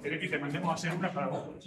¿Quieres que te mandemos a hacer una para vos?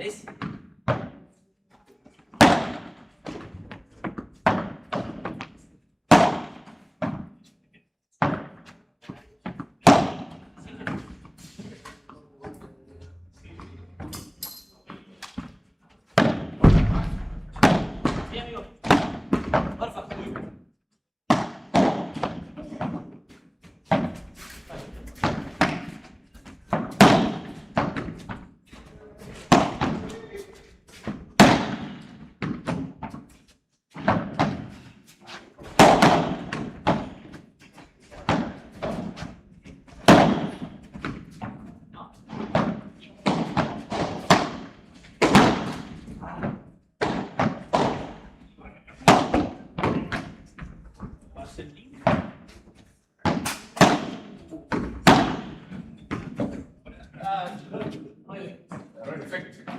¿Ves? Sí, amigo. Porfa. Perfecto.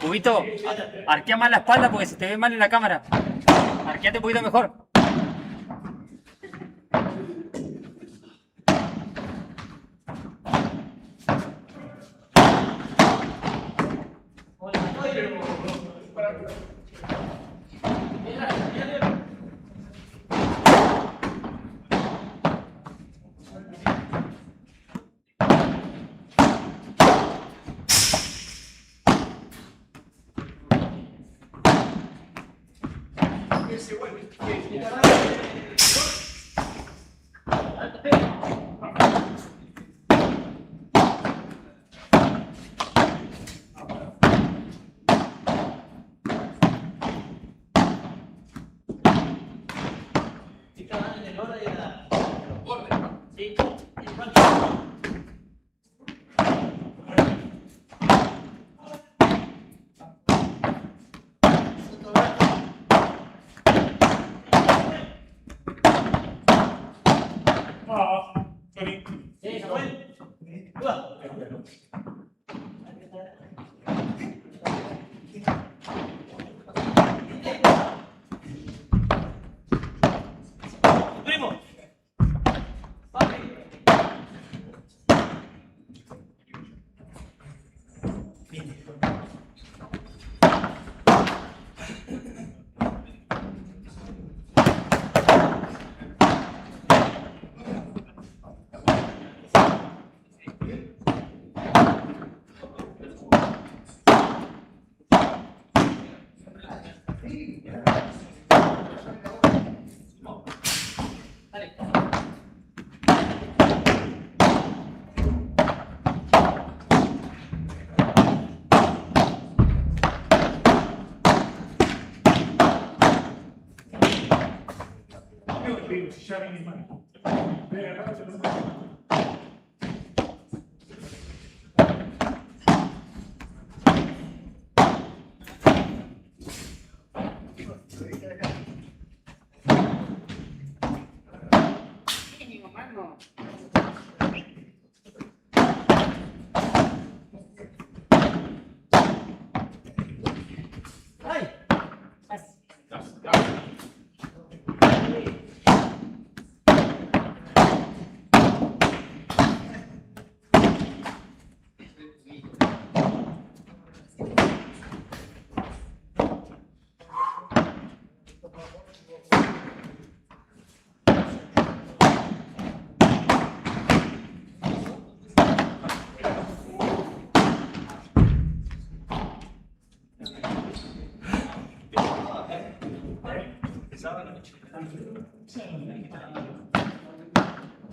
Cubito, arquea más la espalda porque se te ve mal en la cámara. Arqueate un poquito mejor. Sorry. Sí, Samuel. Uah. Primo. Papi. Io ci siamo in mano. Bene, allora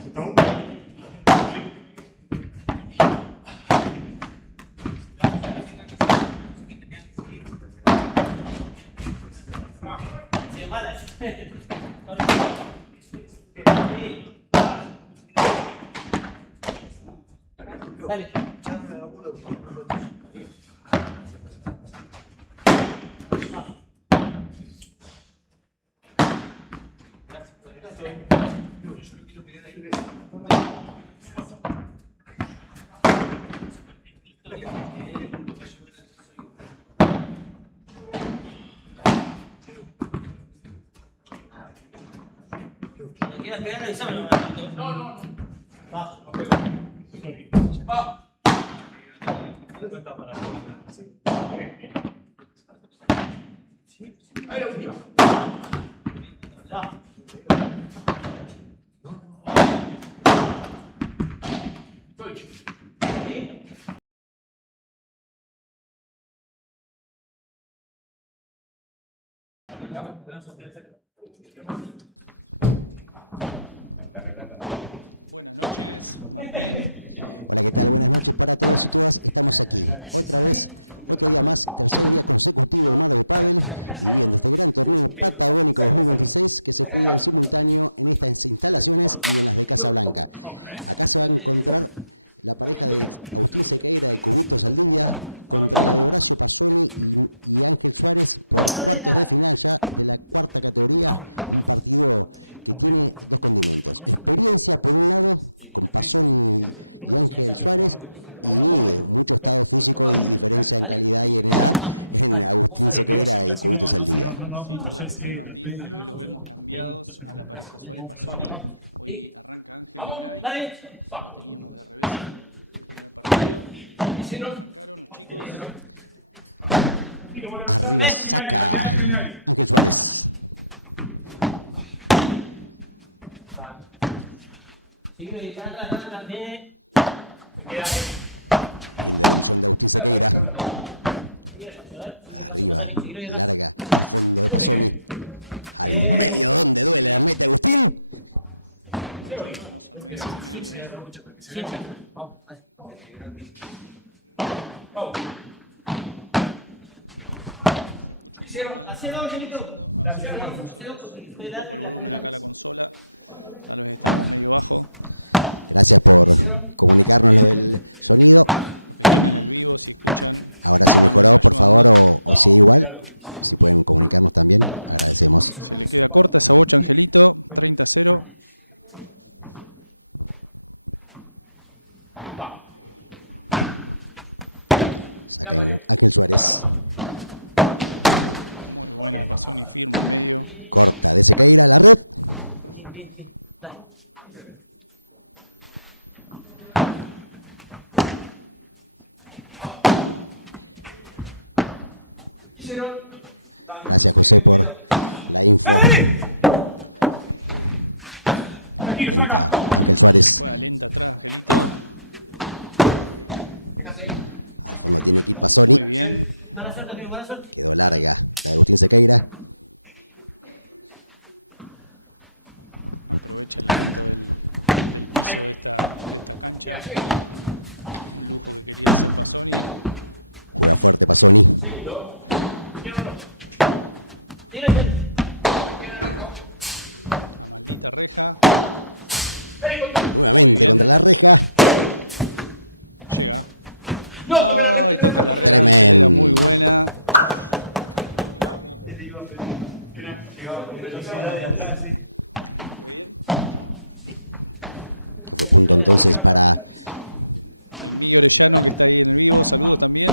Então, Dale. Ahí la última. Buenas noches, Martín. Hola, ¿qué tal? Buenas noches para todos y todas. Estamos aquí otra vez, otro día más, tercer día consecutivo de Mar de Pádel, y viviendo este gran torneo patagónico 2026 que se juega en simultáneo en estas instalaciones y en las de Casablanca. Acá se va a encontrar la pareja de Agustín Sequeira y Cubito Saldivia contra la de Horacio Pasoni y Ángel Suárez por cuartos de final ya de la cuarta categoría. Un partido que tiene dos condimentos: experiencia por un lado con Pasoni y Ángel Suárez, y mucho estado físico y diferencia en calidad y en edad en Agustín Sequeira y Cubito Saldivia. Sí, Martín, y hoy los vemos cambiados a la pareja Suárez-Pasoni. Hoy arranca Ángel de Bray, lo teníamos de revés en el primer partido. Arrancaron los chicos. Arriba saca Ángel Suárez. En devolución de Agustín Sequeira. Arriba, larga, al fondo de Pasoni. Al medio, donde duele la meta Agustín. Vamos al medio. Un poco el volumen acá a la consola. Tal vez estamos medio bajo. Gracias por comunicarnos lo del sonido. Los que están en el vivo, si escuchan. Ahora si mejoró, por favor, o sigue igual. Si pueden comunicarnos también, agradecemos. Se le queda corta esa bocha, Angelito. 30-0. Saca en Ángel Suárez. Muy buena de Pasoni, firme en medio. Corta de Sequeira, la red. Gracias, José, por la info. Lenta Ángel Suárez. Juega lenta atrás, Angelito. Al fondo tiene que ir Muy Pasoni. bien. Quedó larga la de Agustín Sequeira. Aprovecha el lento del piso de esta cancha. Un lujo que quería hacer Pasoni. Juega fuerte Pasoni. La maldita reja. Nuevamente contra la reja. Llega. ¡Ay! Toca la reja. Tremendo. Era muy buena. Que fue punto entonces para El Miguel Orellano que está ahí en el vivo. Saludos también.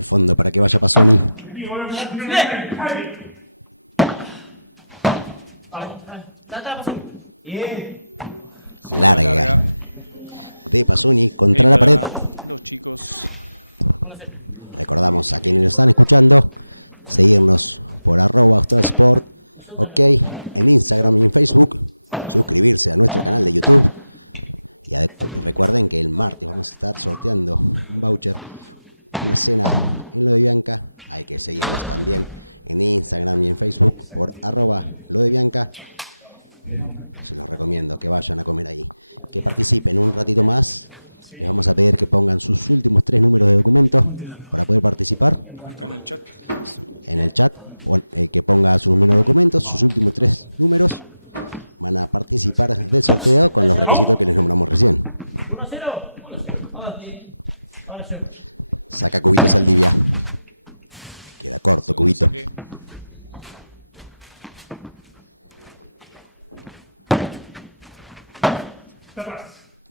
al fondo para que vaya Pasoni. Larga de Pasoni contra la pared. Los chicos. Recordamos a quienes nos están escuchando seguirnos por @AustralSport, ok, en Instagram y en Facebook, suscribirse a nuestro canal de YouTube y recuerden que el martes vamos a estar sorteando un voucher, una cena en Lo de Bianca. Hay que seguirnos también en Instagram y en Facebook por @LoDeBianca. Se los recomiendo que vayan a comer ahí, que participen un ratito más. Les vamos a pedir que pongan sus últimos 3 números de documento para poder participar. Acá en el chat. En el chat, el que ponga su número de documentos, sus últimos 3 números, van a participar del sorteo con los requisitos que les nombramos recién. Saca Cubito Saldivia. Queda corto Cubito. Saque.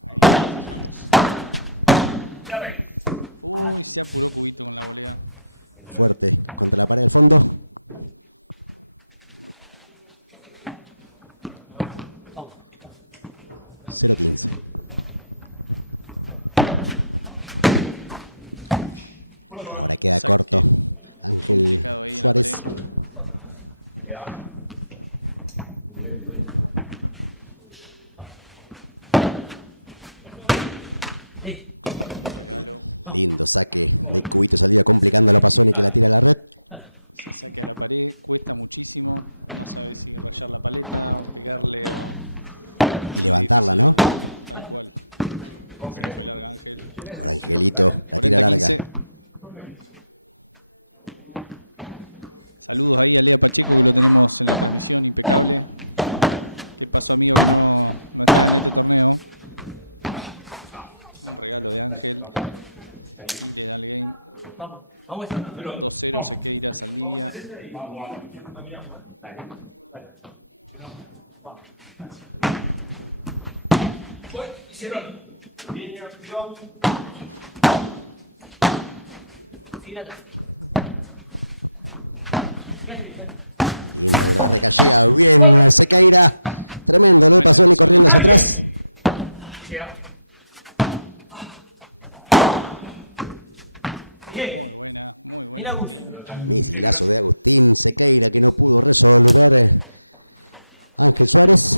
Ahí lo dejamos. Uy, se apuró Cubito con la volea. fuerte contra la pared del fondo. ...0-15. Ahora queda Saque. corto Ángel Complicado ahí en la Suárez. pared. Regalo. Lindo saque de Cubito Saldivia, complicando a Pasoni, que la tira a la red. Se saque a la pared, cuesta muchísimo. No sabe si rayar la paleta o pegarle o... Y levantarla, ¿no? Tal cual. Se le fue larga Ángel. Ahora Angelito la tira 40-15. larga. Saludos ahí a Lea Pacheco, que lo tenemos en la transmisión, impecable. ¿Qué pasó, amigo, que no está en este torneo? Un regalo de Ángel. Y le da el game. 2-0, Sequeira, Saldivia. Linda pelota larga, llega bien Sequeira. Tremendo, lo de Pasoni corriendo hacia atrás. Muy buena. Agustín. Misilazo de Agustín Sequeira, que no pudo resolver Ángel Suárez.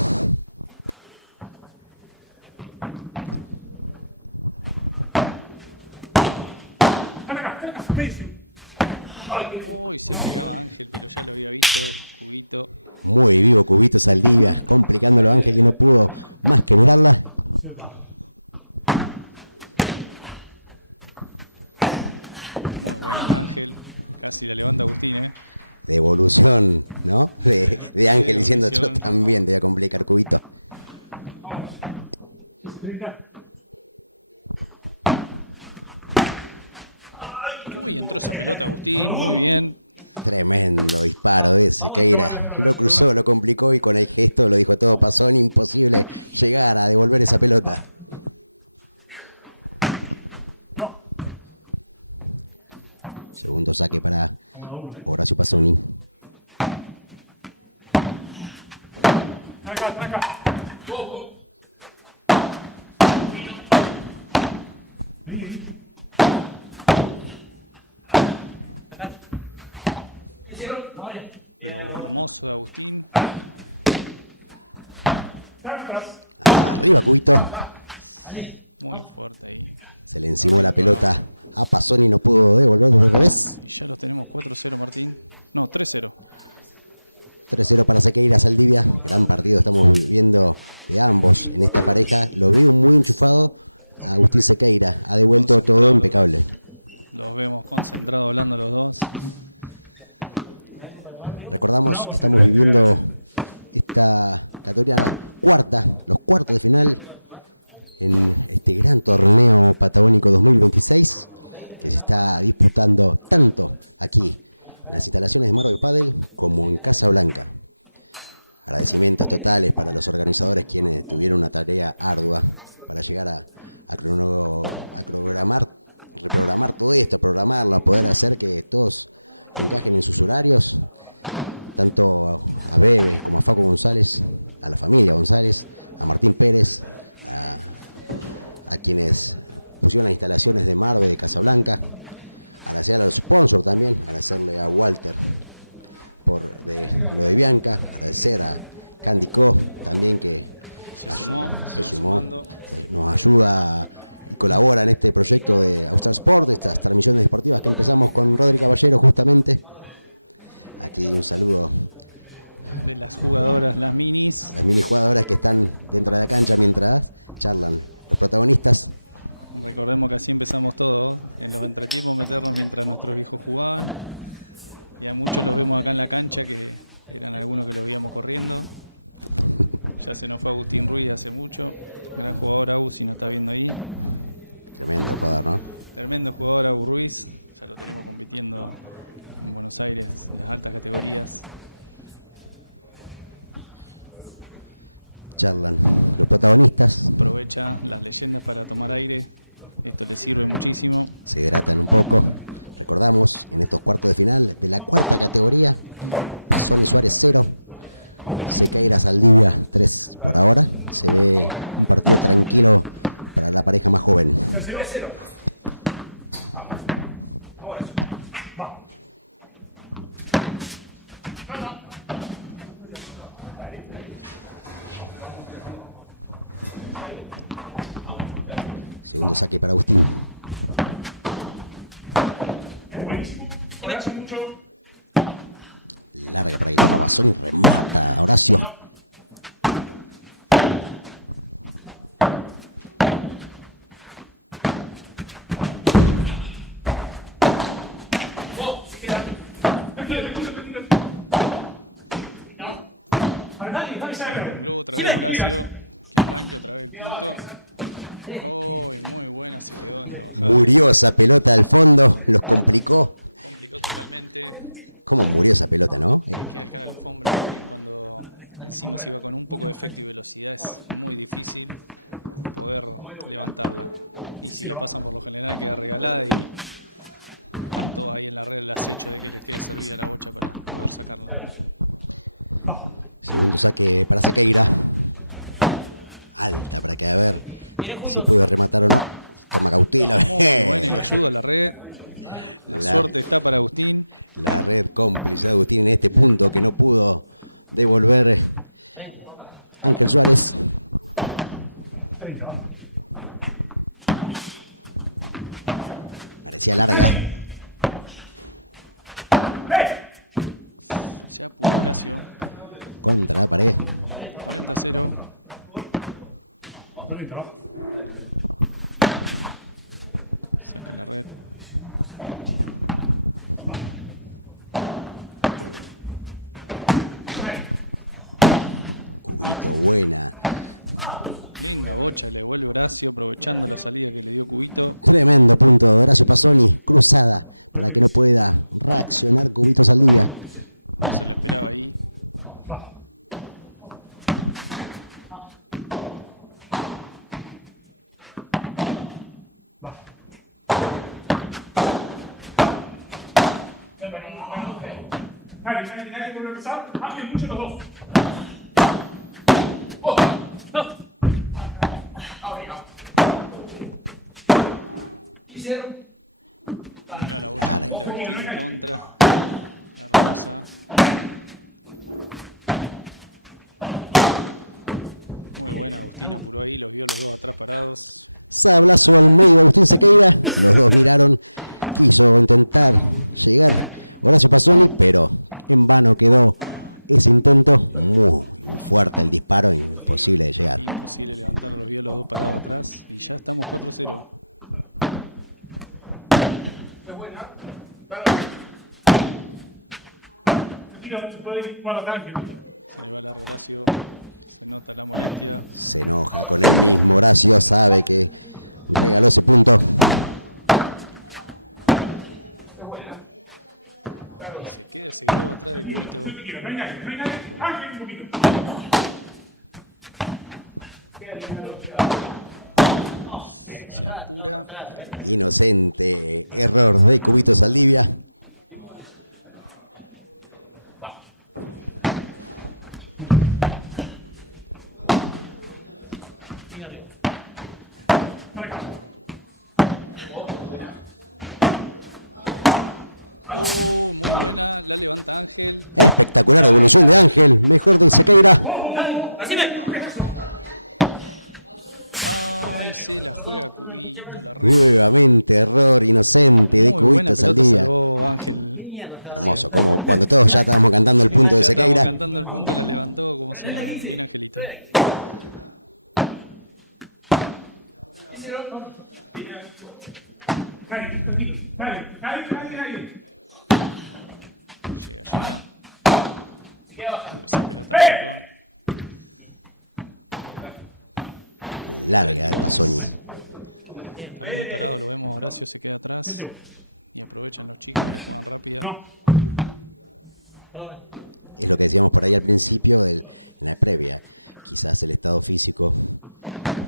Uy, se pegaba Ángel, pero ya lo había visto. Cubito. Muy vivo Cubito Saldivia, complicándolo a Ángel, que no pudo más que mirarla. Muy bueno Ángel. Casi la levanta Agustín, ¿eh? Devolución, ¿no? De Ángel diciendo, yo Devolución. también te voy a complicar, Cubito. Uy, entró esa pelota Agustín, muy bien. Tremendo disparo de Sequeira. Lo cruzó, lo complicó y con el gesto lo dijo todo. Pasó, imposible llegar a devolver esa pelota. Segundo saque para Horacio Pasoni. Lo hermoso de Agustín. Arriba Cubito. Muy fuerte ahí. Se le encimó la pelota a Pasoni, no pudo devolver de revés. Y ya los tenemos 4-0, Martín. No, 3-0. 3-0 para Sequeira Saldivia. Gran partido estamos viviendo de ambos en esta pareja. Lo veo muy enchufado a Agustín Sequeira. Ha devuelto todo impecable. Los vemos concentrados hablando los dos. Recordamos, estamos viviendo esta categoría cuarta, los cuartos de final en este gran torneo patagónico 2026 que se está disputando tanto aquí en las instalaciones de Mar de Padel como en Casa Blanca. Agradecimientos totales para los organizadores, quienes tuvieron una tarea ardua para llegar a reprogramar todo esto, a programarlo, a poder hacer que todos encajen en sus horarios, tanto a Bebe como a Facu González, a la familia González, a Martín Pérez, a quienes pusieron las instalaciones de Marve de Casablanca, agradecer a los sponsors también, agradecerle a Walter por lo de Bianca, agradecer a Candy Co también, que Se sumó, sumó, nos ayuda y colabora en este proyecto de Austar Sport, de estas transmisiones deportivas que empezamos con Rodri Caballero justamente. Aquí un saludo de las jugadoras, las minis. las mini jugadoras que están dentro de la cancha mientras charlan los protagonistas. Recordemos que así empezamos todos, en los entretiempos meternos mientras nuestros hijos jugaban. Y a muchos los vemos acá en la cancha, que eran algunos que los veíamos corriendo. Ya se nos fue Agustín Ruiz hace mucho. Gran jugador Agus, si nos está viendo ahí. Tremendo jugador, ¿no? Tremendo jugador Agus Ruiz. Ya lo tenemos compitiendo en Buenos Aires, en las altas categorías. Charlan los protagonistas, Aprovecha las leyendas para tomar aire. Esto le sirve muchísimo. se hidratan un poco, Recordamos, en estos cuartos de final de la cuarta categoría, Pasoni Suárez 0, Sequeira Saldivia 3 por ahora. Se ve un partido tranquilo para la pareja más joven. Segundo saque para Agustín. Larga para que corra Pasoni, remata Horacio. Un globo otra vez Horacio, que arranque otra vez el punto. Oh, muy buena se quedó en la bajada. Murió esa pelota al fondo, los complicó. Complicó totalmente. ¿Cómo murió esa pelota, no? Queda cara al alfombra cuando encima se iba con un poco de efecto y velocidad. Es muy difícil poder levantarla. Y si la pasan por lo general queda regalada y están todos ahí en la red el acecho de que les quede servida la bocha para poder sacarla. Segundo saque para Sequeira. Alta para que a ver si puede rematar o no. Toma cautela. Muy bueno y lo ayuda a la red. La suerte está para Agustín. La red cómplice de Agustín en este punto que no pudo devolver Ángel Suárez. Parecía larga. Se apuró Horacio. Contra la pared. 40-0. Saca la red. Cubito, buena. Linda bocha, le devuelve Horacio aprovechando la salida que le dio Cubito. Tremendo punto de Horacio Pasoni. Cruzada para que no pueda reaccionar Cubito Saldivia. Se la esperaba ahí. Dale, volver a empezar. Ángel, mucho los dos. Acá la bocha de Agustín en contra. La rosa. Muy buena, Agustín apuró ahí, los vio los dos atrás parados. Sablazo al medio de Agustín Sequeira. Los dos miraron. Quiso intentar llegar Horacio Pasoni, pero en vano quedó ese intento. Muy fuerte el disparo, imposible de llegar. Imposible levantarlo, los vio los dos parados atrás. Y ya estamos 4-0. Se le va largo Horacio. Se nota la molestia. Se enoja con él mismo. Horacio sabe que regaló ese punto. Y se queda ese globo atrás de Cubito. Se apura. Inocente error de Cubito Saldivia. Oh, muy buena. La levanta Ángel. Espectacular devolución de Ángel. Mejor de Sequeira. Ay, se la juega Cubito. La red. Nuevamente error inocente de Muy buena Cubito pelota Saldivia. salvó Ángel. Hermoso, como cuando todos ya estábamos cantando el punto de Ya estábamos Sequeira. cantando el punto, la levantó como si nada. Bien Angelito. Llega. Esa pelota al rincón. Larga de Pasoni. Está muy parado, lo vemos. Horacio se queda atrás. Y aprovechan los chicos que le juegan rápida. Es lo que decíamos por ahí al principio en la previa. Quizás el estado físico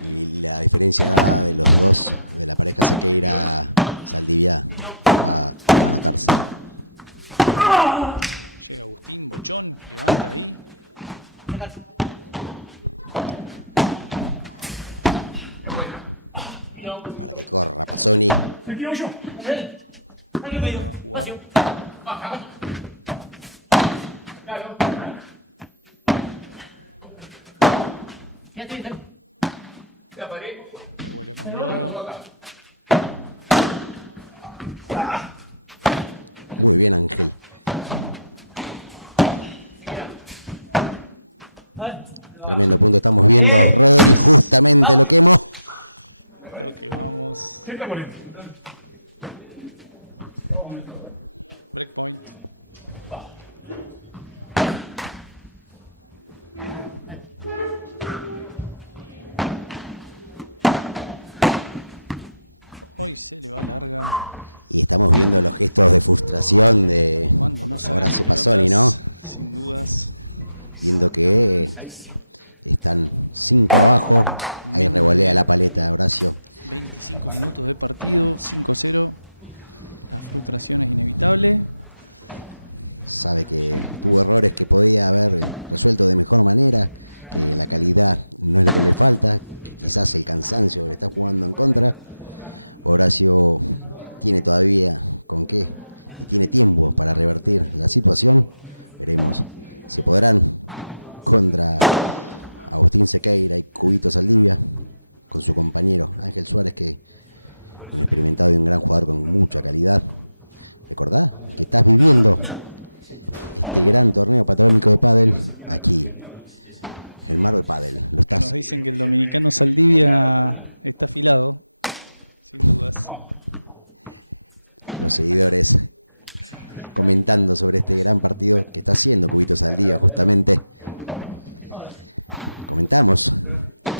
Y la diferencia dada de los dos, de la pareja Sequeira-Saldivia, va a notarse. Llega Agustín, Bochón, levanta ahí. Para que corra Pasoni. Me quiero yo. Va a jugar. Vuelve con Globo. Muy bien, Ángel. Tremendo punto estamos viendo, Rodri, justamente lo que hemos... Creo que vamos. Siempre por ahí. Breakpoint. Hoy se le va larga. Y estamos viendo los gestos de frustración de Cuando no salen Horacio las Pasoni, ¿no? pelotas, sin dudas. Viendo que están 5 abajo. Ahí revolea la paleta, Horacio. 25 minutos de partido, 5-0. La frustración es inevitable. Sabe que tuvo errores que podía haber resuelto de mejor manera, que la calidad no es lo que le falta, que quizás el cansancio le está jugando en contra. Horacio tiene todavía con qué y tiene tiempo para revertir la situación. Veremos si podrán contra Agustín Sequeira y Cubito Saldivia, con su compañero Ángel Suárez, que es un experimentado y un gran jugador con mucha calidad. Recordá que estás viviendo este gran torneo patagónico de pádel aquí, el Marvel Padel. Lo Nos estás dicen que el dominicano Saldivia está afilado, sin dudas. los seguidores comentando sobre este gran partido que está haciendo Cubito Saldivia justamente. Comentamos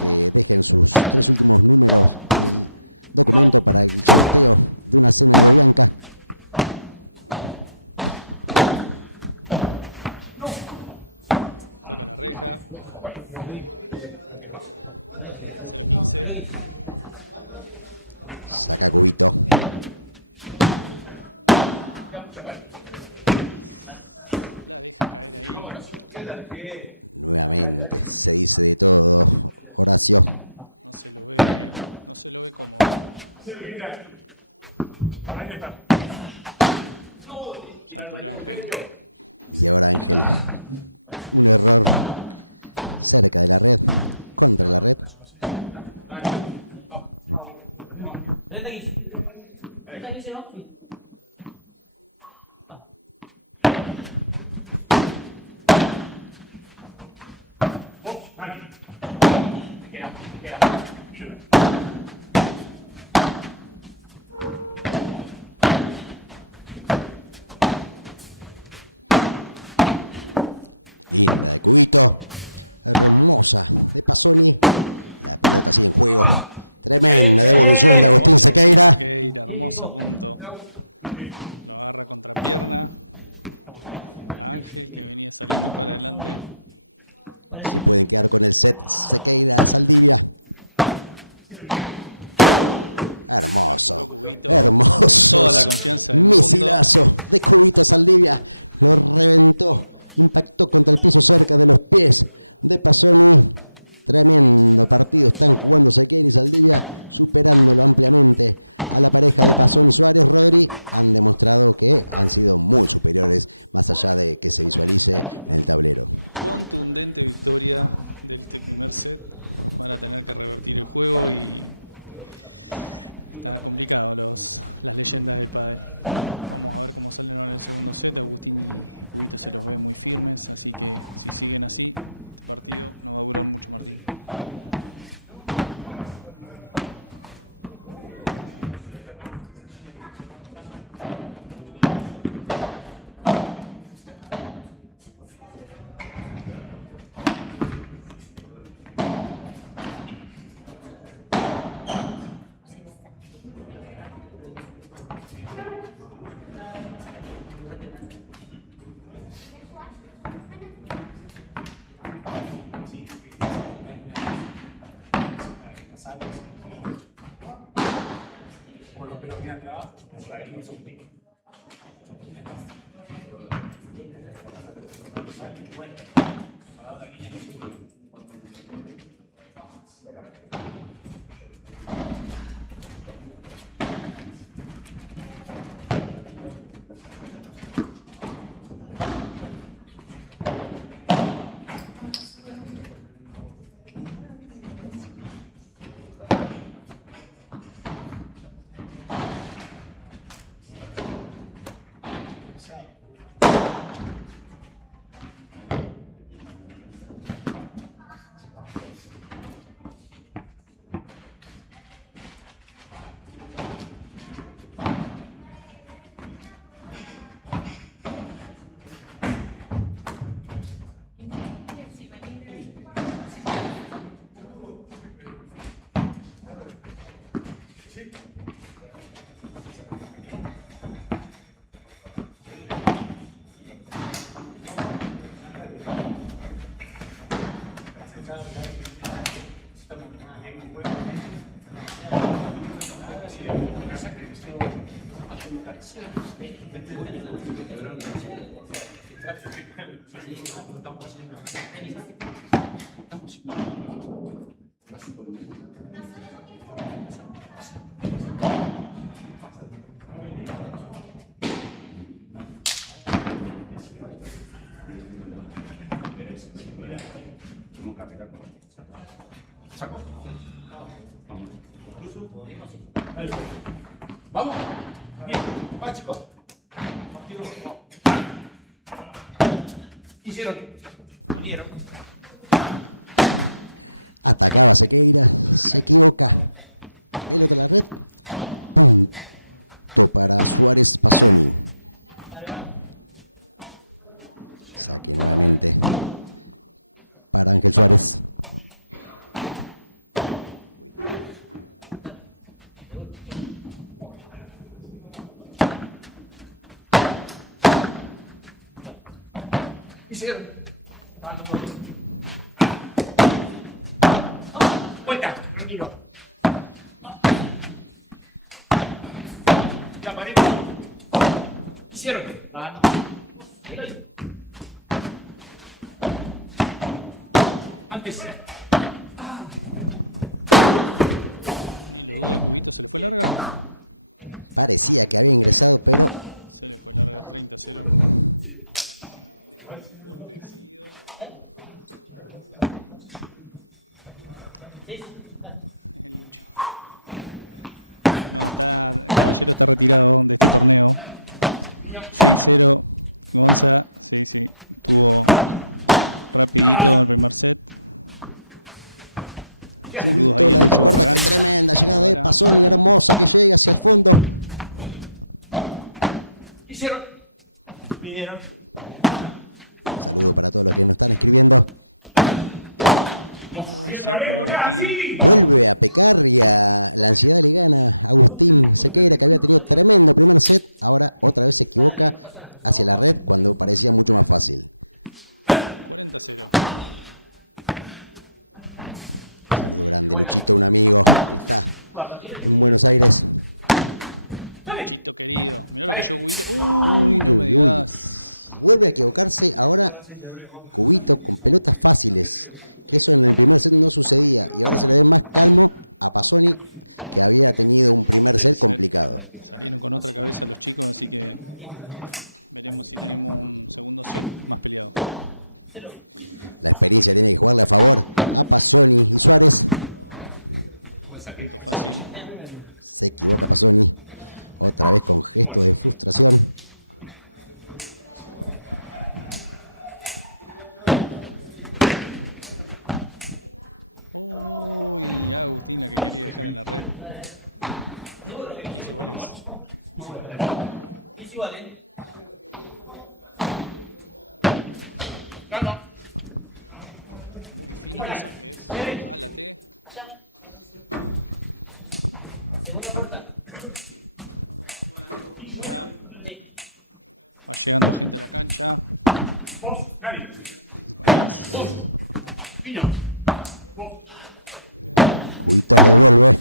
que dejen sus 3 últimos números del documento para el sorteo de una cena de Bianca. Toca la reja. 0-15. Saca Cubito. La deja caer ahí. Nuevamente se dice de todo, Horacio. No se lo ve como. Ya apuró Ángel. Y ahora Ángel, un error cerca de la red, contra la red. Linda de Cubito, hermosa de Pasoni. La pelota sigue en juego. Tremenda devolución de Agustín Sequeira. Sequeira, hermosa punto. Lo agarra contra pierna. Ángel, que venía saliendo para adelante. Se pueden quedar con el set Sequeira Saldivia. Hermoso, Cubito. hermoso. Toda la confianza del misilazo de Cubito Saldivia. Lo reventó. Impactó contra el piso cerca de los pies de Pasoni. Tremendo partido están jugando Sequeira y Saldivia, superándolo ampliamente a la pareja de Pasoni Suárez. Rodri han demostrado que han sido muy superiores, más allá de que se visualice en el tablero. Contundente victoria de este primer set. Van a tener que revertir el juego y está complicado las leyendas del pádel. Vamos a ver cómo salen ahora en el segundo set. Agustín y Cubito se los ve muy firmes, así que si siguen así, este partido no va a durar mucho, Martín. Vamos. Bien. Va, chicos. Hicieron. Vinieron. Atacaba Sequeira, se equivoca. Pelota a la red. Punto para Suárez Pasoni. Saque nuevamente para Ángel Suárez. Hicieron. Vuelta, tranquilo. Ya paré. Hicieron. Antes. Ni lo duda, Cubito, ¿se le fue larga? Parecía que había ingresado, pero Se le fue larga, 30-0. El Lucho. No, Caballero está retirado de este torneo. 6-0. Gonza, sí, tuvo rapidito el primer set. Saludos ahí a la Lucho corta, Barragán. que tremenda llegada de Ahora, Pasoni, hermosa que llega hacia el fondo. Hicieron. Vinieron. Saludo para todos los que nos están escribiendo. Uy, se apuró Agustín. Vuelve a pecar y a la ansiedad le gana Agustín Sequeira, que había tenido tremendo primer set. Ahora otra vez se equivoca hacia la red cuando parecía mucho más fácil. 40-0. Saludo grande, Luchito, un amigo que está en Buenos Aires. Chito querido, mirá lo que yo Cubito. Uy, no me digas. Vuelve a equivocarse ahora Cubito con pelotas fáciles, que eso en el primer set no sucedía, y ahora se le ve más calmo a Pasoni, que había tenido un primer set complicado. Salieron con otra cabeza los chicos, así que veremos si tenemos un segundo set más peleado. La experiencia tiene que jugarle a favor a Pasoni y Suárez. Punto fácil. Se equivoca Pasoni, otra vez con gestos de frustración. Uy, Agustín la que quería dejar en la red. Iguales. Muy fino los saques. A la T. Va llegando gente a la cancha. Cubitos devuelve.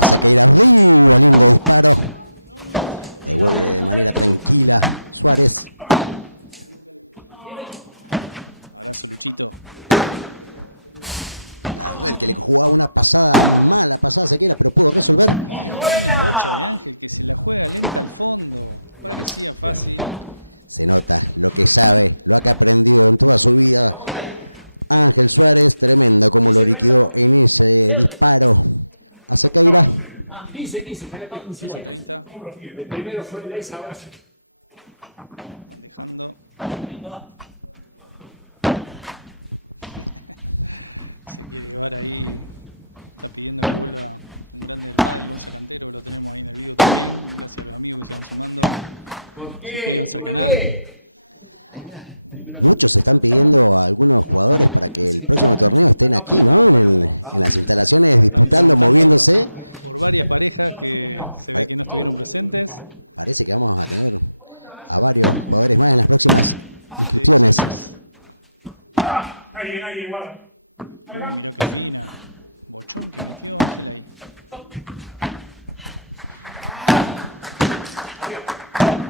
Va Sequeira arriba, lindo disparo. Devuelve de manera tranquila Suárez. Abrazo, Luchito. La red que le jugaba una pasada, mala pasada a Sequeira, pero pudo resolver. Buena bocha de Ángel que se la juega lenta al fondo. Parecía fácil. Se nota lo que sabe, lo que ha aprendido en toda su vida. Ángel Suárez, tremendo como lo liquidó en ese disparo a Sequeira. 15-30. Van dejando. Se quiere llevar ahí. Está pidiendo que vuelva un grande del pádel, Gonza Cantero. Lo tenemos ahí en el vivo también. Gracias a los amigos que se van sumando. Suscríbanse al canal. Muchos están pidiendo a algunos jugadores para que el próximo torneo estén aquí, ¿no? En las instalaciones, disputando, moviéndose. Por varias parejas que se ve que no estuvieron presentes. Parece que vamos a tener a varios jugadores más en las próximas inscripciones. Mirá qué fina. Bochón que metió Ángel ahí.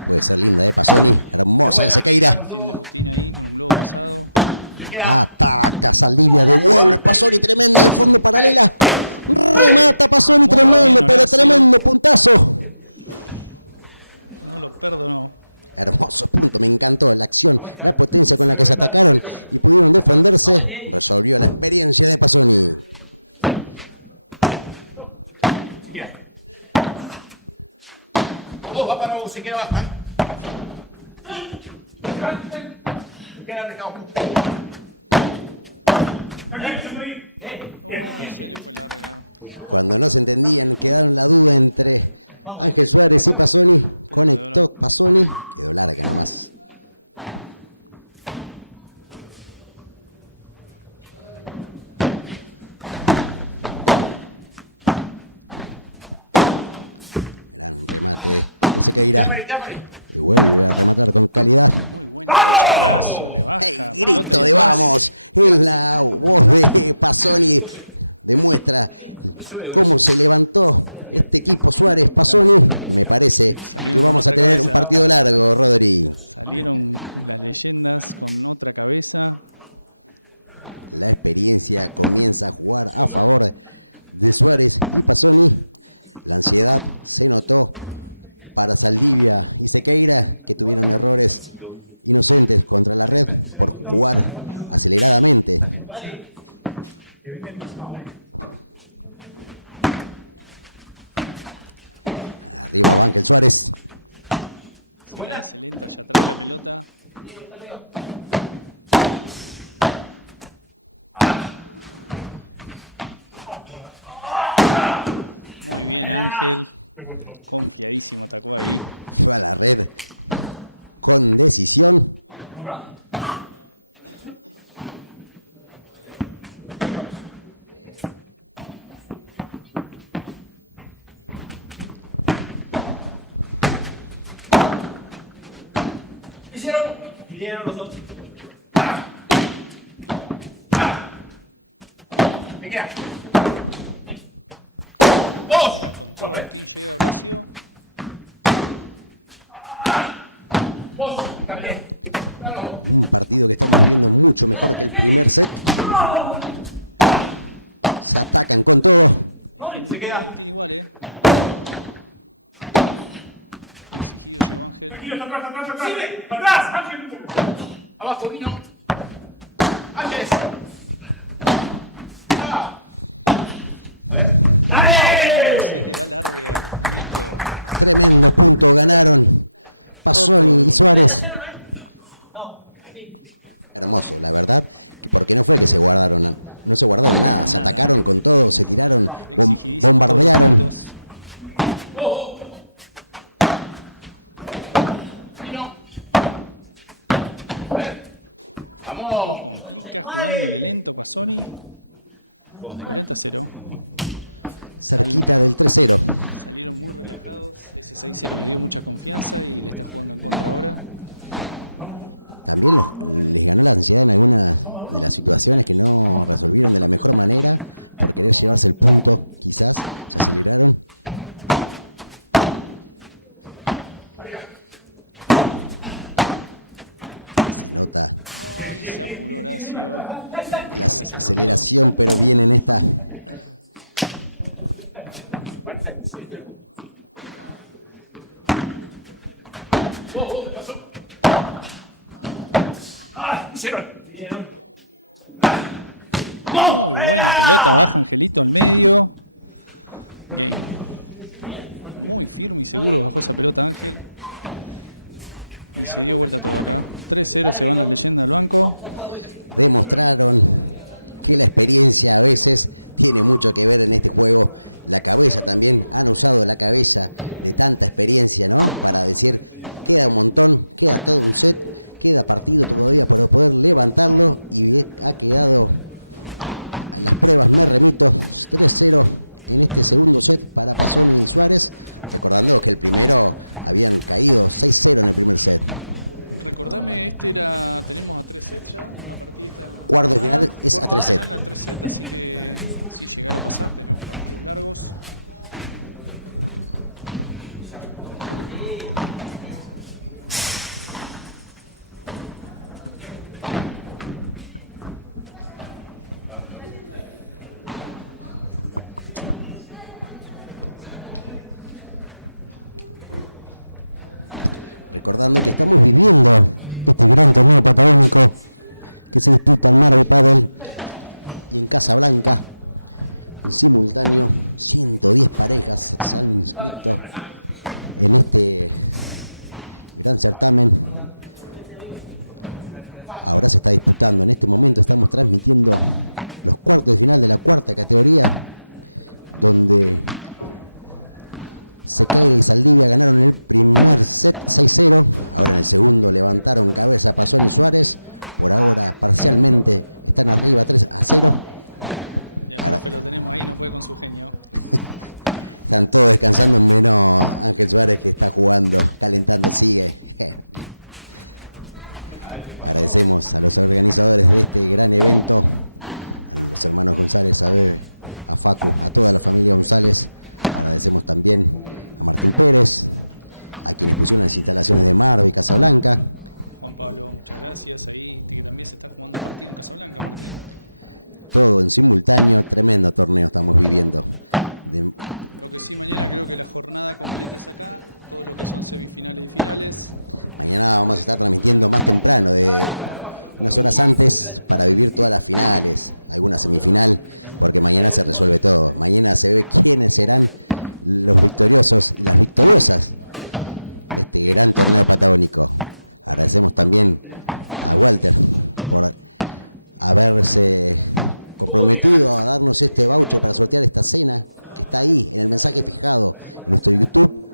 Puede ser linda, Pasoni. Hermosa de Sequeira. Fin de Agustín ahí con un globo pasado. Ataca Saldivia, devuelve Pasoni, tremendo de fondo paralela. Remata Pasoni, tremendo, pero tremendo puntazo. No lo perdonó. Hermoso punto, me encantó la acción, la potencia con la que se atacaron y pudieron defenderse. Resolvió la experiencia de Pasoni. Va para abajo, se queda baja. Queda recado. Se le fue larga. Cuando no se entendían, quedaron la duda entre Ángel Suárez y Pasoni. Conectó Pasoni, quedó larga nomás. Gran remate de Sequeira. Y vuelve a rematar con calidad. Muy buena bocha, Horacio, le baja. El grito de vamos en la voz de Pasoni demuestra cómo se levantó este equipo Suárez Pasoni. Me parece que vamos a tener un partido largo, Rodri. Salieron las leyendas con otra cabeza. La experiencia comienza a jugar a favor de Suárez y Pasoni. La ansiedad se notó para Saldivia y Sequeira, que tuvieron errores inocentes contra la red por jugar aceleradamente. Arriba va Ángel Suárez. Se la hace lenta allá atrás la pelota. Muy bien Ángel. Confiadísimo atacó ahí. Fue a la red con decisión. Vinieron los dos. Me queda. Mira, con todo Agustín llega Horacio. Un partido que estamos viendo mucho mejor que el primer set. Se atacan con todo. Se queda Agustín igual, Exigido llegó Ángel. Atrás, atrás, atrás. Atrás, Ángel. Abajo, vino. Ángeles. Se le va larga. Listo. Tremendo punto ganaron Pasoni y Suárez. Hermoso, la verdad, porque no fue que se guardaron, no se guardaron nada, se atacaron con todo, se tiraron, Exigidísimo bombardearon. todos los puntos. Lo complica jugándole lento Pasoni. 40-0. Cerquita del 3-0. Salieron muy relajados. Ese 6-0 les dio mucha confianza y le está jugando en contra ahora. También les ganó la ansiedad en algunas de las situaciones que no resolvieron de la mejor manera por querer llevarse el punto, quizás se aceleraron. Se nota Ay, se apuró Horacio. la aceleración, pero viene en esta. Muy buena pelota, baja Angelito al medio. Game. Muy firme y seguro bajó esa pelota Ángel. Y se dio vuelta todo acá. 3-0, se van las leyendas al banco. Demostraron que la experiencia a veces tiene mucho que ver en este juego. La cabeza también, han usado la cabeza de tanta experiencia, ¿no? Para decir, queda un montón, queda todo un set, queda partido todavía para poder levantarlo y ha quedado a las pruebas, me remito, 3-0 en este segundo set para Pazzoni y Suárez, recordando que el primero habían caído 6-0 en el primer set. Recordame, tenemos a 3 sets ya, a partir de esta... Cuarto de final es a 3 sets. A 3 sets, así que si llegara a pasar, tenemos partidos largos. Recordando que estamos viviendo este gran torneo patagónico que se disputa en Mar del Padel y en Casablanca en simultáneo. 110 parejas se han inscrito en este gran certamen. Ahora se está disputando, en este momento estamos transmitiendo los cuartos de final de la cuarta categoría, donde Sequeira y Saldivia ganaron el primer set 6-0. Ahora en el segundo levantaron cabeza Pazzoni y Suárez. Por ahora parcialmente están arriba 3-0. Y el profe lo tenemos ahí, no puede con su genio. Están todos descansando menos Ángel Suárez, que está jugando, calentando, sigue. Agradecemos a los organizadores de este gran evento, a los hermanos González, a Bebe, a Facu, a toda la familia González. Agradecemos también a Martín Pérez, a quienes pusieron las instalaciones de Marve y Casablanca. Juan Pablo, muchas gracias. Ahí que también se está jugando el partido en Casablanca, Martín. Todo en simultáneo, tremendo torneo estamos viviendo. Lo que sí, mañana creo que la jornada completa es acá, todo lo que son semifinales y finales. Mañana vamos a estar transmitiendo más temprano, de unas horas antes, para vivir todas las finales, alguna semifinal, porque mañana se resuelve todo. Mañana se ve quiénes serán los victoriosos y las victoriosas de este gran torneo patagónico. Agradecemos también a Walter por haberse comprometido a darnos este voucher para sortear esta cena, que está ahí en el mensaje fijado en nuestro YouTube.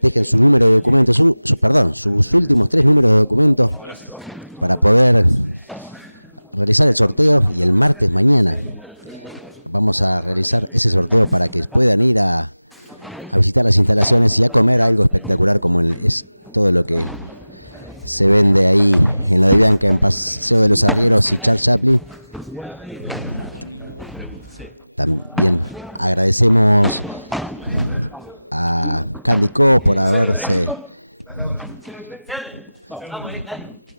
Dejen su número de documento, sus últimos 3 números de documento para poder realizar el sorteo, y el martes mañana vamos a realizar ese sorteo para que puedan ir a visitar las instalaciones y a comer algo espectacular como es todo lo que se vende ahí en lo de Bianca, en Paseo de los Arrieros y Charles Chaplin. También agradecemos a Candy Co por haberse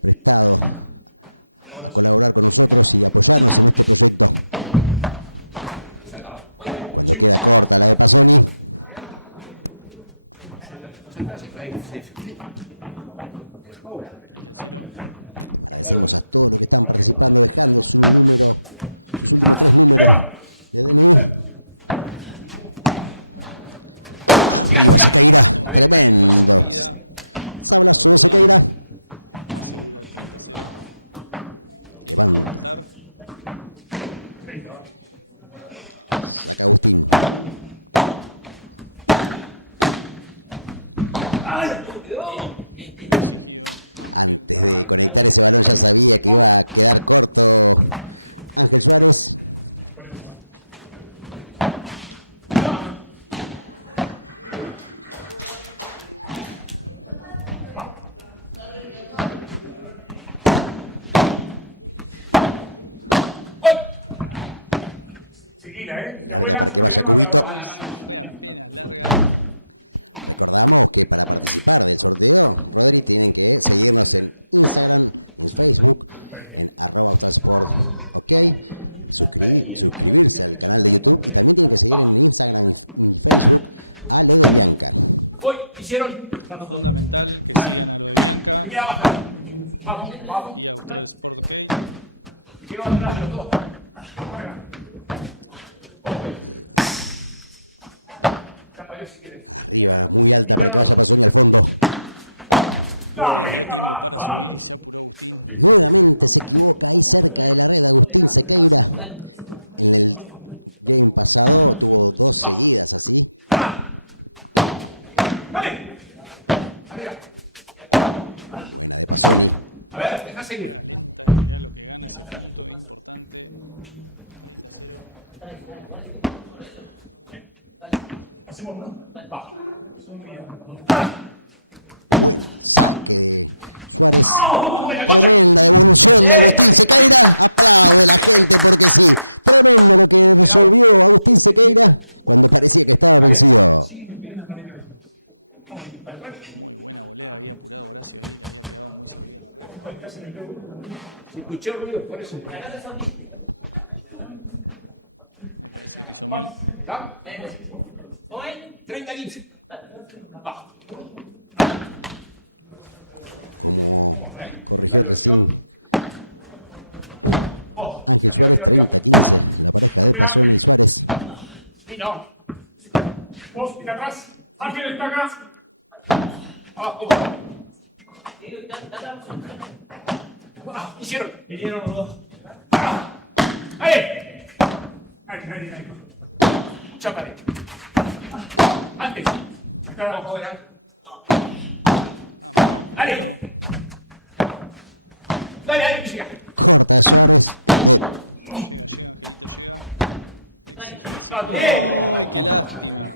prestado a colaborar con nosotros y apoyarnos en este proyecto. Cuando queda corta la de Pazzoni, agradecemos a todos los que están participando, dejando su número, sus últimos 3 números de DNI. Arriba Sequeira, tremendo sablazo de Sequeira. Asegura el 30-0. Levanta. Saca Agustín. Exigido. Antes de conectar ese balón ya sabía que iba a quedar corto Ángel Suárez. Larga para que vaya Cubito. Fue apenas larga. Recordamos que para participar del sorteo, Rodri, tienen que seguirnos en Instagram y en Facebook, en @autosport, ok. Suscribirse al canal de YouTube y también tienen que seguir en Instagram y Facebook a lo de Bianca. Hoy hicieron. Fundamental que sigan a lo de Bianca y a Austral Sport OK. Arriba, muy alta para que vaya Pasoni al fondo. Le dio tiempo para subir y se apuró Agustín. Nuevamente se equivoca ahí cerca de la red Agustín Sequeira. En el game pasado tuvo 2 seguidas así. Buena de Pasoni. Juega lenta y mirá lo que gana ese punto, importante. 30-0. Buen saque de Suárez. Tremenda devolución de Agustín Sequeira. Aplaude la gente porque sí. Tremendo lo que resolvió Agustín Sequeira cuando parecía que estaba vencido. Muy buena volea, había apurado Horacio ahí, le había quedado muy servida la red. Escuché ruido por eso. Me parece que pisó mal. 30-15. Como corrigió recién Ángel Suárez, 30-15. La pareja de Pasoni y Suárez. Y no. Vos, mira atrás. Ángel está acá. Abajo. Hicieron. Vinieron los dos. ¡Ahí! Ahí. Chápale. Antes. Acá abajo, verán. Dale. Dale, ahí, llega. Corta de Suárez. Llega, Angelito llega. Exigidísimo. ¡Ay, qué lástima!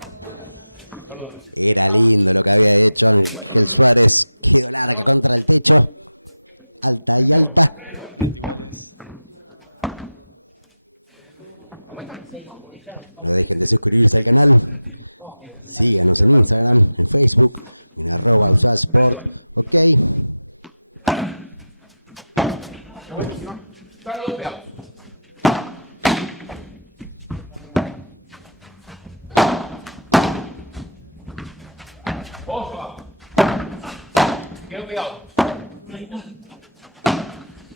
Era lindo lo que había hecho Ángel Suárez. Quedó larga contra el techo. Alta y alta. 30 iguales. No dejen de suscribirse al canal. Síganos en Instagram, en Facebook, en @autosport, ok. Están los dos pegados. Ojo abajo. Quedó pegado.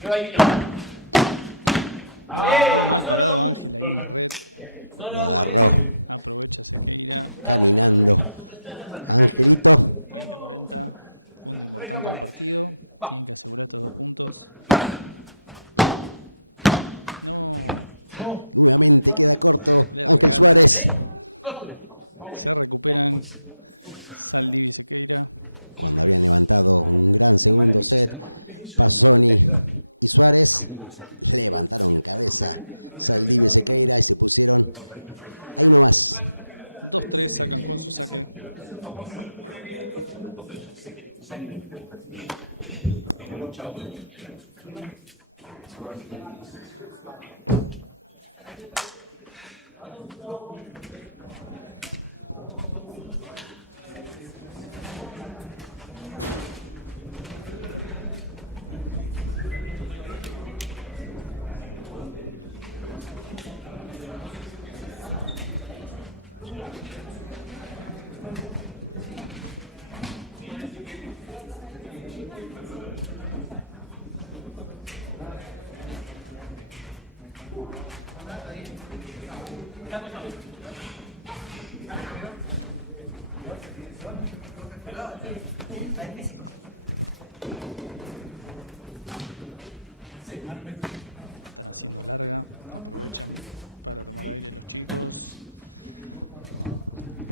Quedó ahí, mira. Agarró mal parado Ángel ahí en la red. Lo agarró Aprovecha Sequeira. caminando. Angelito. 30-40. Punto importante del partido. Tienen que asegurar estos 2 puntos. No. Nuevamente queda corto Le Ángel regala. Suárez. Se recuperan Saldivi y Sequeira. Cuando habían levantado un gran segundo set, Pasoni y Suárez levantaron cabeza. Saldivia y Sequeira y se pusieron ahí nomás. 2-3 sacan con su saque. Están haciendo larga, aprovechan para tomar aire los chicos.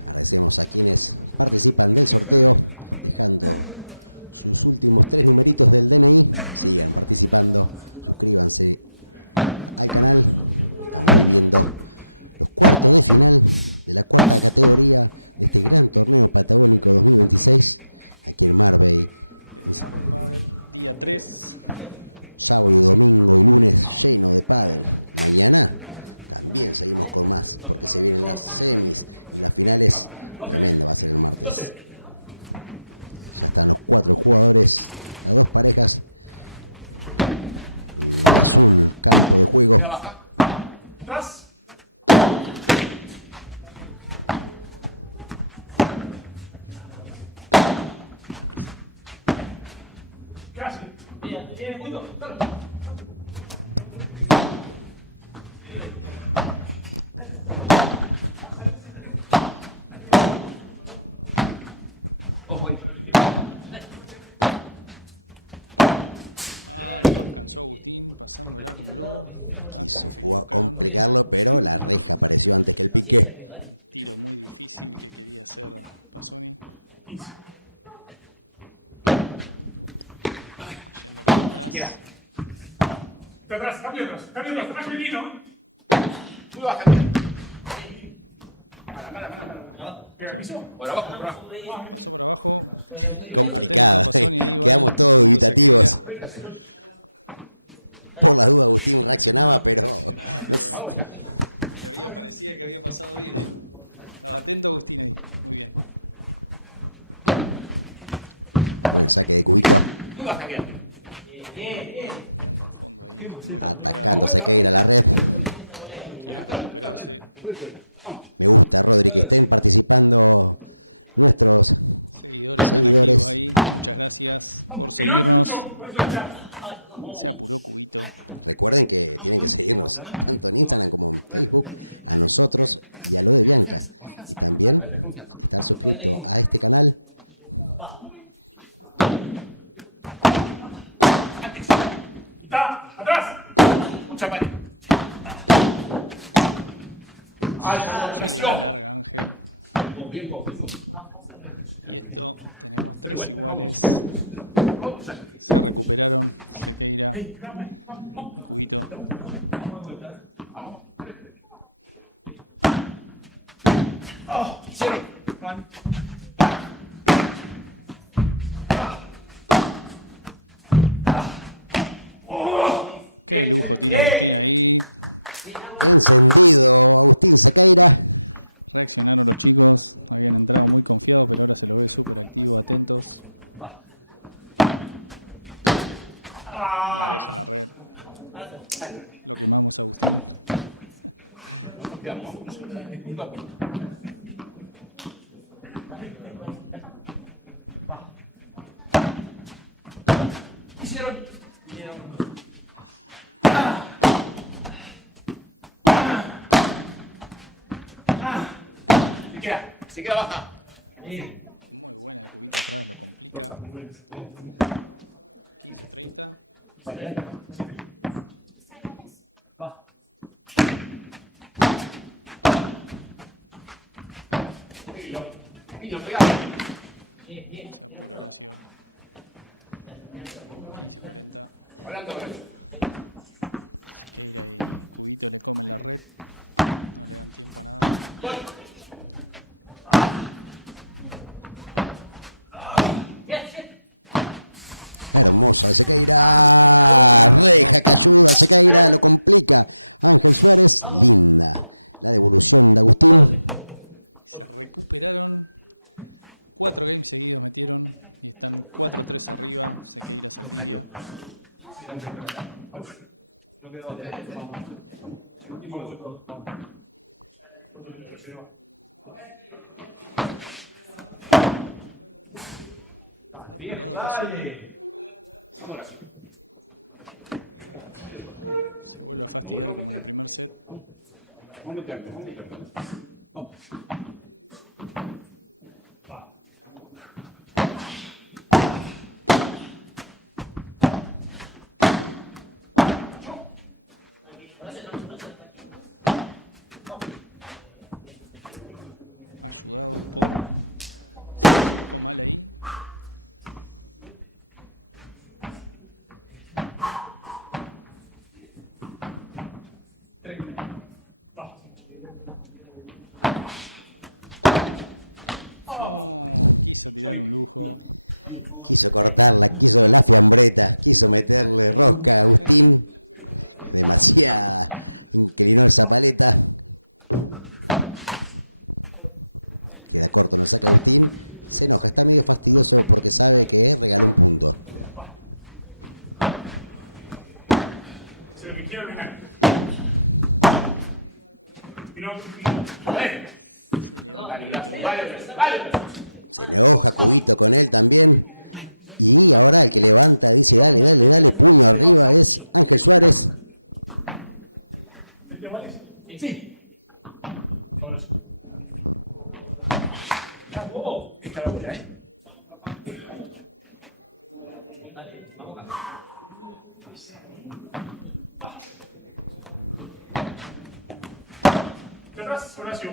Agradecemos a quienes participan del sorteo, dejando sus últimos 3 numeritos del DNI. Sigan participando, suscríbanse al canal. Estamos viviendo los cuartos de final de la 4ª categoría de este gran torneo patagónico 2026 aquí en Marbey. Día 3. Sábado y domingo y lunes lleno de pádel. Mañana También seguimos con más, porque se vienen las semis y las finales. Tremendo va a ser el martes. Ya están los 4 jugadores, las 2 parejas. En el azul, campo de juego. Atrás. ¿Qué hace? ¿Tiene punto? Ay, lo alcanzó Agustín pasándola con globo. hasta Quiso que se jugar, equivocaron. complicarlo, pero la reja apareció antes que el pique. Un tiro muy difícil que quería hacer Pasoni. Yendo para atrás. De atrás, cambio atrás, atrás, Benito. Muy baja. Por abajo, por abajo. Pasó por abajo. Complicado. Atento, Pasoni, ahí, Quedamos bueno, todos se dubitativos. Por la duda Agustín reaccionaba, pero no sé. Parecía que había pasado bien, ¿eh? Estaba atento Agustín ahí. Muy bien. Buen saque de Cubito. Peleando al fondo ahí. Muy Atacando Sequeira a la red. complicado. Quieren recuperarse. Me gusta, Rodri, que estén participando nuestros Seguidores. Seguidores. Están activos ahí. Muchas gracias por seguirnos. Se apuró Cubito. Recuerden que tienen que seguirnos tanto en Instagram como en Facebook, a nosotros y a lo de Bianca. Y también estar suscrito a este canal. Está, atrás. Mucha mano. Se le da larga Ángel. Y esto tenemos 3 iguales. Se recuperaron Sequeira y Cubito. Qué lujo tira Agustín ahí. Encendido Agustín Sequeira. Reaccionaron los chicos. Habían entrado muy confiados, pero ahora se lo ve súper activo, atentos. La deja en la red. Lo quemamos a Agustín. Se queda baja. Muy buena de Cubito atrás, lo complica. 15-30. Se apura Horacio. 15-40. Sequeira y Cubito le comen la red. No le dan tiempo a nada. Hermosa de Sequeira. Reja que ayuda. Sequeira lo complica. Ángel Suárez. Linda. La devolución de Agustín. Se recuperaron. 4 games seguidos metieron. Y están 4-3 arriba. Sequeira Saldivia. Apurado Pasoni. Se vuelve a fastidiar como en el primer set. Ayudado por... Se enfocó mal ahí. No, quiso tirar un lujo. Quiso cortarla, quiso la fiambreta, quiso meterle rosca a Agustín. Demasiada Inclinó esa paleta. Queda corto, no saca Agustín. Se enoja, está medio fastidioso porque sabe que regaló un punto. Se me quiero dejar. Y no, Se le va Cubito. Se enoja Cubito con él también. Y ahora el que levanta dice dale, dale, dale, puño arriba es Ángel Suárez. de atrás, Horacio.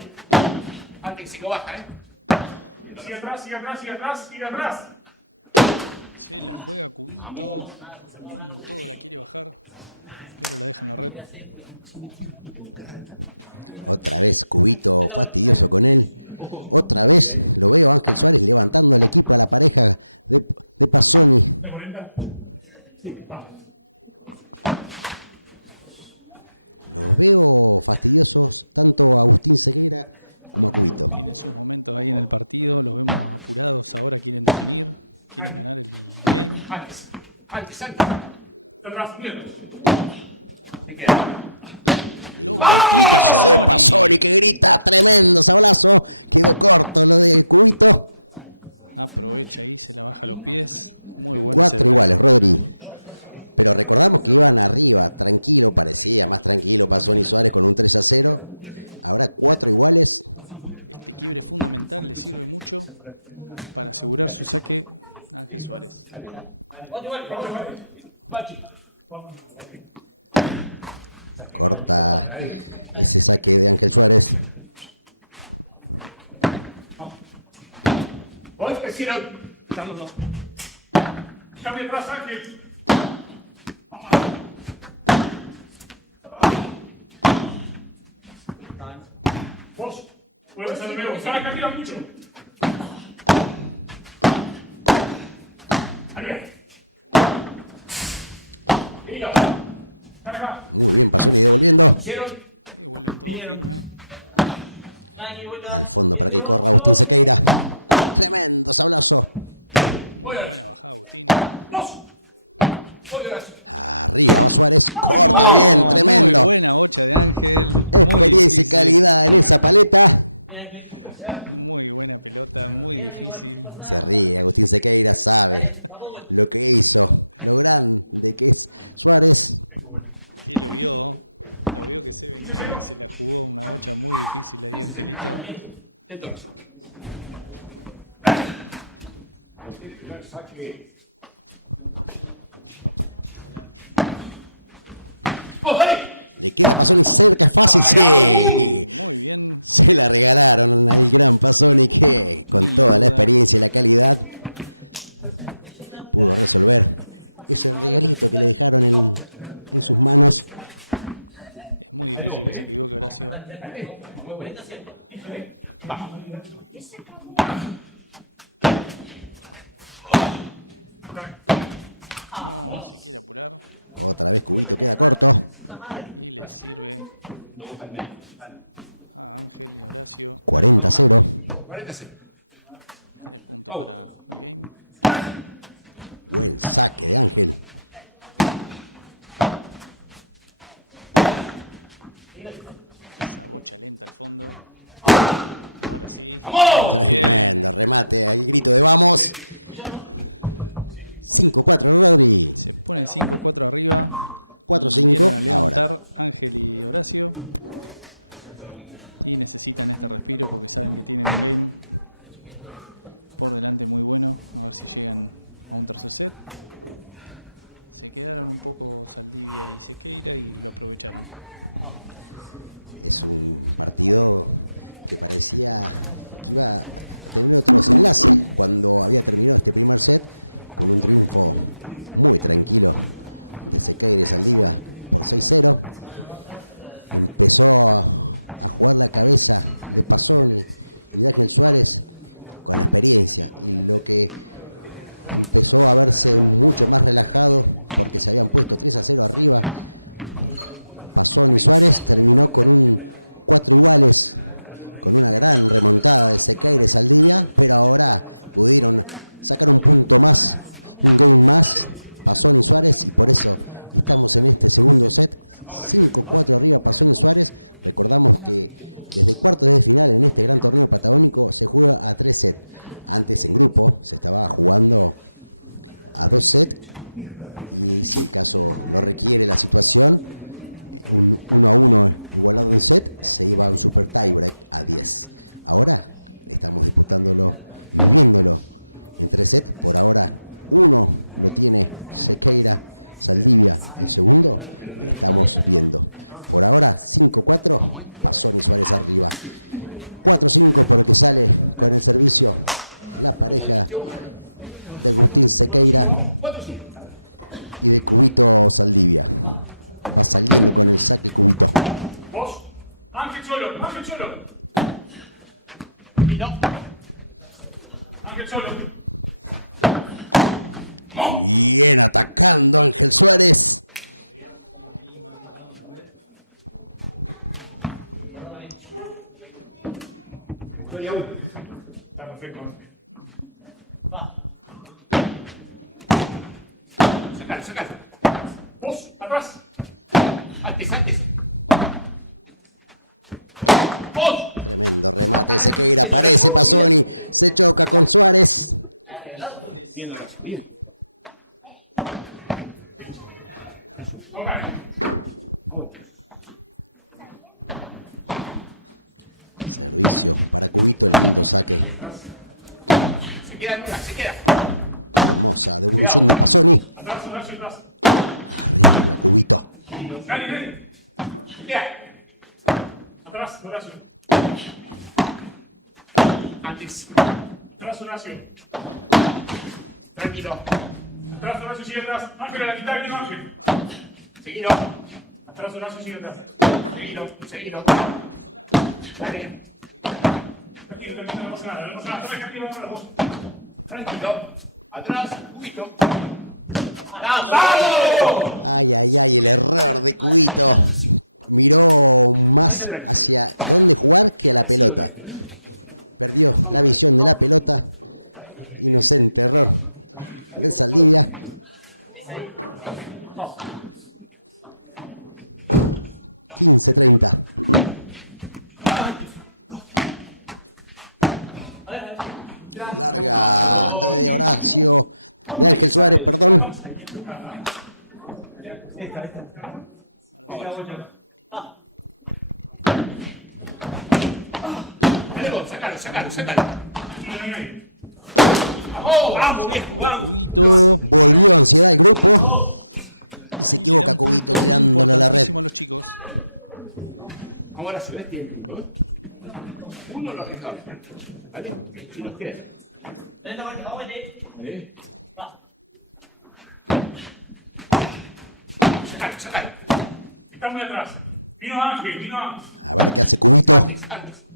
Ángel, si no baja, Sigue atrás, sigue atrás, sigue atrás, sigue atrás. Se la juega Cubito. Con todo la quiere bajar. Pero la deja en la red. Otra vez Cubito fastidioso con él. Otra vez lo veo a Ángel Suárez levantando el equipo a la pareja de Pasoni. Los veo fastidiosos tanto a Agustín Sequeira como a Cubito. Tiene sus momentos ahí en el partido. Los vemos apurados. Ahora quieren definir. Quieren ganar el game. Antes. De atrás, bien. Lo Se de Pasoni que grita, tremendo sablazo. Quedó corto lo de Cubito. Aprovecha ahí, se la baja a los pies. Muy bueno. 4 iguales, Rodri. Pero recordamos que iban arriba, tranquilo, parecía más tranquilo Pasoni Suárez con un 3-0. Ahora 4 iguales. Este quiebre fundamental le sirve mucho para asegurar su saque a Ángel Suárez. Corta ese saque de Ángel Suárez. Hoy prefiero. Cambia atrás, Ángel. Vos, puedes hacer nuevo. Saca, tira mucho. Arriba. Y ya. Saca. Muy bien, Pasoni devolviendo. Sí, vuelve todo firme. Al fondo para que corra Agustín Sequeira. Tremendo sablazo. Muy buena bajada, Agustín. Arriba va Suárez. Corta bien, Muy tremendo. buena bocha de Ángel. Muy Experiencia y difícil. calidad en esa paleta. Muy buena pelota, muy difícil. Se ríe, Agustín Sequeira sabe lo que hizo, lo grande que es Suárez. Que lo vio que se venía ahí, se la jugó una bocha muy difícil ahí, Angelito. Le queda Pasoni cerca, es fácil, sí. Muy bien. Se la regalaron al gran Pasoni que con Sin toda la duda. experiencia y la calidad pudo resolver ese regalito que le dejaron en sus manos. Es muy difícil que se equivoque Horacio. No, se quiere apurar. Otra vez Cubito queda corto. Y le sirve a Ángel y Horacio. 40-0. 3 puntos para el game. Buen saque de Ángel. Esa bocha lenta al fondo. Y ahora sí. Muy bien. Tremendo remate, el grito de vamos. 5-4 Rodri. Se pone 5-4 arriba. 4-5 Vienen a levantar ahora. Ángel y Horacio. Y necesitan este respiro porque saben que tienen un game por delante muy bueno. A ver si llegan a un tercer set. Se quedaron un poco Saldivia y Sequeira y lo aprovecharon. Es un partido que parecía que iba a tener otro desenlace cuando había terminado este primer set con un triunfo muy tranquilo de Sequeira y Saldivia por 6-0. Empezó a jugar la cabeza de Pasoni y de Ángel Suárez con la experiencia y lo que empezó a verse mucho más relajado porque se habían puesto 3-0 arriba Pasoni Suárez terminó con un 4 iguales, con una gran remontada de Sequeira y Saldivia, pero ahora pudieron sacar un punto más, un game más, Pasoni Suárez, y por eso estamos en este segundo set, 5-4 arriba Pasoni Suárez. Recordamos que desde cuartos de final en este gran torneo patagónico se juega a 3 sets. Antes en grupo se estaba jugando a 2 sets y si el caso lo requiere la situación, un 1-1 igualado en set, se iba a un super tiebreak a 10. Ahora estamos disputándolo y viviéndolo en 3 sets. Por ahora uno lo tiene Sequeira, Saldivia, el segundo estamos viendo. Por ahora 5-4, Pasoni Suárez arriba. 4-5 porque sale con el servicio la pareja de Agustín Sequeira y de Cubito Saldivia. Va saliendo con el saque Cubito. Vos, Ángel Solo, Ángel Solo. Y no. Ángel Solo. Bien atacando Ángel Suárez. Está perfecto. Sacalo, sacalo. Vos, atrás. Antes, antes. Vos. Tremendo remate de Sequeira, aparece Pasoni, se choca con Suárez. Servicio para Cubito, el lindo saque. Se queda en una, se queda. Hermosa devolución de Pasoni. Atrás, Horacio, atrás. Arriba Cubito. Dale, dale. Mira. Atrás, Horacio. Antes. Atrás, Horacio. Tranquilo. Atrás, Horacio, sigue atrás. Ángel, a la mitad, bien, Ángel. Seguilo. Atrás, Horacio, sigue atrás. Seguilo. Seguilo. Dale. Tranquilo, tranquilo, no pasa nada, no pasa nada. Sabes que arriba van vos. Tranquilo. Atrás. Cubito. ¡Vamos! Ay, ay, ay, el error de Cubito. Miró más hacia dónde jugar que a la pelota. Perdió la visión de la pelota. Inocente error de Saldivia. $15-30. Larga de Horacio, de Ángel Suárez, perdón. Dale vos, sacalo, sacalo, sacalo. Vamos, bien jugado. Cubito. Volvió ansiedad el grupo. Y se equivoca Cubito tirándole a la red. Importantísimo a los chicos. Ahora se ve tiempo. Uno lo arregló. ¿Vale? Si nos queda. Sacalo, sacalo. Está muy atrás. Vino Ángel, vino Ángel. A ver qué hace Cubito. Antes,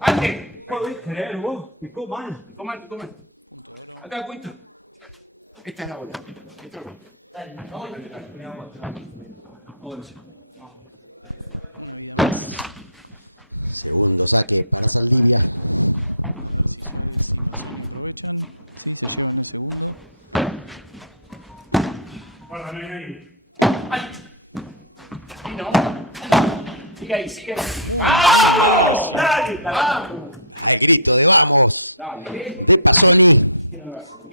antes. Podés creer vos, picó mal. Coman, coman. Punto de oro. Acá, cuento. Esta es la bola. Entró. Una vida más. Segundo saque para Saldivia. A ver si Suárez y Pasoni aprovechan. Sí, se llevan el segundo. Guarda, no hay nadie. ¡Ay! Y no. Sigue ahí, sigue ahí. Muy bien, Horacio. ¡Vamos! El grito de vamos de Pasoni.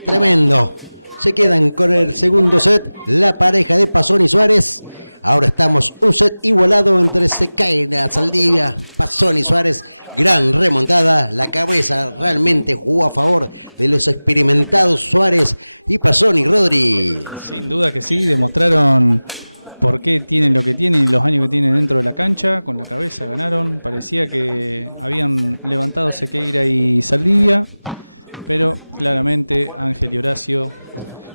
Tremendo. Se quedan con el segundo set la pareja de Pasoni y Suárez. Ahora estamos un set igualado entre Sequeira, Saldivia, Pasoni y Suárez. Gran remontada. La cabeza realmente jugó a favor de los experimentados Suárez y Pasoni. Rodri. Sin duda que sí, demostraron por qué tienen lo que tienen y los años que tienen dentro de la cancha. Con la cabeza ganaron. Parecía que habían levantado Sequeira y Saldivia, pero claramente Ángel y Horacio,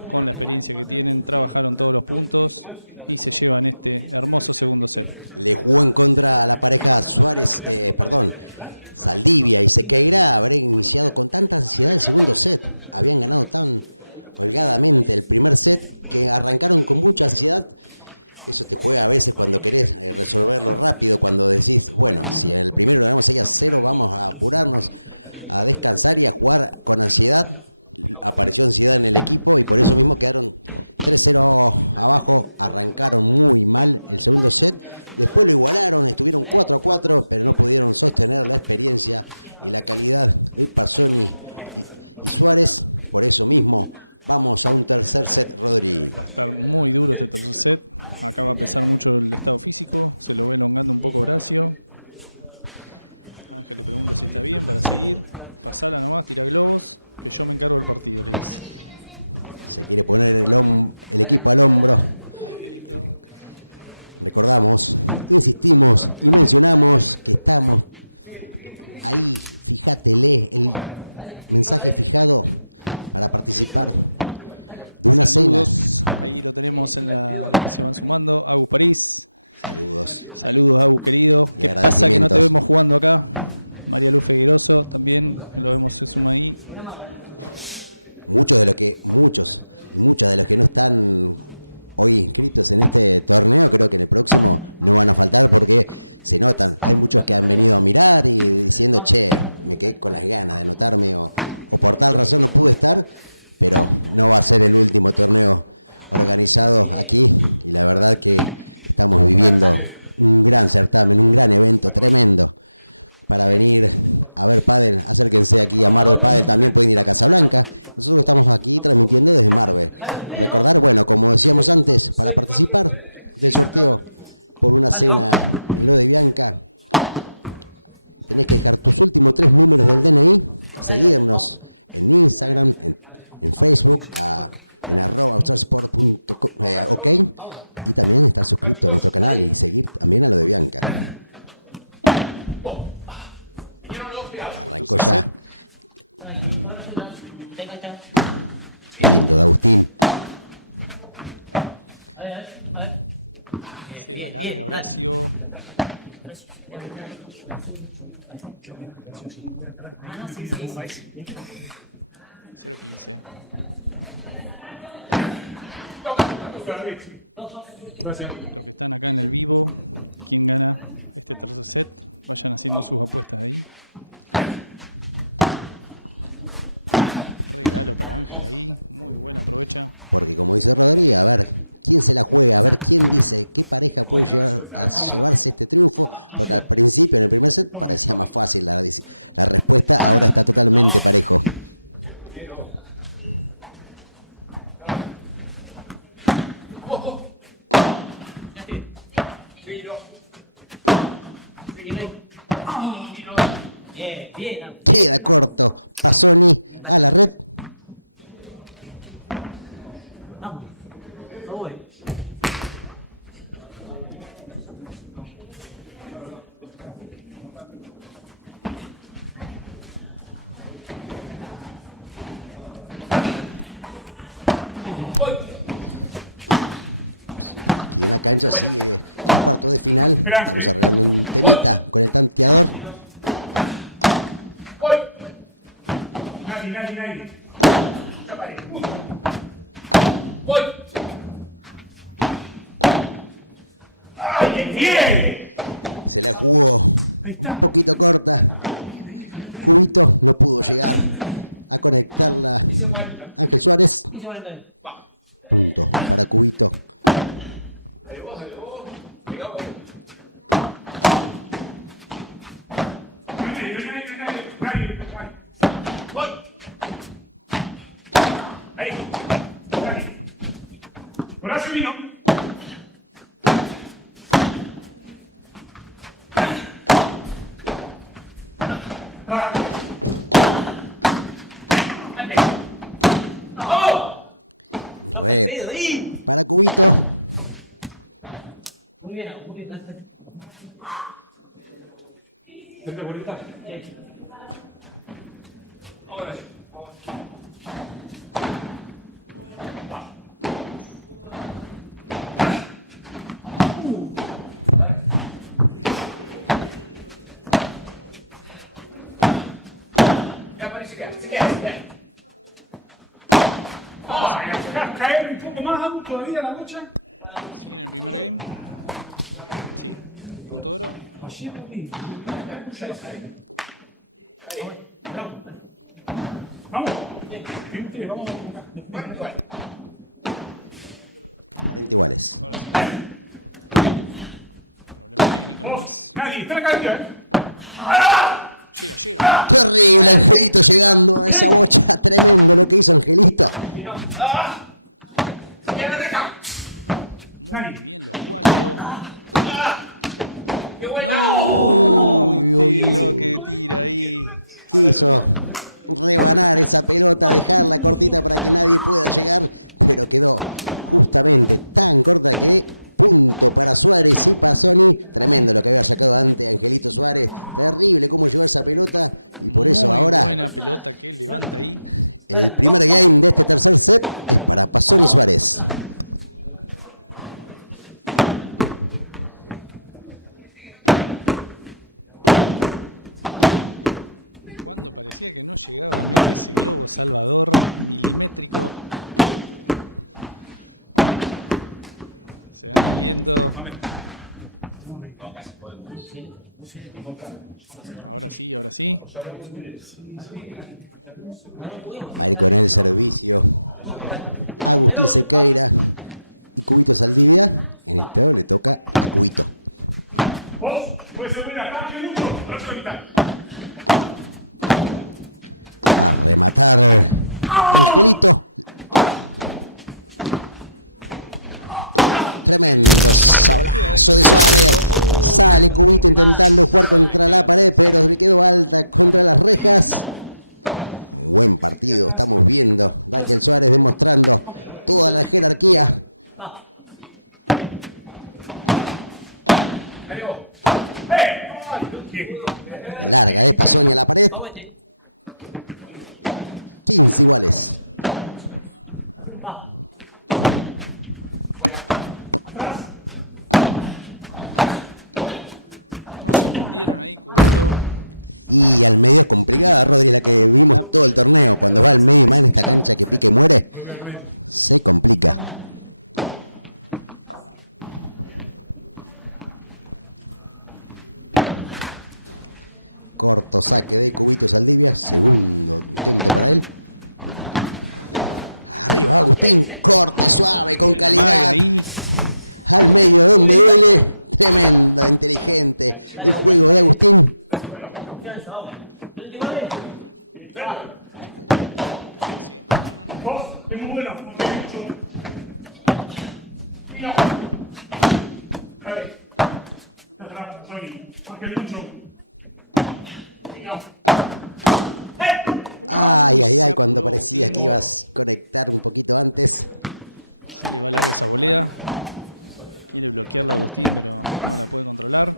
con la experiencia que tienen, trabajaron todos los puntos y se llevan este hermoso segundo set. Le jugó en contra a la pareja Saldivia y Sequeira haber iniciado con tanta ansiedad el segundo set. Habían ganado tan holgadamente el primer set que arrancaron con mucha ansiedad Eso te juega a veces cuando querés resolverlo rápido, cuando decís, bueno, si en el primero lo ganamos 6-0, vamos a apurarnos, a descansar y a jugar con ansiedad. Apareció ansiedad en el equipo y por eso mismo quedaron 3-0 abajo, arrancaron muy mal el segundo set, después lo igualaron, estuvieron 4-4, pero no pudieron sostener la experiencia y la calidad de Pazzoni y Suárez. Por eso mismo vamos a un tercer set, Rodri. Va a estar muy duro este tercer set. Acá va a pesar mucho el estado físico. Se lo ve elongando un poco Horacio. Ángel le pregunta si está bien para seguir. Pasala nomás, tira globos, que yo me encargo del partido, le dice. Se quiere poner el equipo al hombro. Recordamos, insistimos y mencionamos que estamos ahí. Fíjatele el mensaje fijado para participar de una Saludos. cena. Ahí lo tenemos en la que se van sumando. Agus París. Saludos. Saludos, Agus querido. Y ¿Qué pasa que no te agradecimientos. vemos jugando acá? María Luz Figueroso también, lo vemos, se suma ahí. Muchos y muchas de los que no están hoy inscritos en este torneo, creo que en el próximo no van a faltar porque se notan. Hay muchos que han venido a mirar y diciendo, che, me quedé con las ganas de anotarme o por tal razón no pude estar, pero no va a ser el último torneo organizado aquí y la verdad que estamos viviendo un gran certamen, un gran evento tremendo. Para venir a ver pádel, acérquense aquí a Marvel Padel, también pueden ir a Casablanca. Nosotros estamos aquí transmitiendo desde Marvel. Recordar, bueno, como decíamos antes, para participar del sorteo por una cena en lo de Bianca, tenés que dejar tus últimos 3 números del DNI, seguirnos en Instagram, en Facebook, en @australsport.ok y también estar suscrito a nuestro canal y seguir también a lo de Bianca. Arrancó ya. Lindo de Agustín. Se va larga Horacio. $0.15. Los que están acá en el vivo, ¿quién gana este tercer set? Vayan haciendo sus apuestas ahí. Regalo para Ángel ahí, muy buena, aprovecha. Porque como dice Rodríguez, a ver quién se la juega, a ver quién dice qué pareja puede llegar a llevarse este triunfo, porque al principio en el primer set parecía más fácil la respuesta, ahora está totalmente parejo. Queda corto, Pazzoni a la red. Aquí en la cancha sigue el cuarto de final. Estamos arreglando un temita con el tanteador. Nadie. Ya paré. ¡Ay, bien! Se la jugó un poquito corta. Cubito no pudo llegar a conectarla. Ángel Suárez. Punto para Cubito. Horacio vino. Red para Cubito. Caer un poco más aún todavía la lucha. ¿Sigue en el primer game? Sí. Punto de oro. Vamos. Vamos. 40 iguales. Ahora sí. Problema técnico nomás. Nadie, está la cancha. Llega. Terrible Angelito llegando a esa bocha. Tremendo lo que hizo Angelito. Muy bien los 4. No, lo que tira ahí. Quiso rebanar esa pelota, dejarla cortita para que nadie pueda llegar, pero quedó justamente tan corta que punto para Suárez y Pasoni. Tremendo lo que había sacado antes Angelito Suárez. Terrible cómo llegó esa pelota y por eso Muy ahora buena pelota que levanta ahí. el primer game de este tercer set es para Pasoni Suárez. Cuando parecía que no llegaba a meter ese globo salvador milimétrico. Se van saliendo. Ahora sí. Va a ir con el servicio Agustín Sequeira y Cubito Saldivia. En este lado le toca a Cubito. Vos, puede ser buena ataque, Lucho. A la segunda mitad. A rematar Angelito. Tremendo sablazo de Suárez. Sale Cubito intentando jugar contra la pared, pero le quedó alta contra las rejas. Buen partido estamos viendo. Ángel Suárez demostrando toda la jerarquía. Larga de Pasoni a la pared. 15 iguales. No se entendieron ahí, Cubito. Y al medio es complicada, Rodri, la que vimos todo el torneo. Cuando va al medio más en esta cancha que pique muere, se complica. Corto saque de Cubito Saldivia. Segundo intento para él. Arriba Agustín. Corta, suave, con calidad. Ahí. Al medio donde duele. Tremendo, inteligente el juego de Agustín. Vos, que muy buena. Lucho. Mira. A ver. Atrás, Sony. Ángel Lucho. Mira. Ay, cuando parecía que ibas a conectar un poquito antes. Se le va larga esa volea. Quiere bloquearla Agustín, pero no la puede controlar.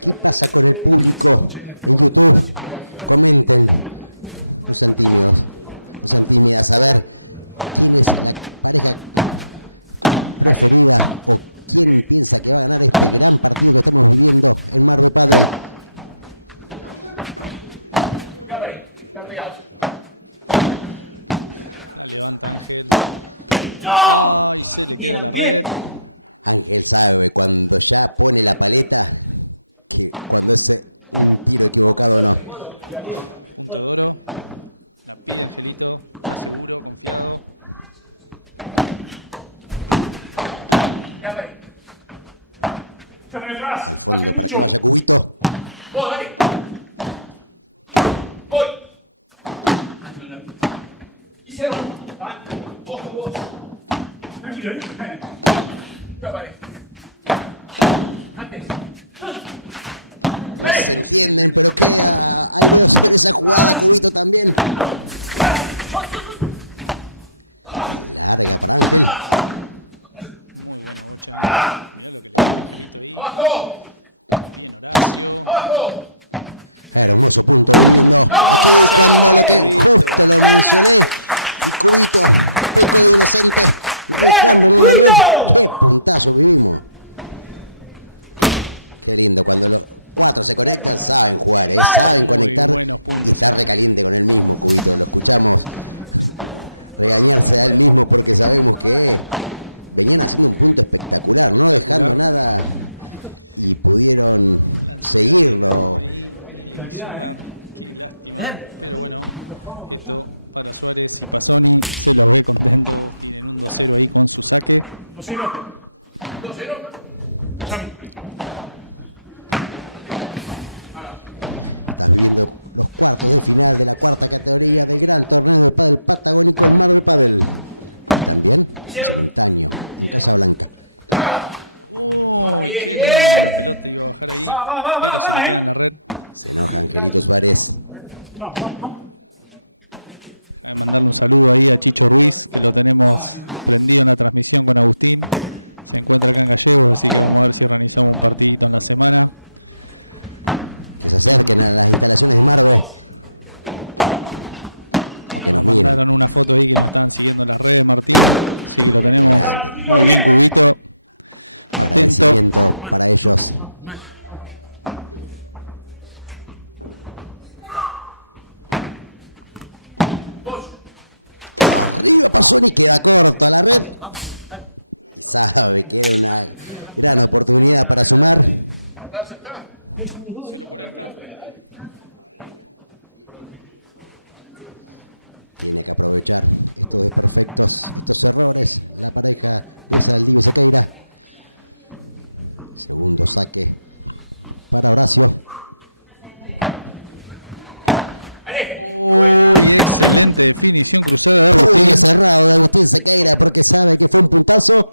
¿Qué pasa con el público en YouTube? Comenten. No sean tímidos. No sean tímidas. A ver quién es la pareja preferida o quién piensa que va a ganar este gran partido que estamos viviendo en Mar de Padel. La levanta Ángel. Ay, se le queda la red. Ángel sabe cuando ya pone la paleta que cuando es un tiro equivocado o no. Punto de oro. La pide Angelito. Está seguro, confiado. Al fondo para que vaya Cubito. Vos, dale. Voy. Y se va. Vos con vos. Tranquilo, tranquilo. Antes. No se entienden, pero queda aireo sobre esa jugada. Cubito también. Larga para Ángel. Muy buena bocha. Mirá lo que le dio Angelito ahí. Bien Horacio. Hermoso punto viviendo aquí cuando lo que justo lo mencioné. Y Cubito, peco de inocente, dejándole en la red. Qué puntazo vivimos. Qué lindo, cuando los cuatro se conectan, saben jugar, saben Muy conectar. buenos puntos. Y está recaliente con él mismo, Cubito. Lo escuchamos regañarse a él mismo porque sabemos que venían haciendo un punto espectacular, no dejando nada y pudieron seguirlo. Ahí y lo hizo errar. Qué lástima. Pero bueno, esto para Suárez y Pasoni se los ve contentos. Tienen un 2-0 ahí con su saque. 2-0. 2-0. Sammy. Estás viviendo los cuartos de final de la cuarta categoría del gran torneo de pádel patagónico en Mar del Pádel. Y también simultáneo en Casablanca. Uy, qué linda la pelota iba a bajar ahí, pero se le queda en la red. Se enoja Angelito Suárez. Déjame mandarle un saludo ahí a Chicho Ruiz, que lo tenemos prendido en la transmisión con Agustín. Se encuentra acá en Gallegos, así que vamos a ver si organizamos un partidito en la semana. Que se acerquen a las instalaciones de Marbe. O que nos miren. Mandaron una foto ahí que nos estaban siguiendo en las redes, Martín. Así que lo tenemos muy bien, Cubito. Atento. Agradecimiento para ellos. Arriba Pasoni, queda corto a la red. Y sabe que era una gran oportunidad para sumar. 0-40. Tiene que aprovechar estos desperfectos, estos errores, la pareja de Saldivia y Sequeira. Segundo saque para Horacio. Uy, excelente definición cruzada de Agustín. Muy cerrado de Agustín Sequeira porque sabe que fue un puntazo.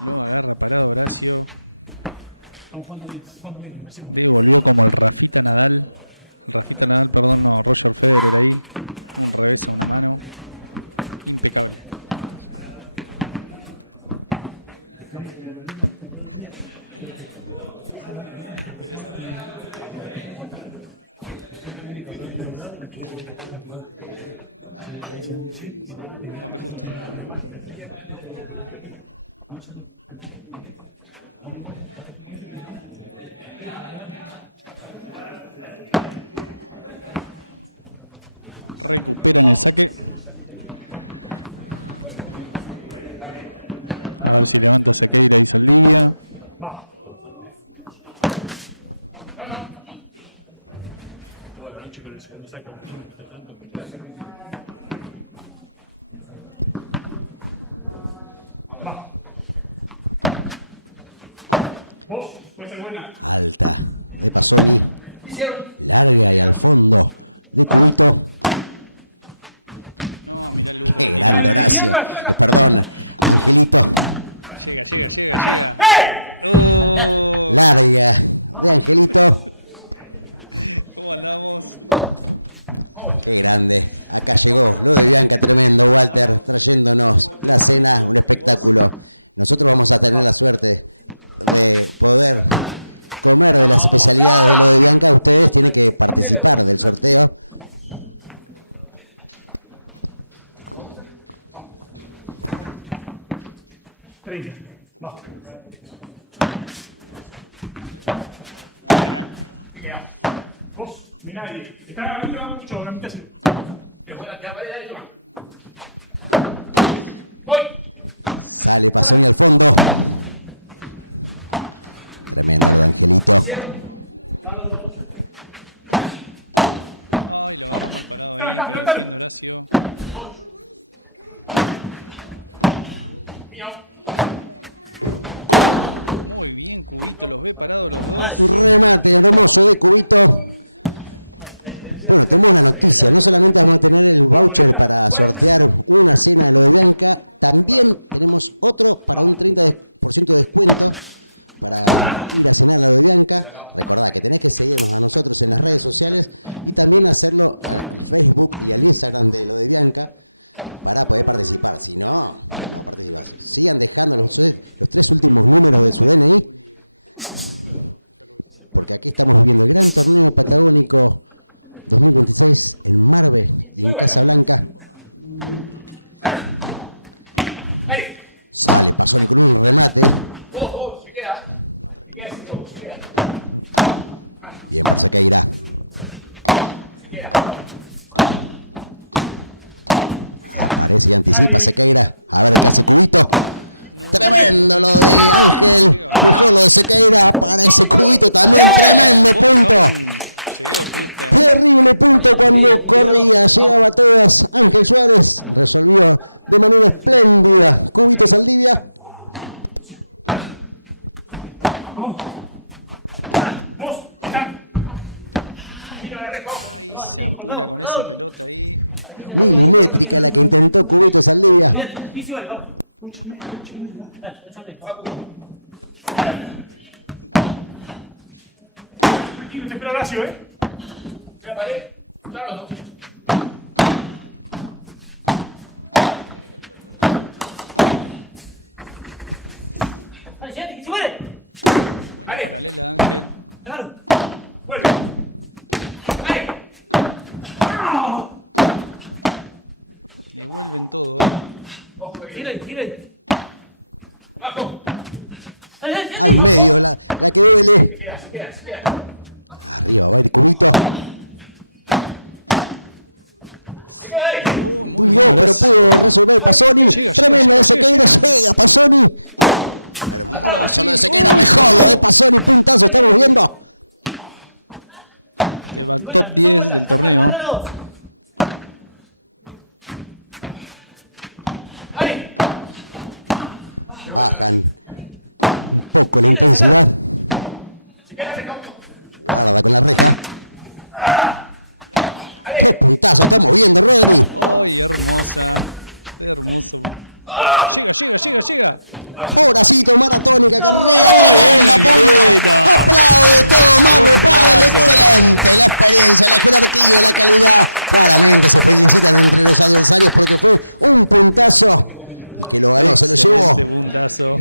Lo agarra parado Horacio. Devolvió como el Rafita Nadal. El Rafita Nadal, perdón, no, Roger Federer ahí. Un revés a una mano. Impecable. Juan B. Justo. Recuperan el saque. A ver si levanta Sequeira y Saldivia. Alta de Pasoni. Larga y al fondo de Cubito. No, mirá el lujo. Qué grande Horacio. Perdón, Angelito. Llega. Oh, Larga de Angelito. ¿cómo andamos? Qué grande. Acá llegó lo de Bianca, tremendo, Walter, trayéndonos la cena, un espectáculo. Nosotros vamos a tener la suerte de poder comer de las especialidades de lo de Bianca. Ustedes tienen que participar del sorteo. Mirá, está arriba mucho, la mitad así. Voy. Sale Pasoni al fondo. Tremendo lo de Angelito. Ay, lo agarra mal parado ahí, pero defiende Horacio. Muy bien, Cubito, los ve parados los dos. Un remate hermoso de Cubito. Bueno, tenemos una noticia. No solamente vamos a tener el voucher para sortear una cena de lo de Bianca, también tenemos otro para un 30% de descuento para ir a cenar a lo de Bianca. Recordá que tenés que seguirnos a nosotros en las redes sociales y también hacerlo al Facebook y al Instagram de lo de Bianca para poder participar. Si no, no participás. Sigan dejando los 3 últimos números de su DNI, porque aquí estamos viviendo el gran torneo patagónico 2026 en Marbe y en Casablanca. Sale Pasoni con un remate. Bien por Sequeira. Parece y anticipa Sequeira. A ver qué hace Cubito. Tremendo lo de Ángel. Mejor lo de Sequeira. Para ese Cubito también. Tremendo punto. Llegó justo. Terrible punto cuando corría. Llegaba a todas. Ángel Suárez resolvió de manera espléndida. Cubito Saldivia. Ay, se apura con esa pelota ahí. Milimétrica la que intentó Cubito Saldivia. Te espera Horacio, ¿eh? Ya paré. Claro, no. Buena paralela, Ángel. Vuelve. Devuelven todo. Al medio, la que duele. Arriba va a ir Cubito. Muy bien, pero Horacio. pudo resolver Pasoni. Llega, Tremendo de llega, Sequeira. Llega Pasoni. Hermoso lo de Sequeira. Mejor lo de Pasoni. Puntazo estamos viendo. Que va al top 10 del torneo. Bajan un poco la intensidad. Guarda con la reja. ¡Qué puntazo estamos viendo, Rodri! ¡Ay, hermosa! Hermoso. Llega. Horacito, maratónica, carrera. bien, tremenda, Angelito! punto. Aplaude todo, mano para el excelente. La experiencia, la jerarquía, la calidad. Claramente se felicitan entre los adversarios porque fue un puntazo. Y que lo ganó, se lo llevó. Excelente puntazo.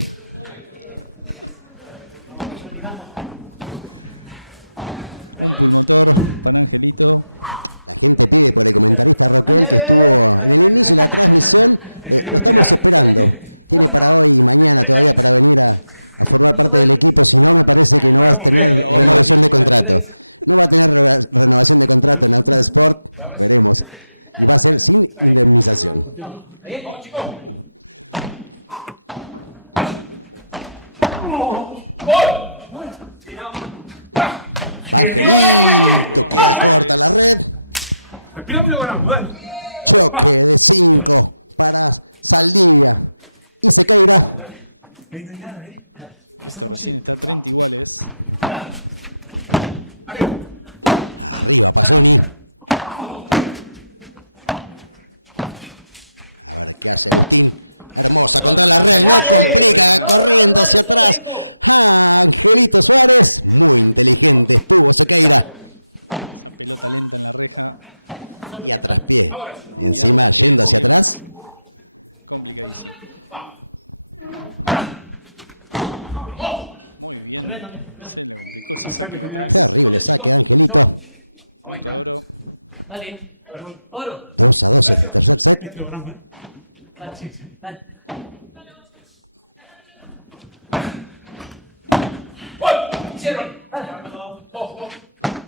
Un pulmotor para Angelito. La gente pide por el comentarista Roquel que estuvo en el inicio de la transmisión. Lo estamos esperando. Tiene para hoy y mañana todavía para venir a formar parte del equipo. Si no, me parece que no va a tener renovación de contrato. No va a tener renovación de contrato en Austral Sport. Veremos. Y va a ser sin indemnización. Angelito, queda corta la red. Respiramos y lo ganamos, dale. Choque de 5 para Saldivia. Y Sequeira. Esto recién está a 30 iguales. Arriba Pasoni. A ver qué hace Agustín. Hermosa contra la red, no complica, corriendo hacia atrás. Angelito Suárez, muy inteligente estuvo Sequeira. Esa pelota lenta en la reja. Y a traspié. Encima yendo hacia atrás. Complicadísimo. Muy bien. Se le complicó ese saque de atrás. Terrible saque de Angelito. Punto de oro. 2-2 el tercer set.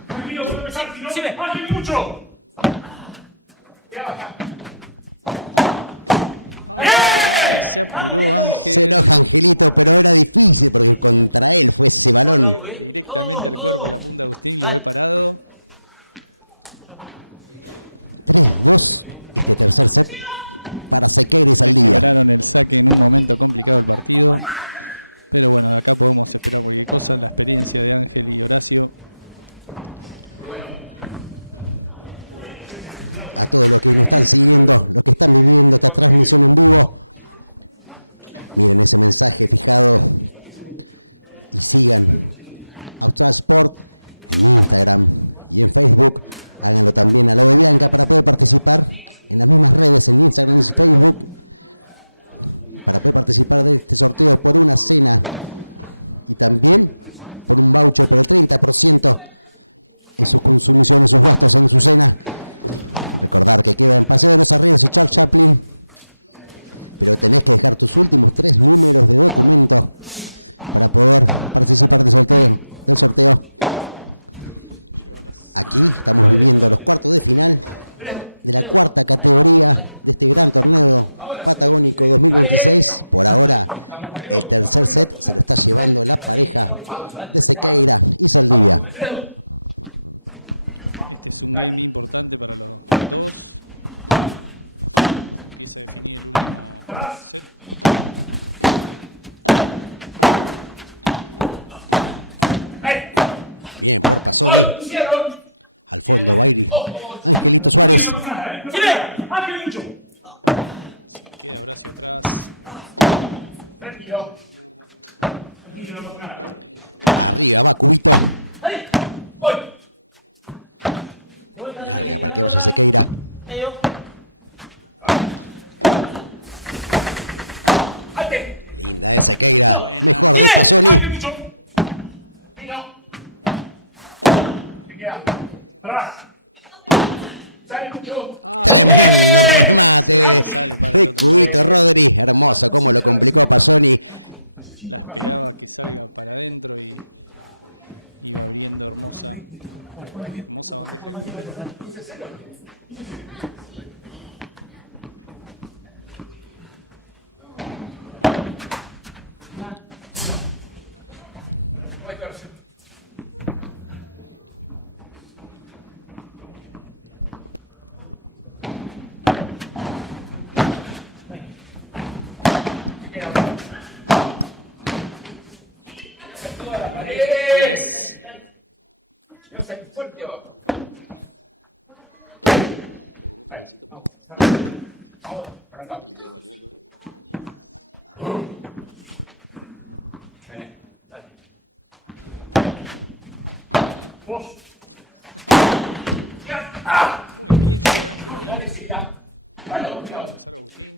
Tranquilo, puede empezar, si no, ¡Ángel, mucho! Ay, se apuró Ángel. Se enoja Angelito, pero era difícil porque contra él fue ese balón. Directamente al cuerpo, la punta de Agustín, lo ve parado. 3-2 este tercer set para Sequeira y Saldivia. Pararon el saque en un momento complicado del partido. Pero bueno, de acá podemos esperar cualquier cosa. La experiencia de Ángel y Horacio. A todos los que nos están siguiendo, los que están viviendo esta transmisión en vivo, miren ese mensaje fijado y sigan Austral Sport en Instagram y en Facebook. Háganlo también a la de Bianca para poder participar en las mismas redes, en Instagram y Facebook, para poder participar de este sorteo por una cena y también por un voucher, pero el 30% en sus consumiciones, sus gastos en su cena. Recordar que queda en Paseo de los Arrieros y Charles Chaplin, pero tenés que dejar tus últimos 3 números de documento para poder participar del sorteo. Aquí estamos viviendo los cuartos de final de la cuarta categoría de este gran torneo patagónico 2026. Por ahora, el tercer set se lo está llevando la pareja de Sequeira y Saldivia. Este es un game importante para los dos. Empieza a definir el último set. Bien por Pasoni. Al fondo Bairi. Angelito Suárez. Se queda Horacio atrás. Arriba va Cubito. Larga para que vaya Sequeira. Linda de Sequeira. Buena. Mejor de Pasoni. Tremendo remate Sale para el de otro Cubito lado. Rodri. Hermoso cómo lo complicó a Pasoni. La esperaba que salga para adentro y iba abriendo hermosa bandeja de Cubito. Yes. Muy bien, llega Ángel ahí. Va a empezar Agustín.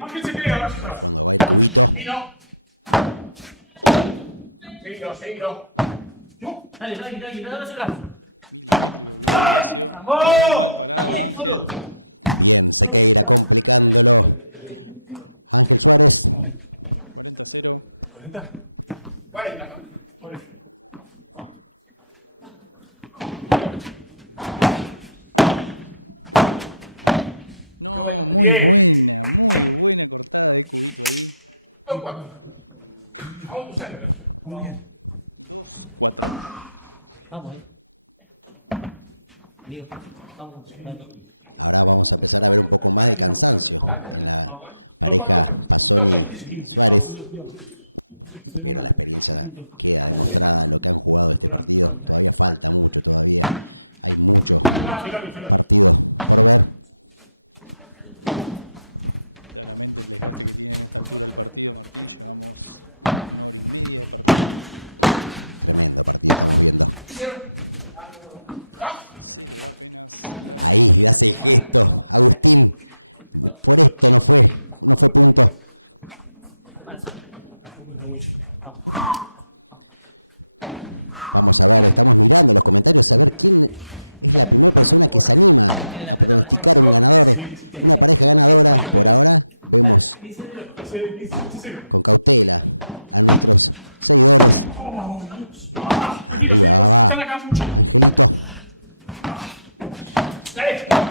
Ángel se pega, ahora se Al fondo va a ir Cubito. Seguilo. Milimétrico de globo Horacio. Lo ve mal parado Ángel. Bien, Sequeira complicándolo. Ángel Suárez. 40-0. No, muy buena cortada de Cubito ahí. 2-4. Ahora vamos a empezar a ver un poco más de cansancio en la pareja Pasoni y Suárez. Pero la experiencia queda demostrada en lo que han jugado este partido. Todavía falta mucho, todavía hay muchos partidos por ver. Claramente el desgaste que tiene en esta altura el partido, Martín. Llevamos 1 hora y media de partido. Tremendo partido estamos viendo. Se le va apenas. Ahí hace el gesto, Agustín. Por esto no fue punto. Vamos a ver, estamos mirando los comentarios a ver quién es la primera persona que se anima a pronosticar un ganador, una pareja ganadora. Por ahora vemos con cautela a nuestros seguidores. Arriba va Angelito.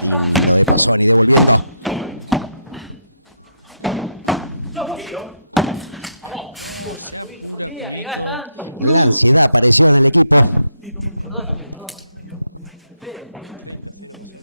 Lindo de Pasoni devolviendo. No, se apura Cubito. La ansiedad apareció en el equipo. 30-0 pasó.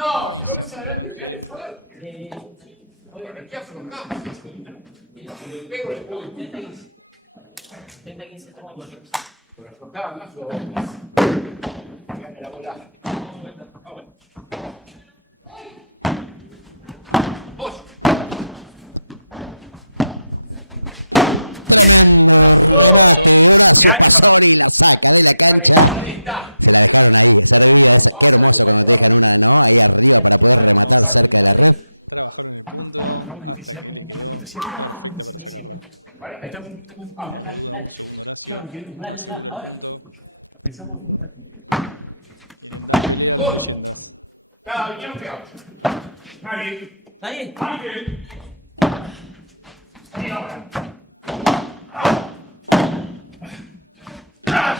Ay, se apura Ángel. Tremendo remate de Horacio Pasoni, la saca de la cancha. Se la dejaron ahí, servida esa. Qué hermoso cuando te dejan una, ¿no? Ahí arriba para poder rematar cerca de la red. Trabajaron el punto hasta que le quedó perfecta para sacarla. No lo duda un segundo Horacio. Asegura el punto. Quieren dar pelea a las leyendas. Nadie.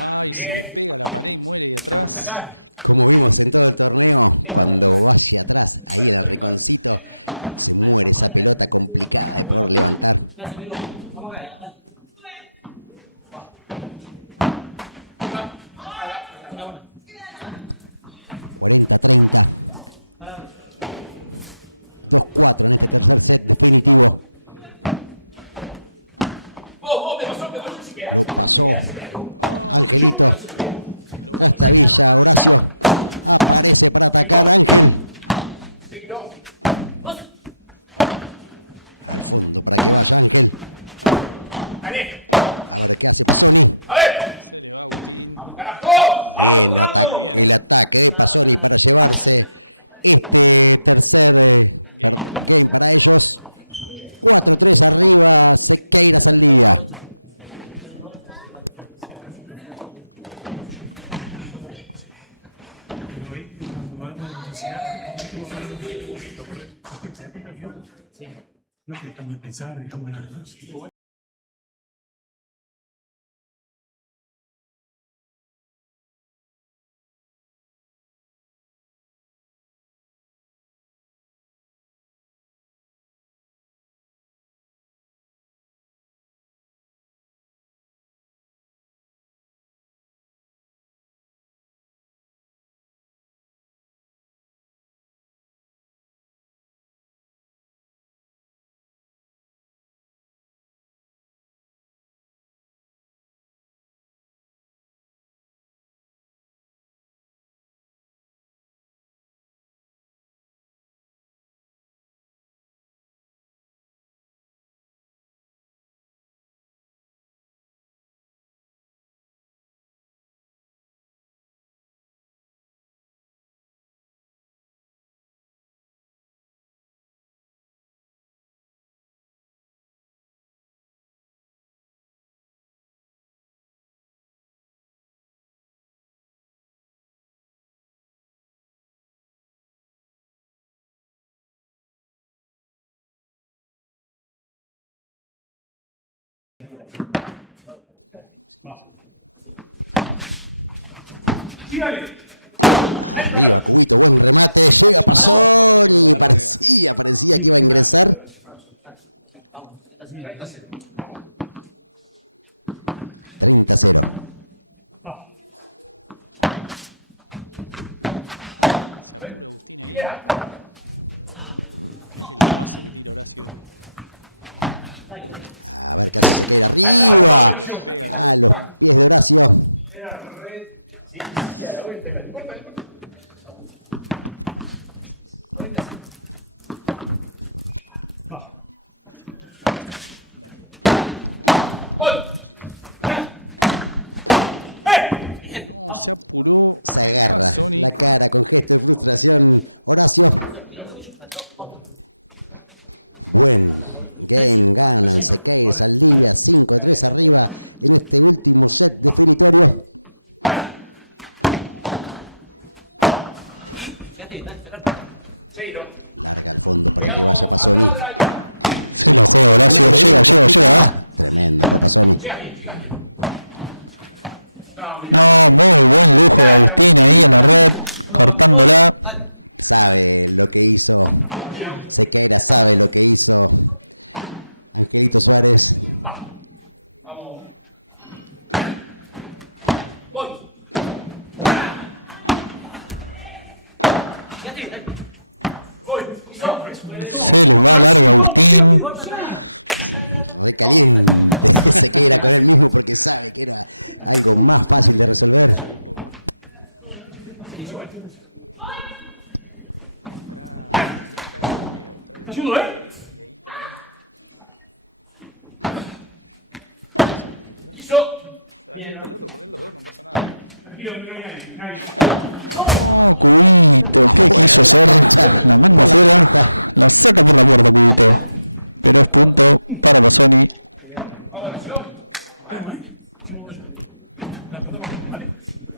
Ay, se le pega a la pared y muere ahí atrás. Como vimos en todo el torneo, cuando va hacia atrás, ahí en el rinconcito, se muere esa pelota complicada de poder levantar. ...40-30... 2-4 en este tercer set definitivo. Lo pasó Angelito. Gastavilla, Horacio. Aparece para atacar Ángel. Al fondo para que vaya Ángel. A ver qué hace Pasoni. Se le va Agustín. Bien, el ataque de Pasoni para llevarse este tercer game para ellos. 4-3 arriba, Sequeira Saldivia. Arriba, Cubito, buen remate, llega Pasoni, parecía que iba a ingresar. ...30-0. Se apura Agustín ahí. Es el paso que tira Horacio. A ver qué hace Sequeira, arriba, a los pies de Horacio. No, se apuró. Se agarra Pasoni. la cara con gesto de frustración Horacio. Buen game, ganan Sequeira Saldivia 5-3 arriba en este último set definitorio. Larga al fondo para que vaya Pasoni. Se lo juega Horacio, llega. Tremendo por Pasoni. No, muy buen lujo de Agustín ahí en la red, cortándola. Sabe lo que hizo Sequeira, sabe lo que hizo Angelito Suárez. Se le va larga Agustín. Recaliente Sequeira con él mismo porque sabe que era algo más fácil de resolver. Ayudo, Listo. Ahí está el otro, poner los dos, no pasa nada. Oh, Cubito, ¿qué quiso hacer? La manda afuera, la saca por la puerta, Cubito. Pero es punto para Pasoni.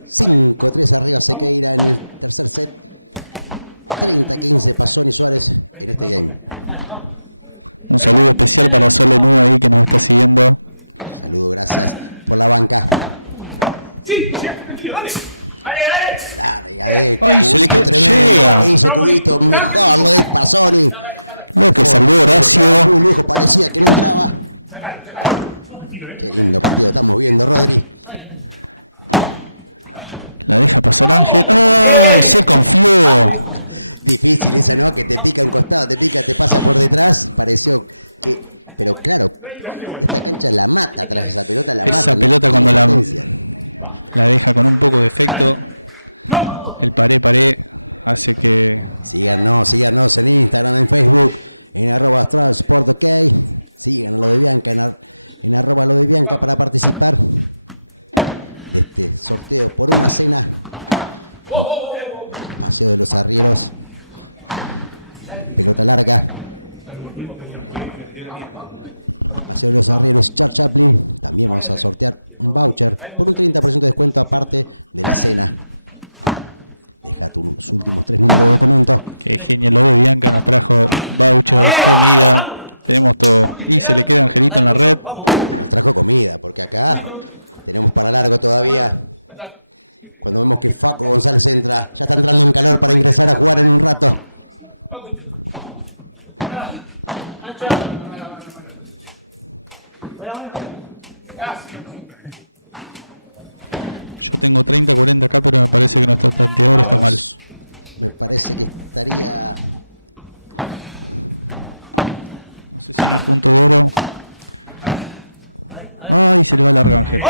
Cinco 3 arriba Sequeira en el tercer set. 30-15 Pasoni Suárez en este game. Un saludo especial para Sole Nu ahí que nos está siguiendo. Saludo, gracias por la banca. Sí, tranquilo, dale. Dale, Ay, se le queda- tremendo. llega. ¿Qué hizo Cubito? Mejor lo de Pasoni. Lo que salvó Horacio. Muy lejos, parecía que no entraba. Qué lindo partido estamos viendo, Rodri. La deja pasar Ángel. ¡Ay! Se confió. Difícil esa, ¿no? Que te pica un costado, te pica, te pasa por detrás. Pareció que... Pero claro, esta cancha la mata atrás de esa pelota, la mata. Esa ¿no? pelota cuando Potencia. la deja con un poco de efecto. El paré hace que... Síganos en Instagram, en Facebook, en @astralsport.ok. Sigan a lo de Bianca, en arroba lo de Bianca para participar de este sorteo por una cena. Paseo de los Arrieros. Pelota larga. Paseo de los Arrieros, Charles Chaplin. También vamos a sortear un voucher por un 30% de descuento aparte de la cena. Deja tus últimos 3 números de documento. Qué genial, lo de Bianca nos trajo voucher, comida, tenemos todo. Y se le queda Angelito en la red. Nos trajo comida, porque acá tenemos para largo todavía. Cuando vemos que Faco González entra, ya está entrando en calor para ingresar a jugar en un rato. Yo tengo 30-40 acá, pero me parece que nuestro tanteador está mal. Vamos. Me parece que estaría... No sé si no es punto de oro. Ay, se le va a largar Ángel.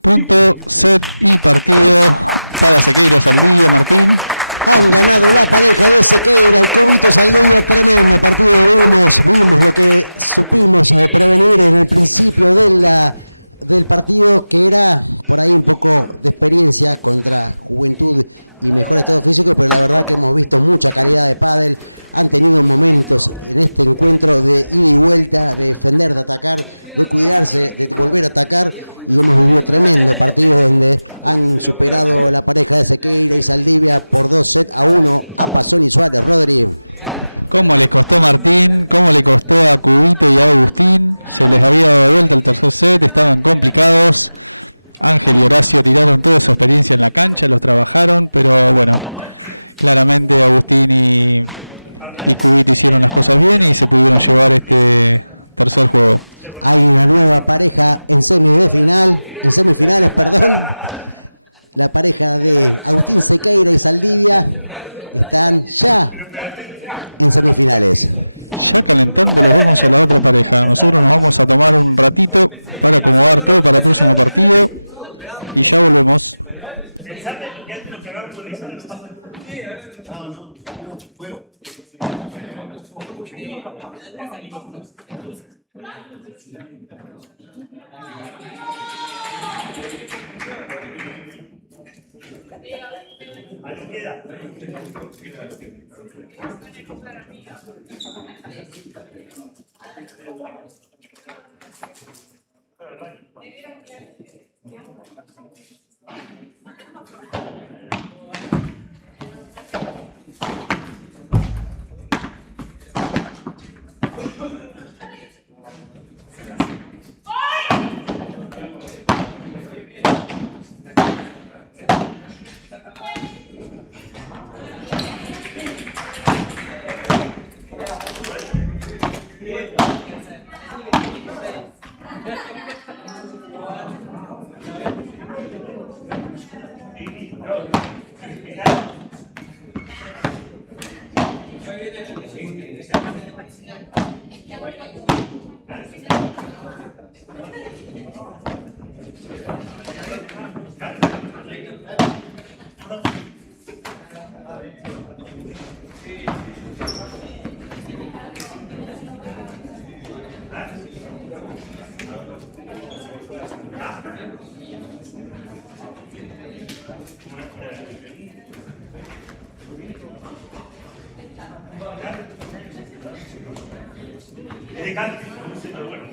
Punto, set y partido para Sequeira, Saldivia, Martín. Han ganado la pareja de Sequeira, el Cubito Saldivia, tremendo partido. Vimos lo que supimos prevenir en el principio del partido, que era por ahí un poco de experiencia contra Juventud y mejor estado físico, pero la verdad que hemos visto mucha calidad de pádel. Han tenido momentos en este encuentro de ida y vuelta, de defender, de atacar, de cuidarse, de volver a atacar, y hemos vivido tremendo partido donde han superado la pareja de Sequeira y Saldivia por 2-1 a Pasoni Suárez. Rodri. ¿Cómo les costó Martín? ¿Cómo le costó a Cubito y a Agustín? Se les había dado vuelta el tercer set, estaban complicados. Ángel y Horacio tiraron toda su experiencia en la cancha, los trabajaron, pero bueno, claramente Agustín y Cubito hicieron las cosas bien y se pudieron llevar este tercer juego. Hay una nueva pareja en semifinales, perdón. La pareja de Agustín Sequeira y Saldivia están ya en semifinales. Ya calentando los vemos a la otra pareja. Nosotros nos vamos a tomar un ratito para acomodar todo para el próximo partido y ya volvemos. Elegante, pero bueno.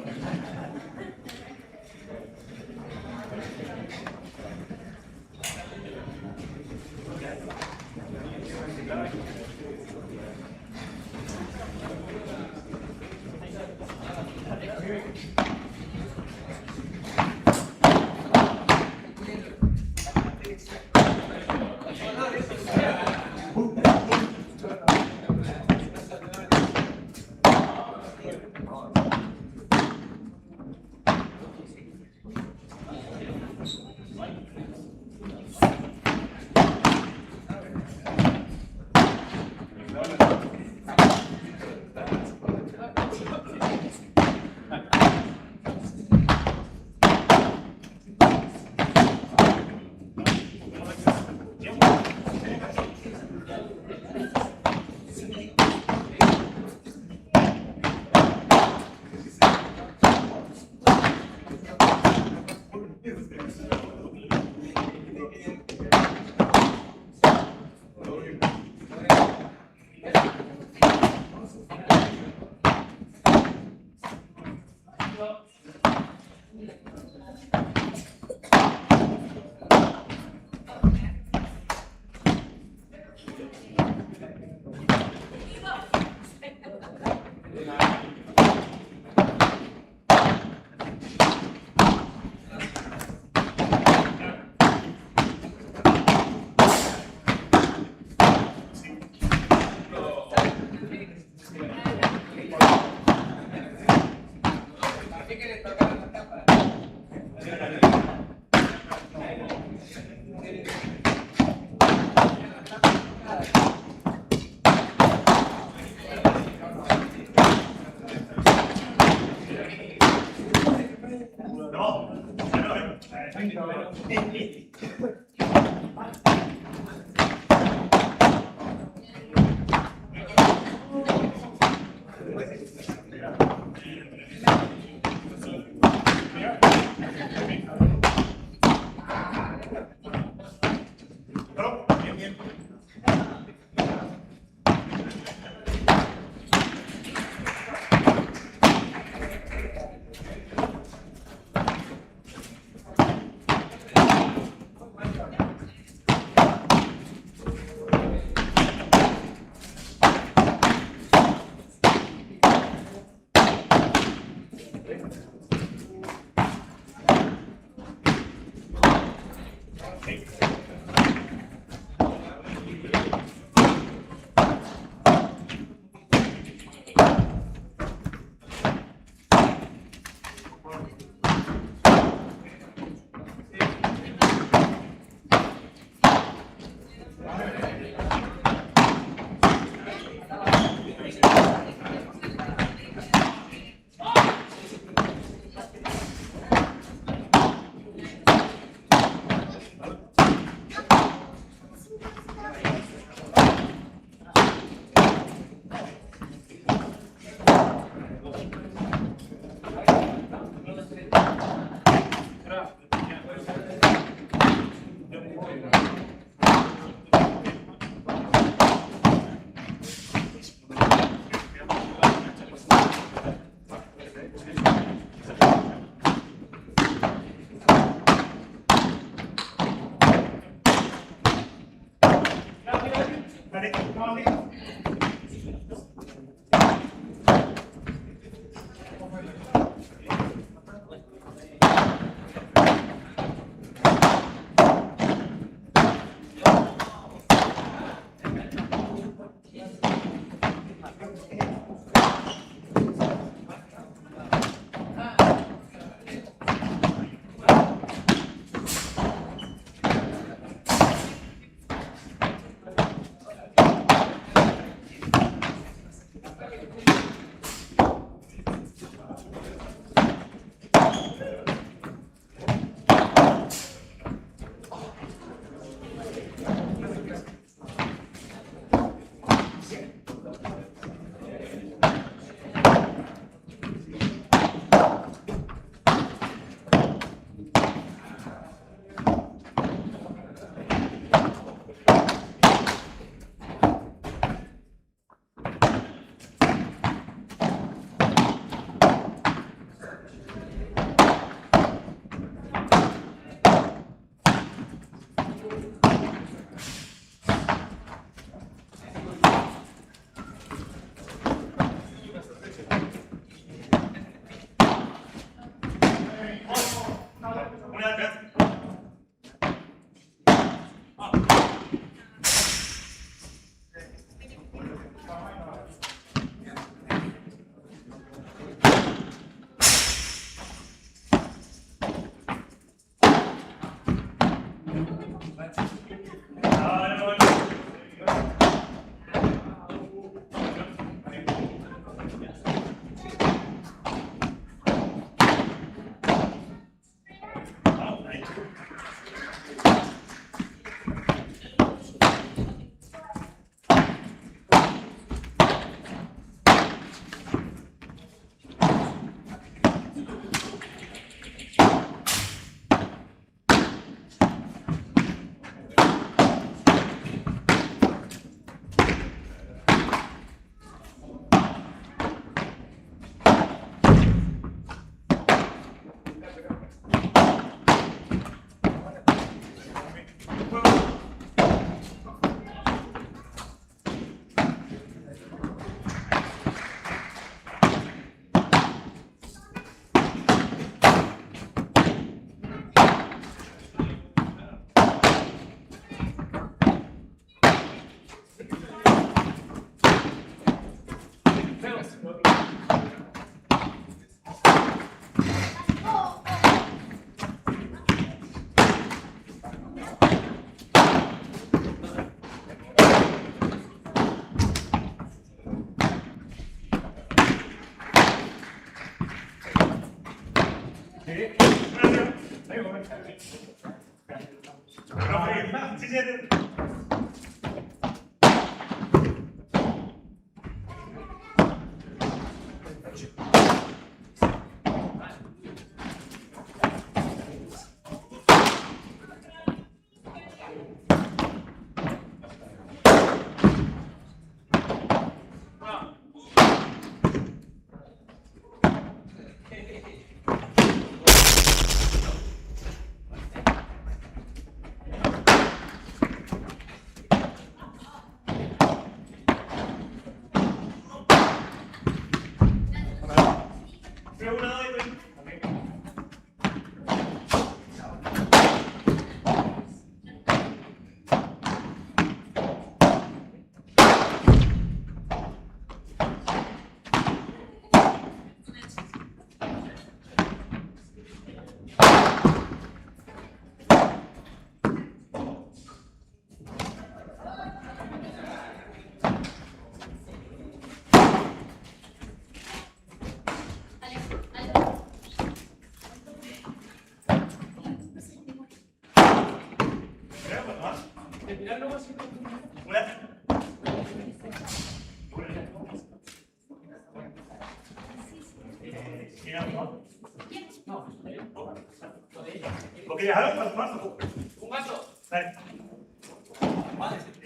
Ok, déjalo un vaso. Un vaso. Dale.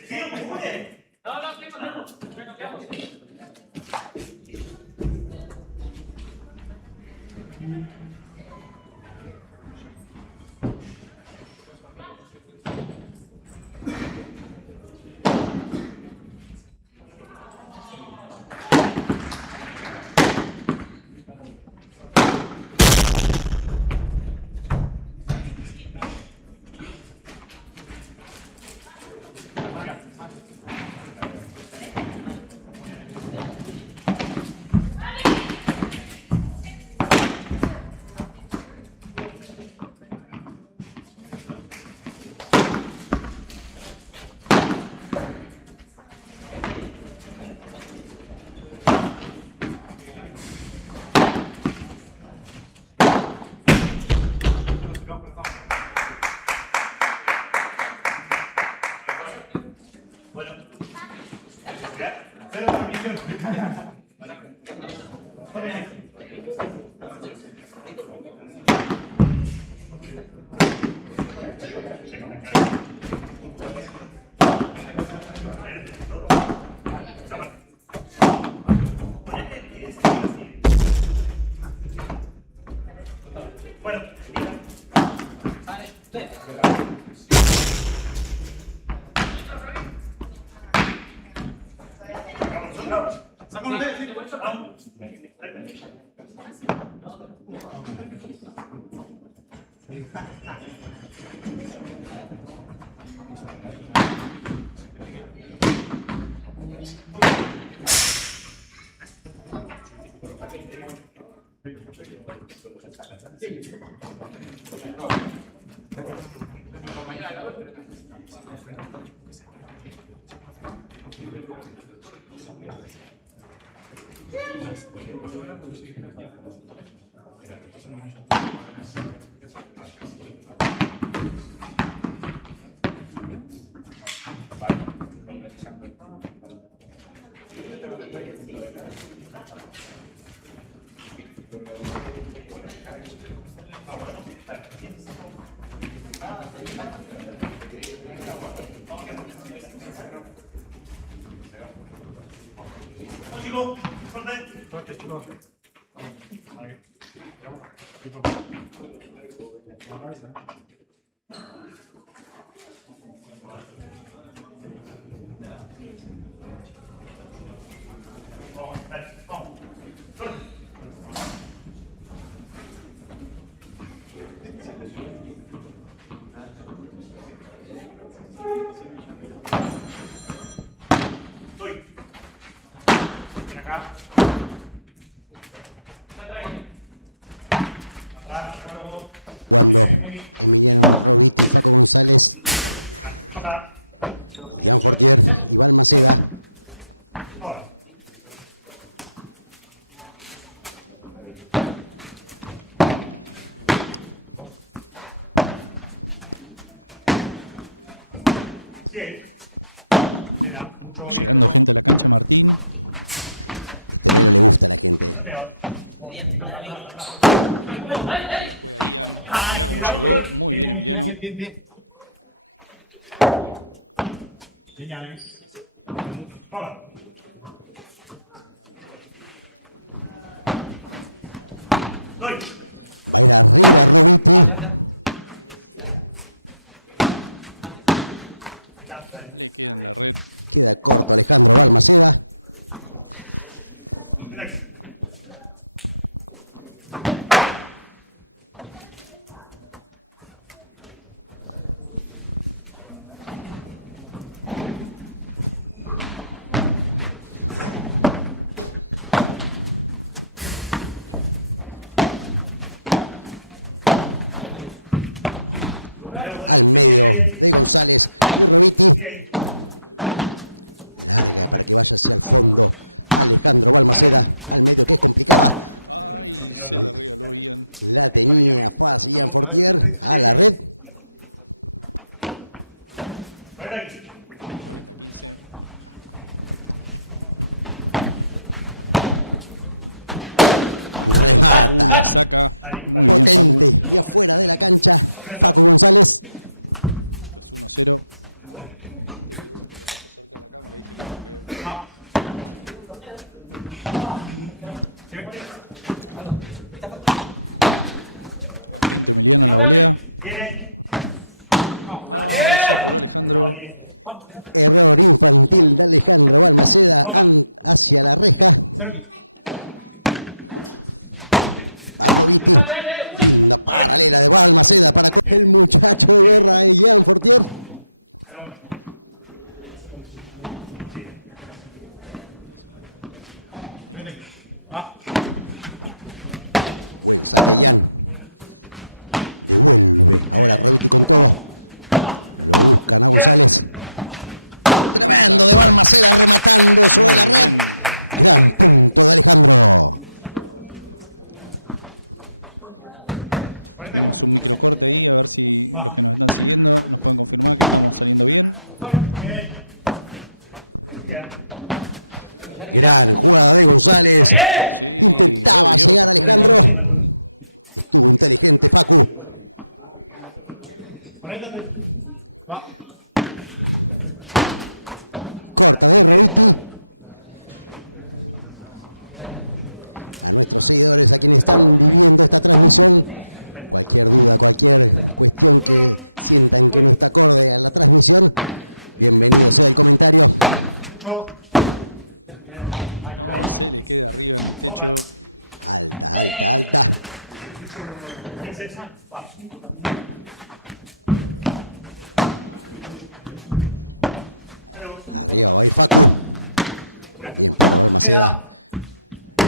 Sí, no me escuche. No, tengo. Cuando Emiliano Robiti, Faco González, Jan Fortier y Balmaceda. Llegando gente a la cancha, Martín. Este horario le gusta a la gente. Juega Ian. Mirá cómo llegó. Muy bien, Emiliano. Va a ir arriba Robiti. Le queda en la red. Queda corto Alejandro Balmaceda. Al medio de González y Robiti. Larga para que vaya hacia el fondo. Alejandro Balmaceda al medio, que es complicada. Ay, se la regaló Ian. La tenía fácil Jan Fortier a la red. 40-15. Remata. La saca muy bien. Potente. Facu. Y afuera de la cancha, Facu González. Esto es 1-0. Atento Emiliano en la volea. Ay, se apuró Alejandro. Error infantil de Alejandro Balmaceda hacia la reja. Va Robiti. Linda paralela de Balmaceda para el muchacho de guerra de Jan Fortier. Buen saque Jan. Devuelve. Ahora Robiti con todo. Lo buscan a González. Tremendo de Balmaceda rematando sobre la red. Gran punto de Alejandro. Tuvimos un microcorte ahí, a ver si los que nos están siguiendo nos pueden confirmar que estamos saliendo bien. Gran jugada de González. Sí, Intentaba obvio, llegar Alejandro. Estuvo inteligente Facu. Corta de Robiti. A nuestros seguidores, a quienes están viviendo esta transmisión, cualquier duda, cualquier cuestión que sientan que no está acorde a la transmisión, bienvenido sea el comentario. No, se le queda arriba en el techo. Alta, alta, alta. Arriba va a ir Facu. Bien por Balmaceda.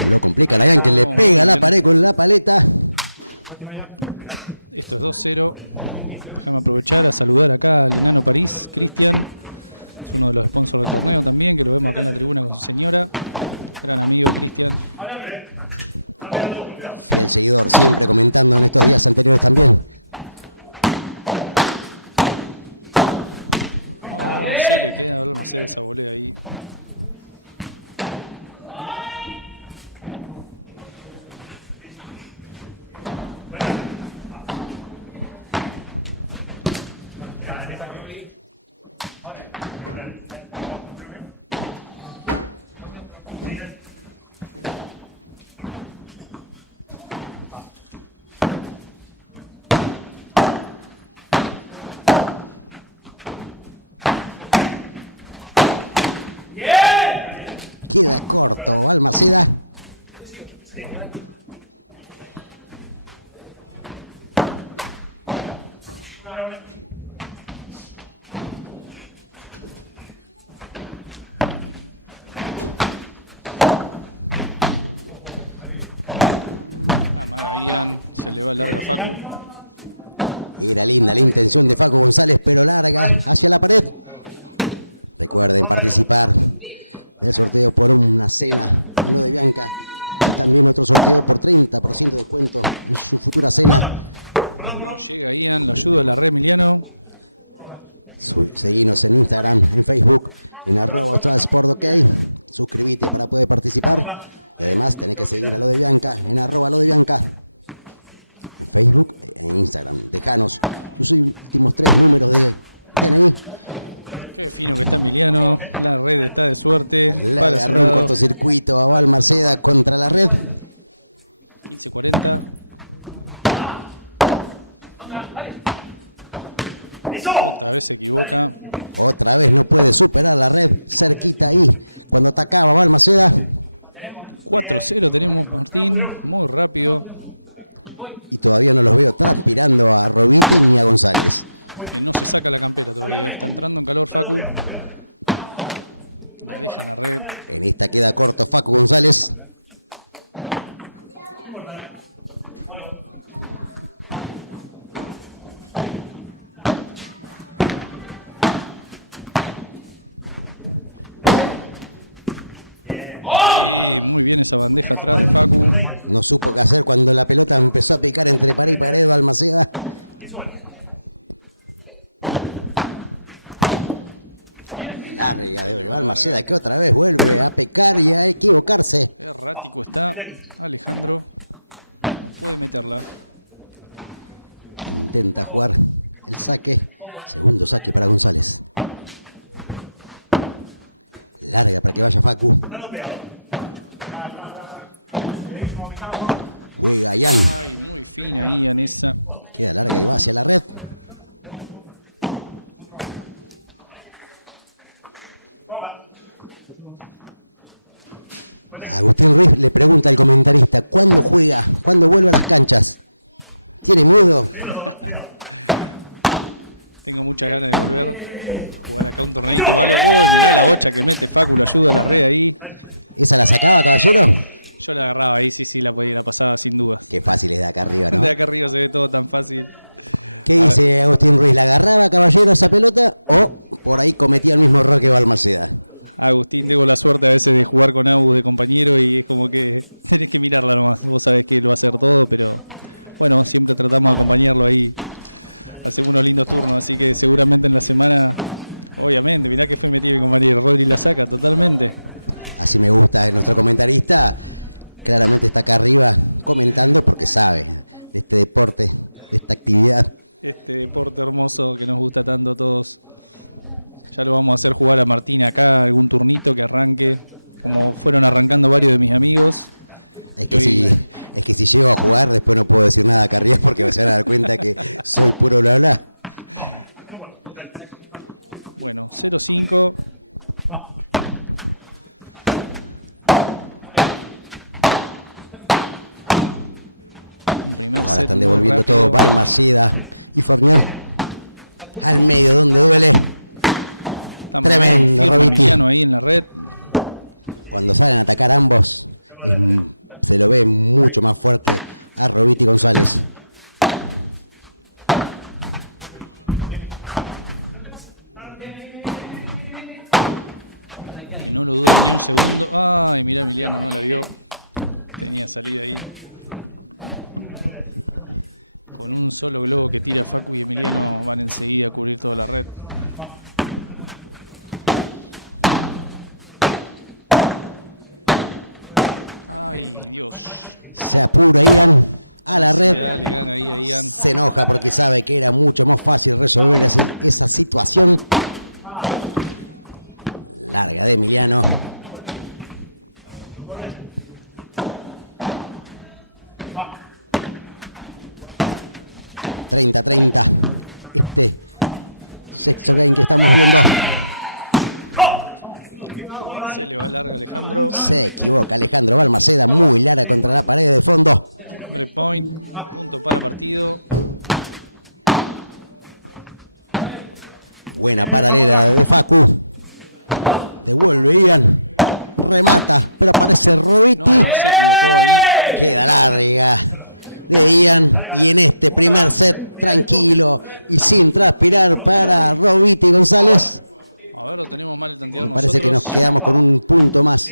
Lo complica a Ian, que le pega a la pared con la paleta. Esto es 2-0. Déjame aprovechar a saludar acá al enano París, Cristian. Es uno de los sponsors del torneo también, que lo vemos acá en la tribuna con su señora. Gran amigo Cristian. fiel seguidor, siempre comentando en estos días anteriores también. No, se le queda a Balmaceda esa volea ahí. Queda corto Balmaceda. Amaga Ian, se le va larga a Facu. Era linda la intención de Facu González, pero larga hacia la pared. Recuerden participar del sorteo por una cena en lo de Bianca. También otro sorteo por 30% de descuento en su futura cena. No llega Ian, lo ayuda la red Emiliano. Seguinos en Instagram, en Facebook, en @australsportok. Suscríbete para poder participar. Y además tenés que seguir a lo de Bianca en @lodebianca. En Facebook e Instagram. Dejanos sus últimos 3 números de DNI. Qué fino que está Emiliano. La red está de suerte. Le Para agarró un cerrado. cortocircuito a Balmaceda contra la red. 15-40. Otra vez se equivoca. Otra vez no puede superar la red. Cerquita ahí. Cuando atacaba Balmaceda. 4-0 tenemos Martín. Muy rápido. Y todavía no los veo transpirando a Robiti ni a González. Que no se saca la campera todavía. Está entrando en calor Facu. La dejan la red. En esta queda corto Facu González. Muy bien esa bandeja atrás de Facu. No supo qué hacer cuando la pelota empezó a picar entre pared y pared Balmaceda. Larga de Balmaceda que otra vez vuelve a pecar y a equivocarse. Errático está Alejandro. No puede meterla. Intenta jugar el saque. Segundo saque para González. Larga para que vaya Facu. Juega Ian. Ay, muy fina Ian esa. Queda larga y va hacia la red. Agustín Ruiz le pregunta al comentarista, ¿cuándo juega? ¿Cuándo vuelve a las canchas? ¿Tiene miedo? Tengo muchas ganas de volver. Jugar acá un torneito, ¿vale? Uy, mirá la bocha que mete Facu, lo ayuda a la red ahí. ¿Esa la sacaba, caballero? Yo la agarraba ahí, sí, la podía, la pasaba sin dudas. Qué fácil es de acá arriba, ¿no? De acá arriba se ve todo tan fácil. ¿Qué dice Agustín Ruiz? ¿La agarraba, caballero, esa pelota? ¿O por ahí cometía el mismo error que Balmaceda? Agustín, tengo la suerte a veces de jugar con Agus de compañero y es como que tenés que mirarla nomás. Vos sabés que él va a hacer todo, pero bueno, siempre tratamos de acompañarlo ahí. Hacemos unos lindos turnos, así que seguramente en la semana, obviamente, mirá que fue metido mi compañero. Rodri la saca totalmente. Así me gusta, nuestro comentarista claramente está acá arriba comentando porque sabe de este deporte, de esta actividad. Este deporte hermoso que nos gusta tanto a todos. Ya lo vamos a hacer jugar a Martín acá, algún turnito que arranque, como fueron arrancando varios de mis amigos. Es que si llego a jugar después no puedo decir nada acá arriba porque me se van a dar cuenta que soy puro bla bla. Bueno, 0-5. Un primer Ahora set están muy devolviendo rápido. todo Balmaceda y Fournier. Al medio donde duele. Está muy Tremendo, firme Robiti. Emiliano ahí en la red. Cuando salen a atacar ambos, se lo ve mucho más fuerte a Robiti González. Que no lo duda ni un segundo. Ay, mirá Emiliano, no la vio. Tenía salida ahí. Con un solo globo que tira Facu y Emiliano van enseguida a cubrir toda la red. Ay, Dios. Se apura Ian a la red. Le gana ahí a Ian. Se enoja porque sabe que era mucho más fácil resolver esa situación. Larga de Emiliano. ...30-30... este sexto game que estamos viendo. Se le va larga Alejandro. Se equivoca Alejandro Balmaceda, muy larga contra la pared de fondo. Breakpoint, punto para partido. Buena paralela de Facu. Devuelve Ian. Remata, pero aparece Robiti. No, se equivocó ahí. Queda larga de Ian. Y en este primer set, tranquilo y sin transpirar para Robiti González. A ver, lo tenemos mal el tanteador. Me parece nosotros. que nos quedamos con un punto más.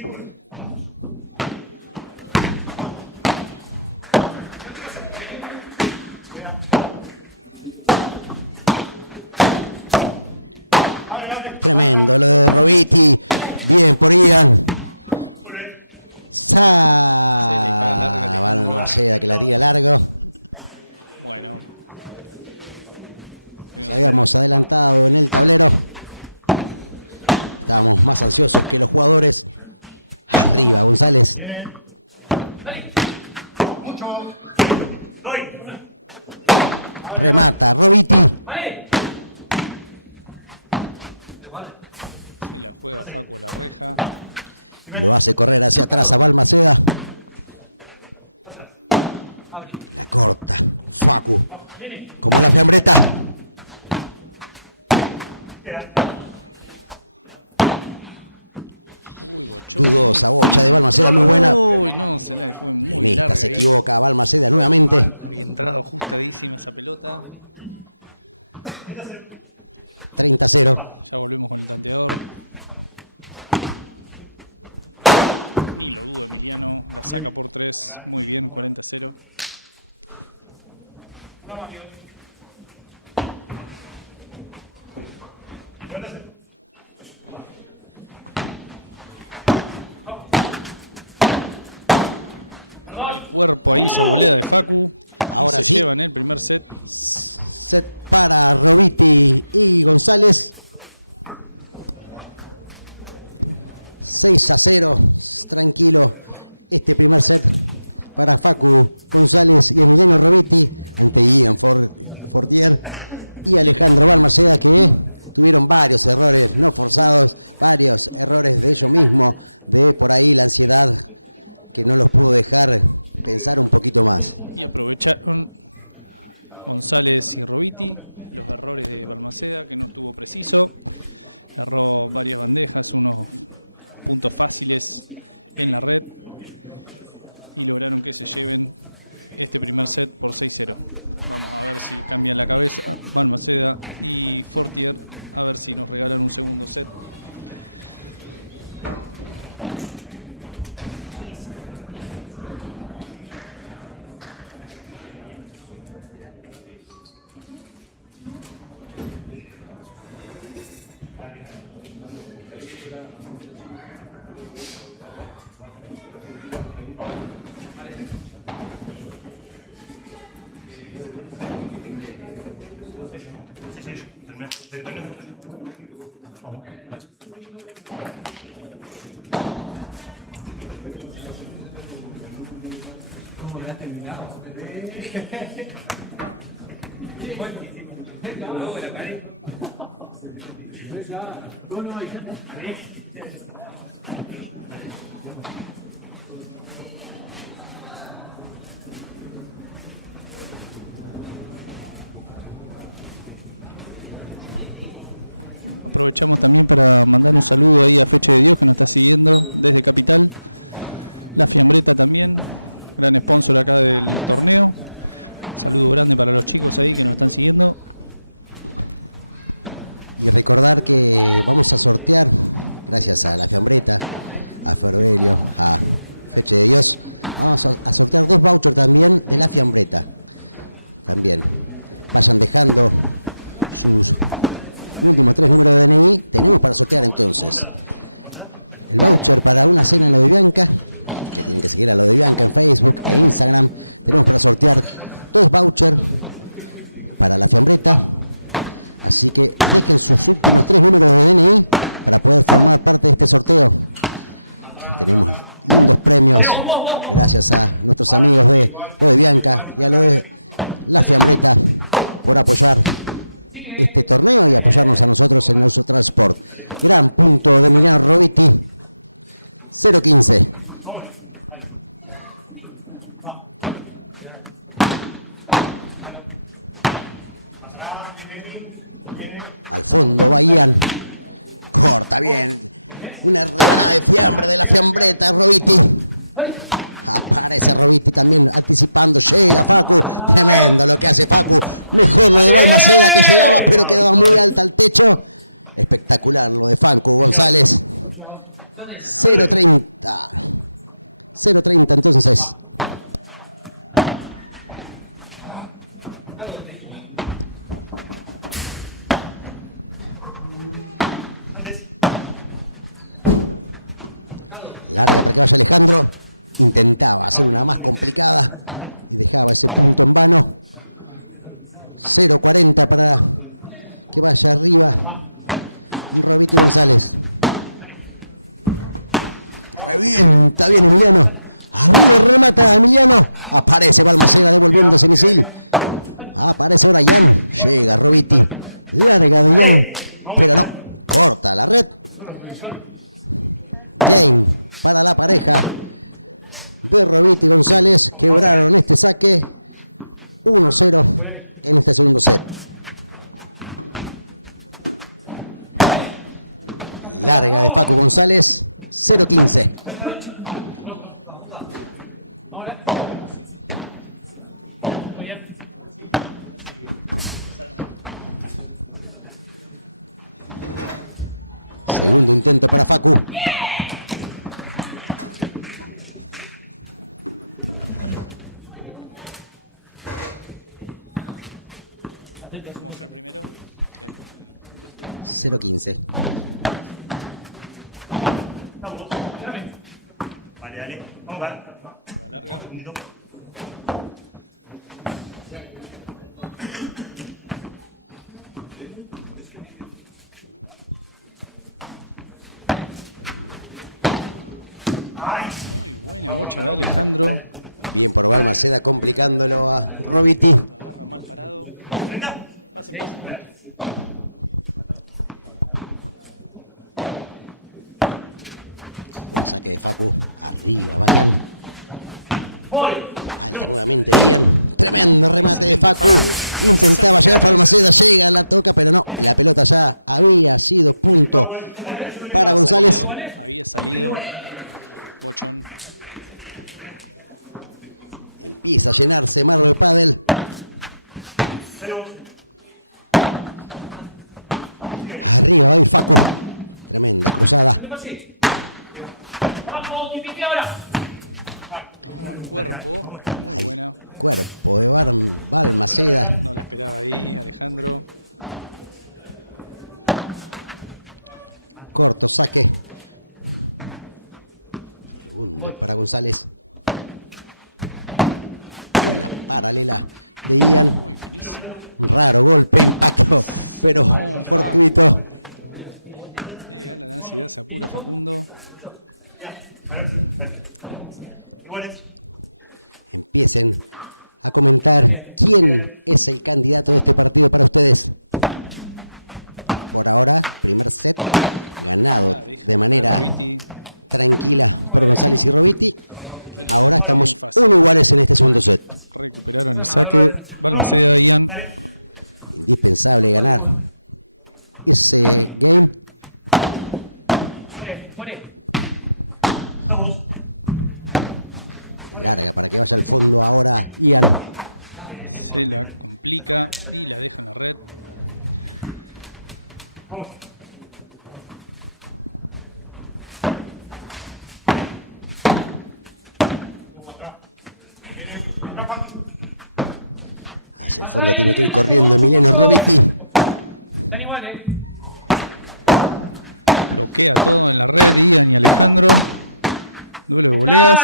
Tremendo lo de Robiti. Bien por Ian. Balmaceda que la tira largo. Bueno. Nos habíamos adelantado en el tablero. Estábamos más ansiosos que los jugadores. Arriba González. Remata Robiti. Se la juega Facu a la reja. Lo hace correr hacia atrás a Balmaceda. La corta Facu. Como la fiambreta. Uy, bochón. Dudosa bocha de Balmaceda, muy buena. Uy, no, se la fue muy En esta larga se ahí. equivoca Balmaceda nuevamente. Había entrado ajustadísima esa pelota. 30-0. Ya volvemos con el tanteador. Ni lo dudo, Emiliano. La saca por 3. Muy bien, 40-0. Al cuerpo ahí esa volea de Facu. Ahora y se sí. llevan el primer set. Set para Robiti y González. 6-0. Tranquilo. Este primer set para Facu González y Emiliano Robiti ante Ian Fortier y Alejandro Balmaceda, que tuvieron varios errores no forzados, varios errores de ellos mismos, de por ahí la ansiedad que no los pudo dejar pensar un poquito más. Y aprovecharon González y Robiti los errores de Balmaceda, que no estuvo preciso. Erró varias bandejas, unos puntos fáciles en la red. Y lograron que se lleven este primer set por 6-0. Vamos a ver si cambian la cabeza Balmaceda y Fortier. A ver si nos regalan un segundo set. Aprovechamos también para mandar un saludo ahí a Feche de Dios, que nos está siguiendo desde Capital. La Fiambreta también, gran sponsor acá del torneo. Saludo grande para los chicos ahí que nos están siguiendo. Y recordar que vamos a sortear, gracias a la Fiambreta, a Ferbelio, a Feche de Dios, vamos a sortear 2 vouchers también de la Fiambreta. también vayan dejando sus últimos 3 números de DNI. Tenemos para sortear entonces el voucher para una cena en lo de Bianca, que tienen que seguir a lo de Bianca en Facebook e Instagram. Tenemos para sortear 2 vouchers para la fiambreta, así que dejen sus últimos 3 números de DNI para poder formar parte de este sorteo. Tenemos lindos premios gracias a nuestros amigos de lo de Bianca y a lo de la fiambreta por apoyar este torneo y apoyarnos a nosotros en el Transport. Gran punto de Emiliano Roviti, 0-15. Al fondo va Ian. Corta bien. Una rebanada de fiambre de la fiambreta, Roviti. Aparece Roviti también anticipando. Llega Facu. Tremendo lo que hace Facu. Mejor lo de Balmaceda, que llegaba pero quedaba muy alta al techo. Espectacular lo de Facu González. 0-30. 0-30 entonces. Larga para que vaya Alejandro. Intentaba hacer una más complicada y dejaba ese punto en vano. 0-40 para que vaya arriba Roviti González. Revienta bien Emiliano. Arriba remata Emiliano. Aparece Balmaceda devolviendo ese misil. Aparece ahora Jan. Llega Roviti. Larga de Jan. Pero no. Corta la red. Game para la pareja de Roviti González. Quebraron este saque. 1-0 en este segundo set. Larga de Facu González. 0-15. Segundo intento para Facu. Mostrar primero 0-15. Vale, dale. Vamos a ver. la larga. Muy buena bocha de Alejandro. Bien por Balmaceda complicándolo a Roviti. Agarra mal parado. Pase, pase. Buen saque de Facu. Arriba, vayan. Alta nuevamente Ian. Tremendo remate de Facu. Intentaba llegar para Balmaceda. Llega, la toca, pero no. La pelota ya había sido punto para González. Había salido. Bochón. Empieza a llenarse Marlo de pádel. Arriba va a ir Facu. Tremenda cruzada. Cuerpo. Muy Ay, buena. cuerpo de Balmaceda. No la esperaba ahí, Alejandro. Corto saque. Segundo para González. Buena paralela de Ian. Muy finísimo. Raro golpe, impacto, pero fortuito. Le gana la ansiedad, se apura Facundo. Empiecen a comentar quién es el candidato de este partido para ustedes. Por ahora, primer set ganado de manera tranquila por González y Roviti. Ahora estamos 1 iguales en este segundo set. Recuperaron el saque. Balmaceda, Ian. Indispensable ganar ese game. Larga para que vaya al fondo ahora Ian. Se la complica y la deja en la red. Hacia el fondo tiene que ir corriendo Emiliano Roviti. Están iguales. Bloquea todo en la red, Ian y Alejandro. Duelo de voleas.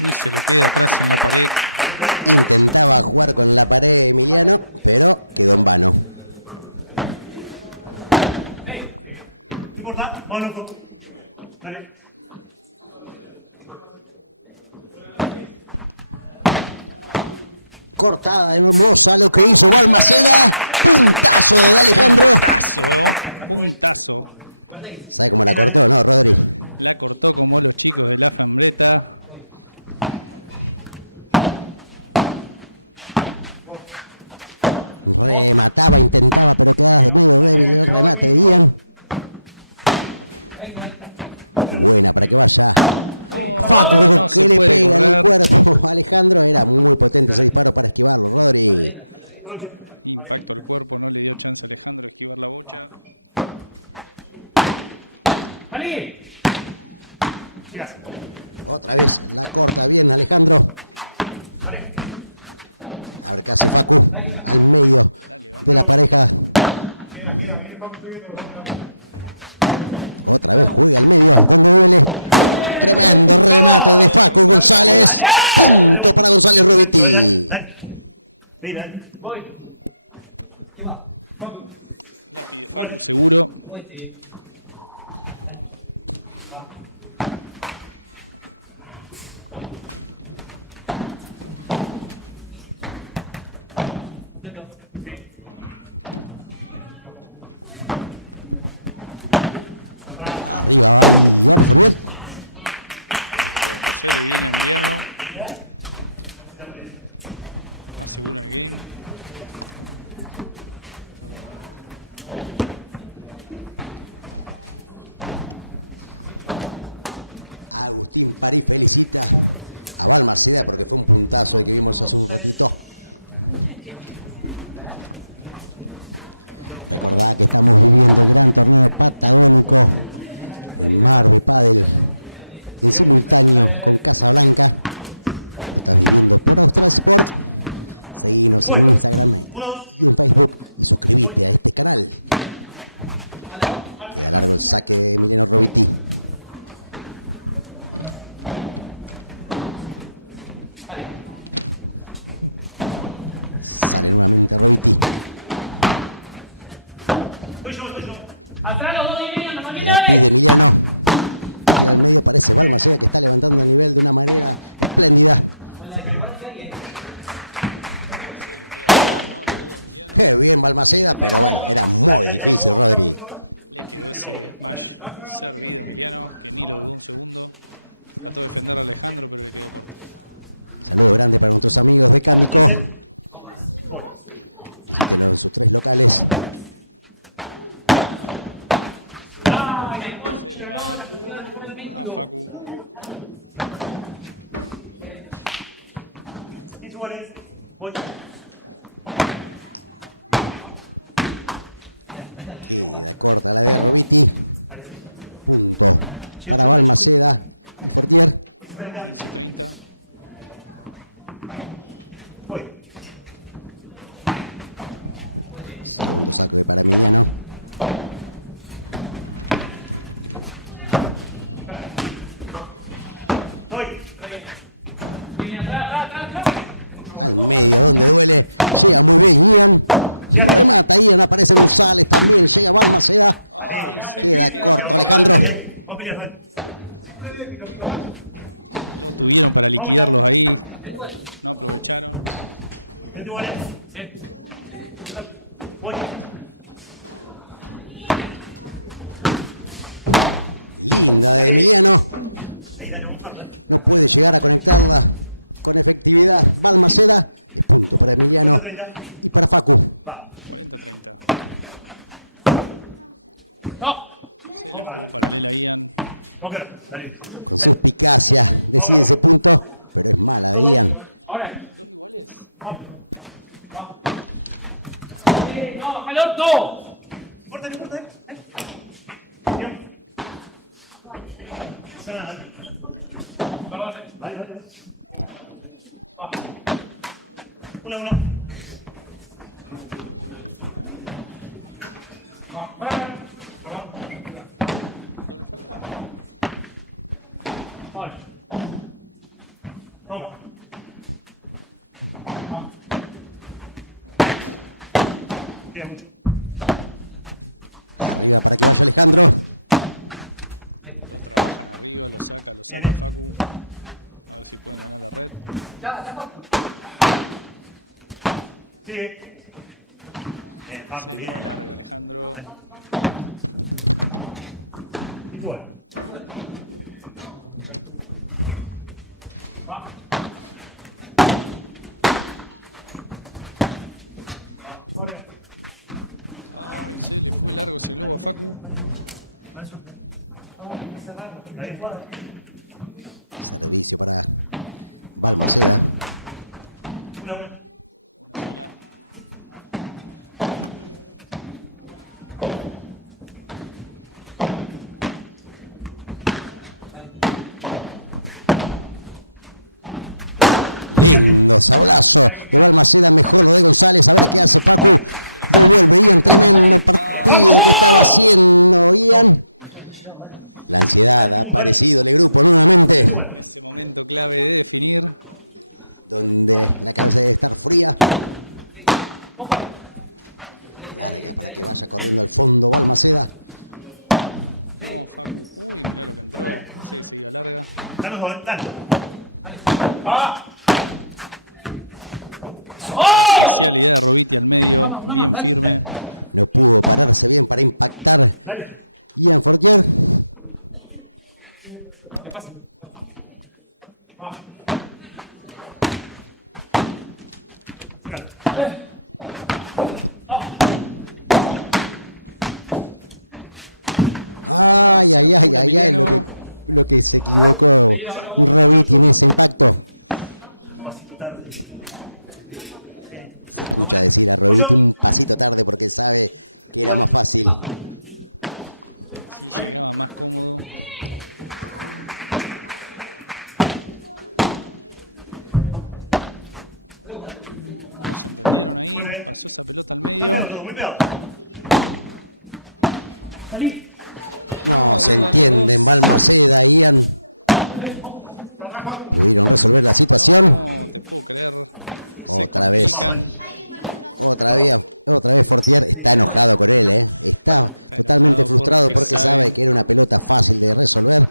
Y se le queda atrás en la pared. Intentaba jugar con la pared Emiliano, pero quedó en vano. ¿Qué importa? Vamos, loco. Dale. Cortada hermosa lo que hizo Balmaceda. Puntazo de Alejandro. Puntazo, puntazo. ¿Sabe cómo la cortó, no, Rodri? La cortó como los chicos de la Fambreta. Remataba, intentaba, pero quedaba medio débil el remate de Ian. Buena para que vaya. Facu, no que se le puede pega en el correr. cuerpo. Alejandro, era muy potente ese disparo para esquivarlo, Rodri. Impacto al cuerpo, no le dio chance a Alejandro de esquivar la bocha. ¡Vale! Otra vez la corta bien Alejandro. A ver qué hace Facu al medio de la pareja. Otra vez juega al medio donde duele. Tremendo remate de Facu González. Punto para González Roviti. La pide Facu seguro. Arriba va Orford. Se le viene Emiliano. Más seguro en el game. Agustín París felicita a Balmaceda porque fue un puntazo el que vimos hace un ratito. Recordad que estamos viviendo el gran torneo patagónico en Marbe Padel en simultáneo con Casablanca. Lo estás viviendo por Austral Sport. Seguinos en Instagram y en Facebook y suscríbete a este canal. Queda largo el saque de Emiliano Roviti. Sale nuevamente Roviti. Atrás los dos divinos, no me La pide Emiliano. Tira al medio, parece Balmaceda que está levantando el nivel de una manera espléndida. Qué bien Balmaceda, pero bueno, era muy difícil, Rodri. Le quedó ese smash servido a Emiliano, que ni lo dudó un segundo. Trató de defender a Alejandro, pero le quedó corto. Saludo grande para nuestros amigos de Cándico. Visítenlo en sus 3 locales. Se le va a Facu. Queda corta la de Roviti. Punto para Balmaceda y Fortier. 15-30. Segundo saque para Emiliano. Al medio donde duele. Llega muy bien Ian. Remata Ian. Aparece González también. Llega Balmaceda. Queda corto Alejandro. Lo tuvieron para liquidarlos ahí. No aprovecharon. Linda de Emiliano. No puede llegar a conectarla con efectividad. Balmaceda. Es punto para Emiliano y para Facu. 40-30. Se le jugó paralela a Ian. Con suspicacia decide ese punto, pero es mala de Ian. ¿Dos iguales? ¡No, Maloto! ¿Doble falta? Vale. Toma. Queda mucho. Arriba para que vaya Alejandro. Los trabajan arriba, lo saca Facu. A ver si pueden ganar la red. Sigue. Se va larga Alejandro. Igual. Ay, se le fue largo ese globo a Facu. Servicio para Balmaceda. Una sola. Lindo sablazo de Balmaceda, mejor lo de González. A ver qué hace Facu. Devuelve Ian, tremendo partido que estaba haciendo Ian. La ansiedad ha aparecido en el grupo nuevamente, Ese momento clave de definir. donde la cabeza debe estar fría. Larga para que vaya corriendo al fondo Balmaceda. No, Facu. Uy, mirá lo que entró. Sí, que seguía larga. Danos dos, dale. Especialidad de Robiti al medio, bien firme. No pudo pararse bien para impactar Ian Fortier. Ay, ay, ay, ay, ay, lo que se equivocó Robiti en ese impacto. Se escucha decir a Robiti un pasito tarde porque sabe que era más fácil. Sí, llegaba más cómodo. No se entendieron ahí. Pasó esa pelota al medio. Muy pegado. No se entiende en Balmaceda, Ian. Pudieron resolver la situación. No te puedo creer. Se Otra vez. complican. Otra vez Fortier está enojado con él, ¿eh? Está totalmente enojado frustrado porque porque sabe sabe que era una pelota fácil de resolver.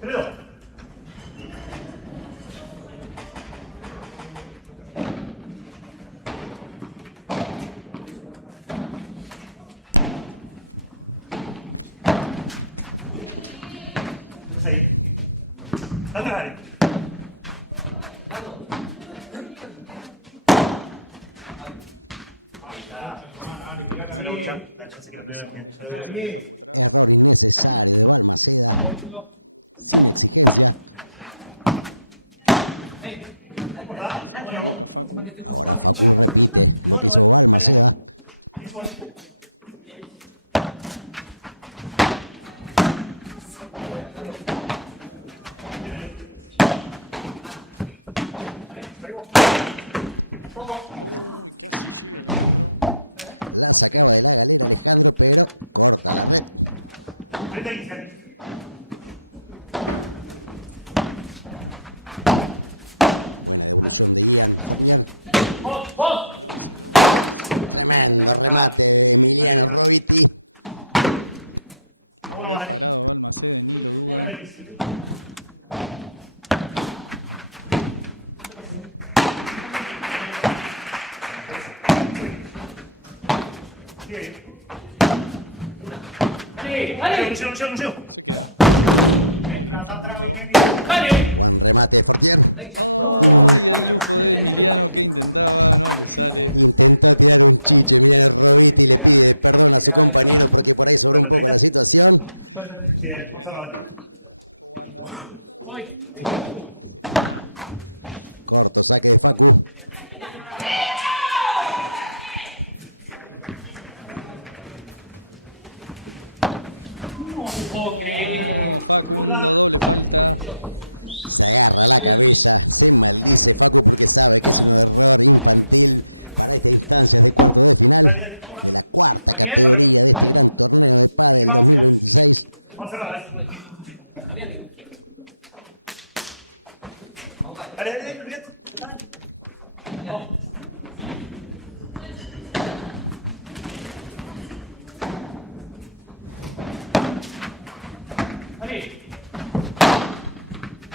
Pero. Ahí. Atrás, Ari. Error innecesario de Balmaceda. Sin exigencia. Se equivoca Facu. Ahora Facu repite lo que hizo Balmaceda. Uy, casi llega Alejandro. La sacaba de la galera Alejandro, pero corta la red. Buena devolución de Ian Fournier. Tremendo remate de Emiliano Roviti. Lo ve parado Balmaceda, ni lo duda. Se queda. Muy bien, Facundo. Buen remate de Fortier. Y el lujo de Emiliano que intentaba, no le sale. Intentó tirar un chiche, Emiliano Roviti le pide perdón a su compañero porque por ahí sobró un poco la situación. Corto saque de Facu. Facundo, doble falta. Se agarra la cabeza, se maldice Facu porque sabe que es un error infantil para estas instancias de cuarto de final de la cuarta categoría de este gran torneo de pádel 2026.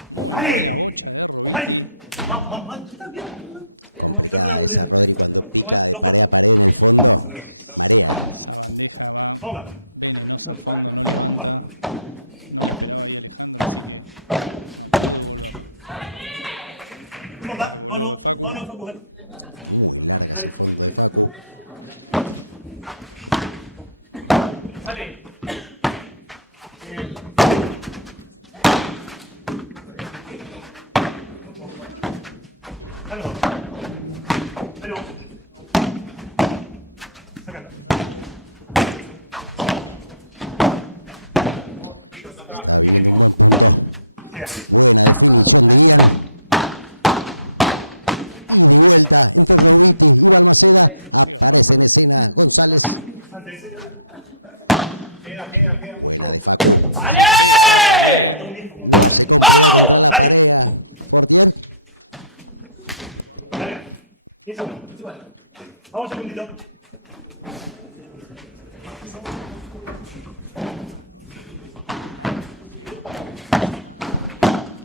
Muy buena bocha de Roviti. Complicada esa, Rodri, cuando pica de pared a pared en el fondo, marea. Esa bandeja va venenosa al fondo, no levanta. No la esperaba ahí Alejandro, así que no pudo devolverla. Largo lobo de Facu. Muy largas el fondo de Facu. Está viviendo un buen punto. Buena definición de Ian. Y de vuelta entre Roviti y Balmaceda. Aparece en escena González. Buena de Facu. Se pega a la pared. Lo hace complicar contra la pared a Fortier. Vamos un segundito.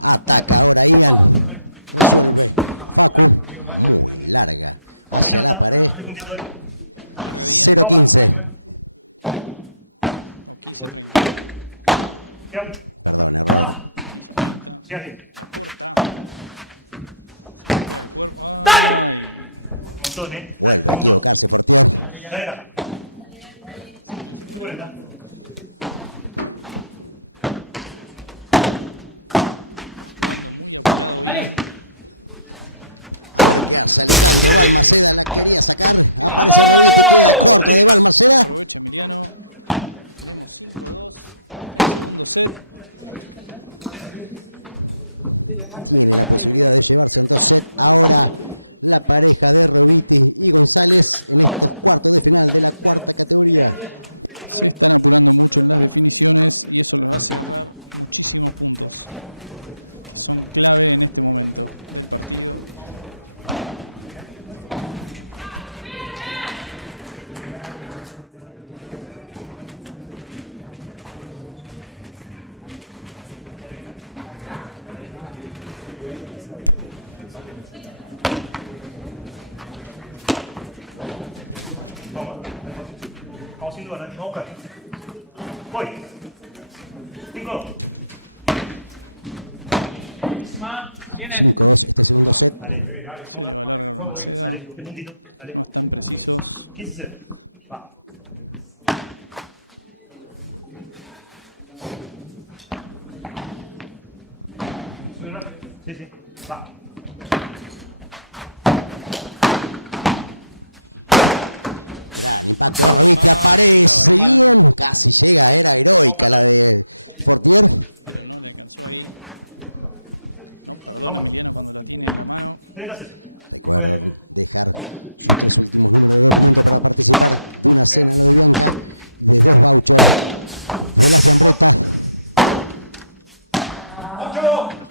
Ataca ahora Ian. Resuelve Facu. Muy larga. Hacia la pared. 0-15. O 15-30. Perdón, error. 15-30. La corta. Se le juega el cuerpo. ¡Ay! Vuelve a equivocarse Fortier. Jugando muy apurado Ian. A ver qué hace Alejandro. Balmaceda la quería sacar. Aparece Roviti. Queda corto de Balmaceda. Aprovecha Emiliano. Tenemos 5-2 en el segundo set. Tiene la posibilidad de llevarse en 2 sets. Ahora la pareja de Roviti y González en estos cuartos de final de la cuarta categoría. Se están apurando mucho en las definiciones y eso los hace agarrar muchísimos puntos que son clave en este momento del partido. Vamos sin duda, vamos acá. Voy. 5. 5-2 este segundo set. Se le va larga a Balmaceda. No están precisos. 15. Va. Sí, sí. Va. Gran impacto de Roviti. Aparece bien. Casi llega. Era heroica la de Fortier. Pero no le alcanzó ahí. No perdona Emiliano cuando la tiene en la mano. Recuerden dejar sus 3 últimos números de documento para participar de una cena en lo de Bianca, de 2 vouchers de la Fiambreta.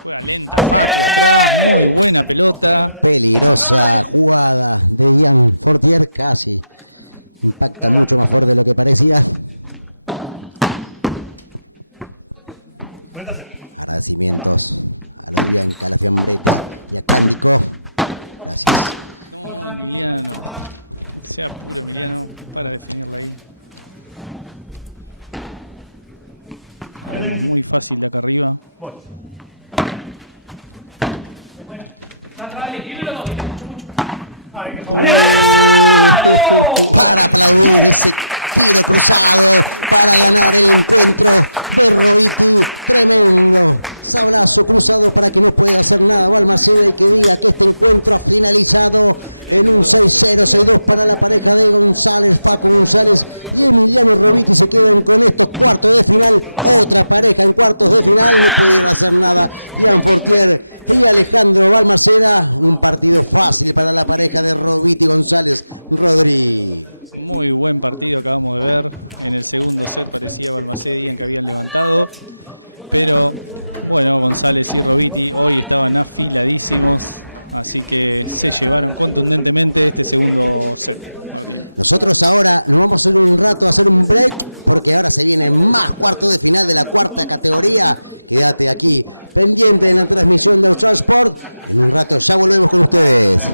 Juega lenta, Facu atrás, muy buena pelota. Peligrosa jugada de Ian Fortier, casi impacta mucho más fuerte de lo que parecía. Agradecimientos a los Bianca, a la Fiambreta y a Cándico. Gracias. No, Emiliano. Sea puro Emiliano para definirla ahí. La vemos muy fácil de acá arriba. Para aplaudir ese tiro cruzado para ganar el encuentro de Roviti. Tremendo sablazo cruzado para que no pueda hacer nada Balmaceda y que diga que este encuentro ha finalizado en un 6-0, 6-2 para la pareja de González, Facu González y Emiliano Roviti. Se quedan con estos cuartos de final. Otra pareja en cuartos de final, no pudieron hacer nada Ian Fortier y Alejandro Balmaceda. Un partido fácil para la pareja de Roviti González. Rodri. Muy buen partido acabamos de ver. En el segundo set parecía Balmaceda y Ian que habían levantado. Pero bueno, González y Roviti hoy estaban afiladísimos. Así que se llevaron contundentemente este segundo set, Martín. Nosotros ahora nos vamos a ir un rato a hacer un break, porque ahora se vienen más cuartos de final de la cuarta categoría. Quédate aquí, pendiente de la transmisión de Austral Sport. En un rato ya volvemos con ustedes.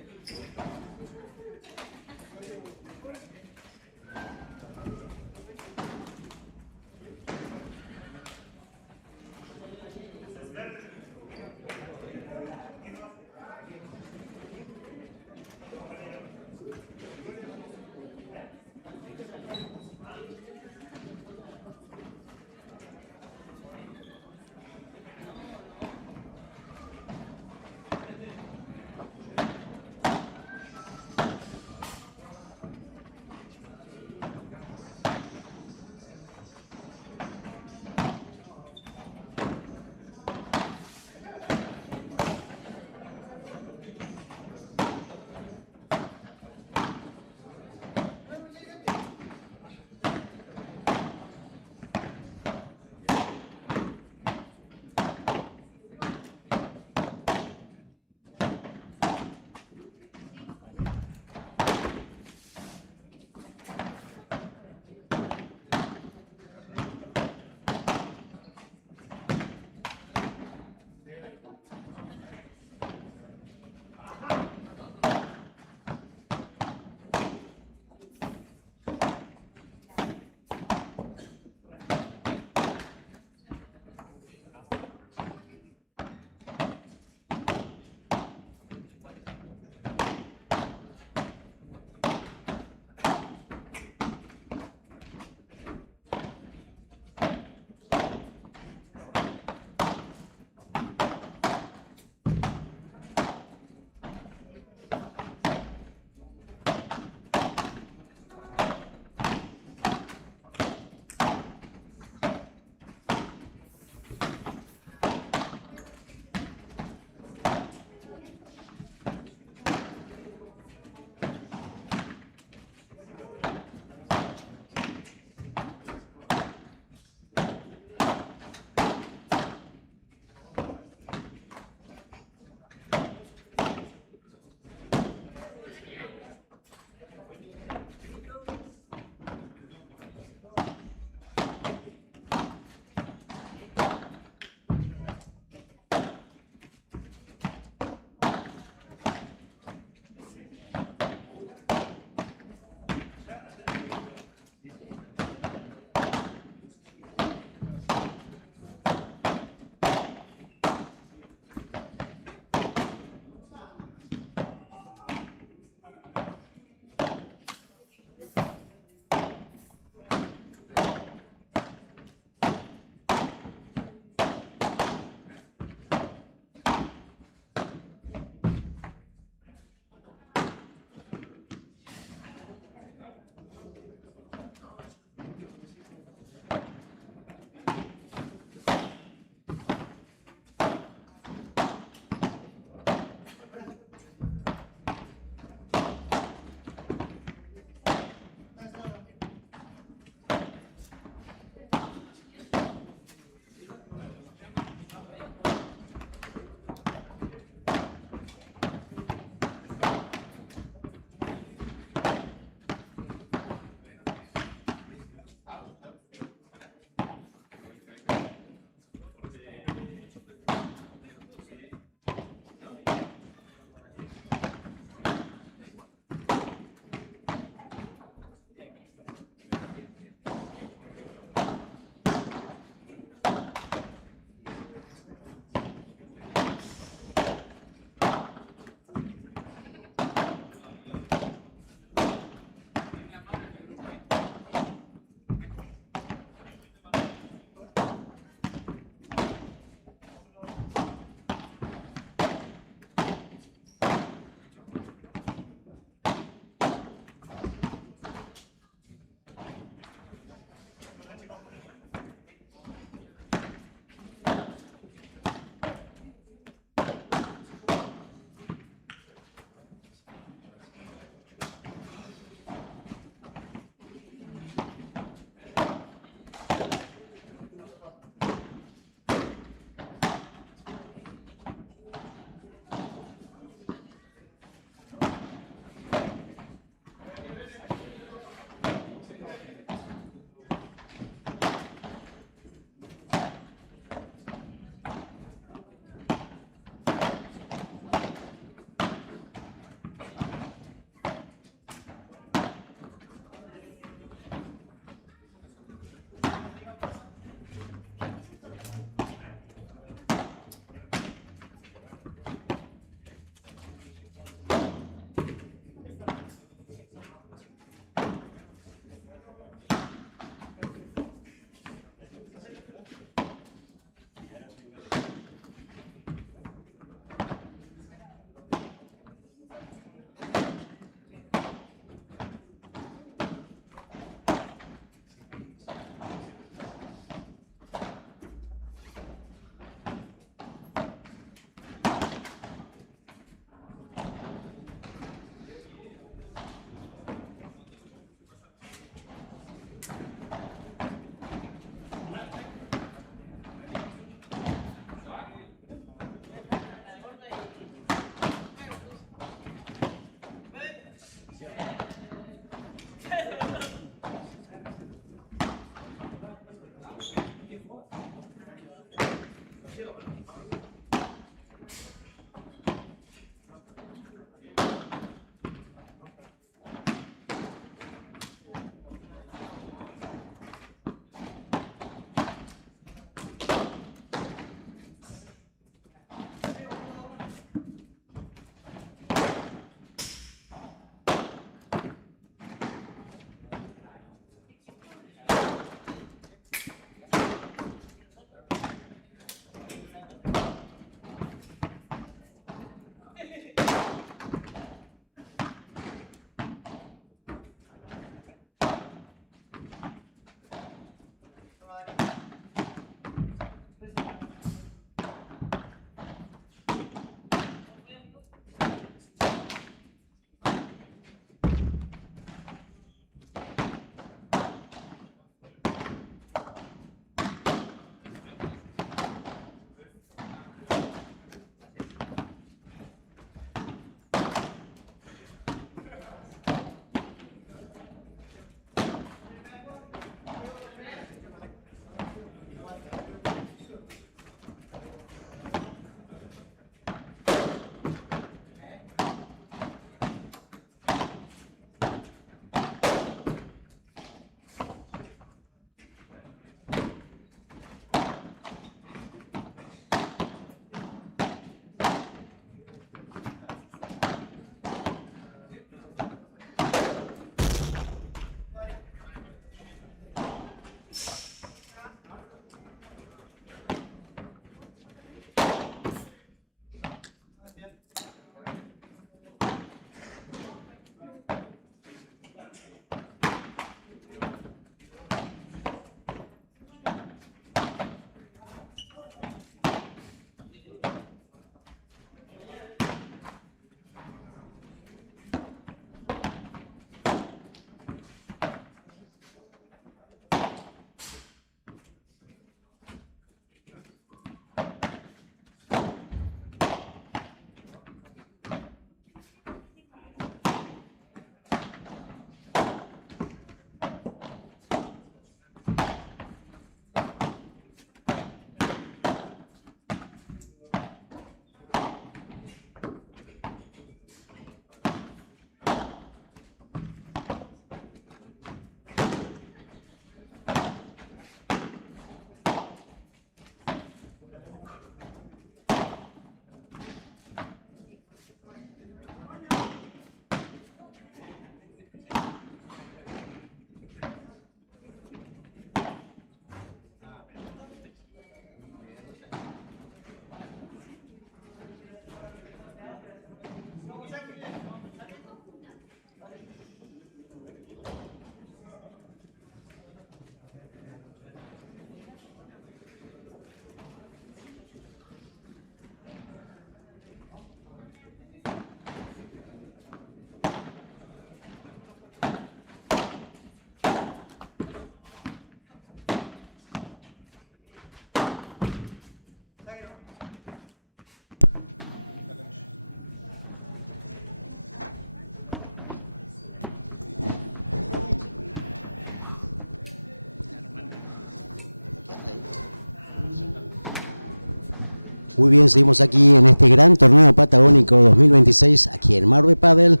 Muy bien, seguimos aquí en este gran torneo patagónico 2026, aquí en Mar de Padel.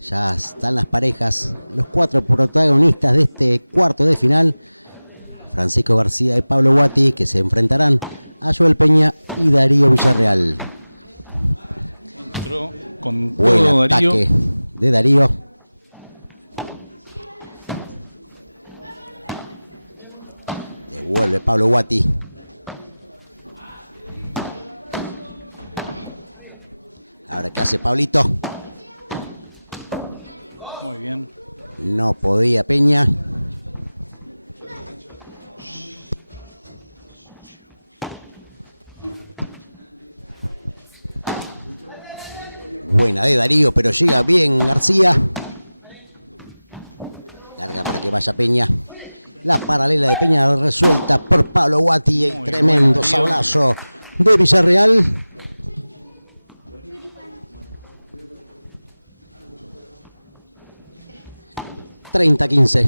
Ya están las parejas, los 4 protagonistas de este cuarto de final. Francisco García y Pablo Guati, que se enfrentarán a Joel Peña y Darío Villarreal. Entró con Buen todo Darío. ataque de Darío. Devuelve Pablo Guati. Ahora, ¿qué hace Pablito? Muy bien. No podía Peña. Buena de Darío, pero llega bien García. Larga para que vaya Peña. La paralela de Peña resuelta por Pablo Guati. Y tremendo sablazo de Villarreal. $30-15.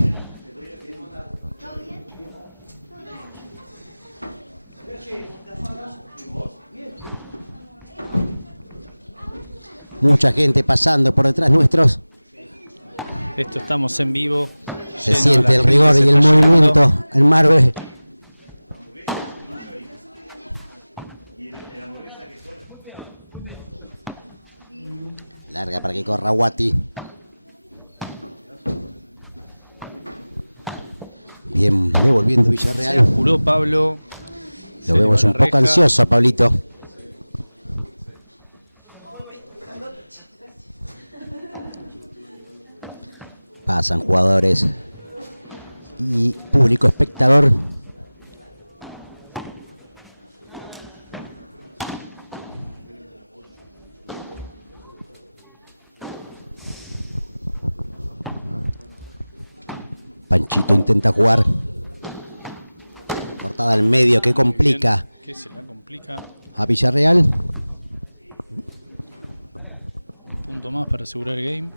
Mucha gente pasando por detrás nuestros. Esto estamos en vivo. Se Lleno, siente la el gente rigor se y el está llevando. movimiento en Marbe. Larga para que corra Guati. Bien, devolviendo Se Villarreal. apuró Pablo. Lo vemos un poco ansioso a Pablito. Pasan jugadores y público espectador. Panchito intenta jugar. Cortada al medio que complica Que se la complica. a Villarreal. Un punto más para asegurar el game.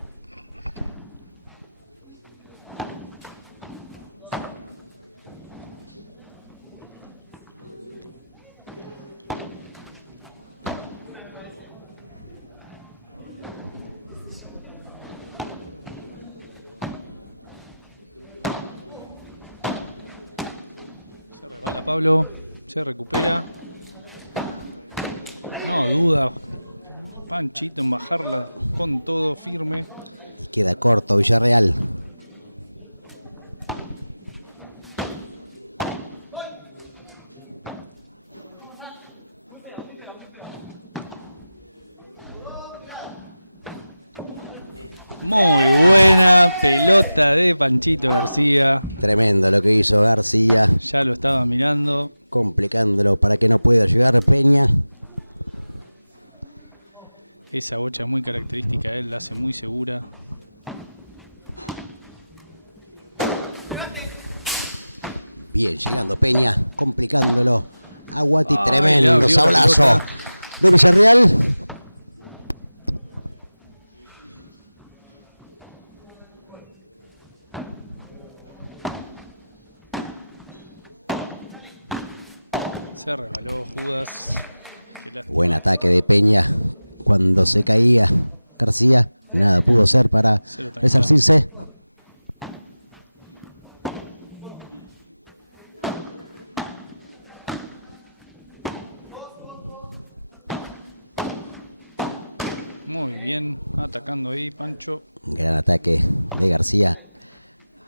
Se rebala Pablo, se recupera. No duda Panchito en bajarla con todo firme. Y queda corto Villarreal. Muy buena pelota de Panchito García. Tremendo lo que hizo García, Ya lo estaba mirando. complicándolo para que no pueda llegar Peña. Esa bocha es muy característica de él, la hace muy segura. Bien, llegando Peña, complicándolo a Guati. Ay, le Tremendo abrió la sablazo pelota. de Villarreal. Se rebaló Judas. Qué lástima. Buen ataque de Peña cuando se caía García. Nada pudo hacer para 0-30. resarcirse. Muy bien, atacando ahí Pancho. Gran ataque de García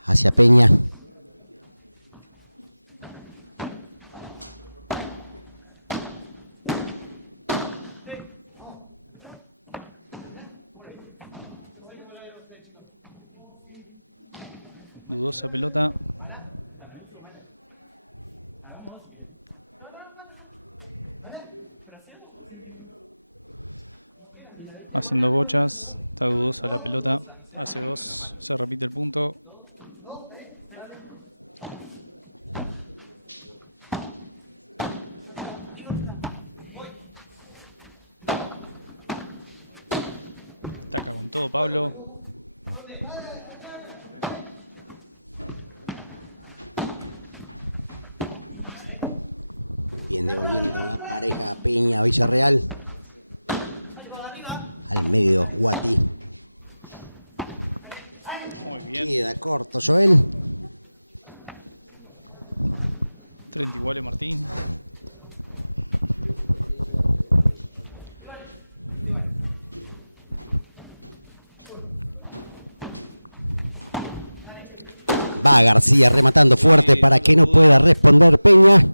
hacia Peña. Dudosa pelota. Hacen dos bochas. Está dudosa la pelota. Hace dos. Se repite el punto. Ataca con todo Pablo. Bien devolviendo la Pareja Peña Villarreal. Al medio Guati. Muy bien. Queda corto Joel. 30 iguales Martín. Va García rematando fuerte Sí, para no que lo no dudo. pueda responder Peña.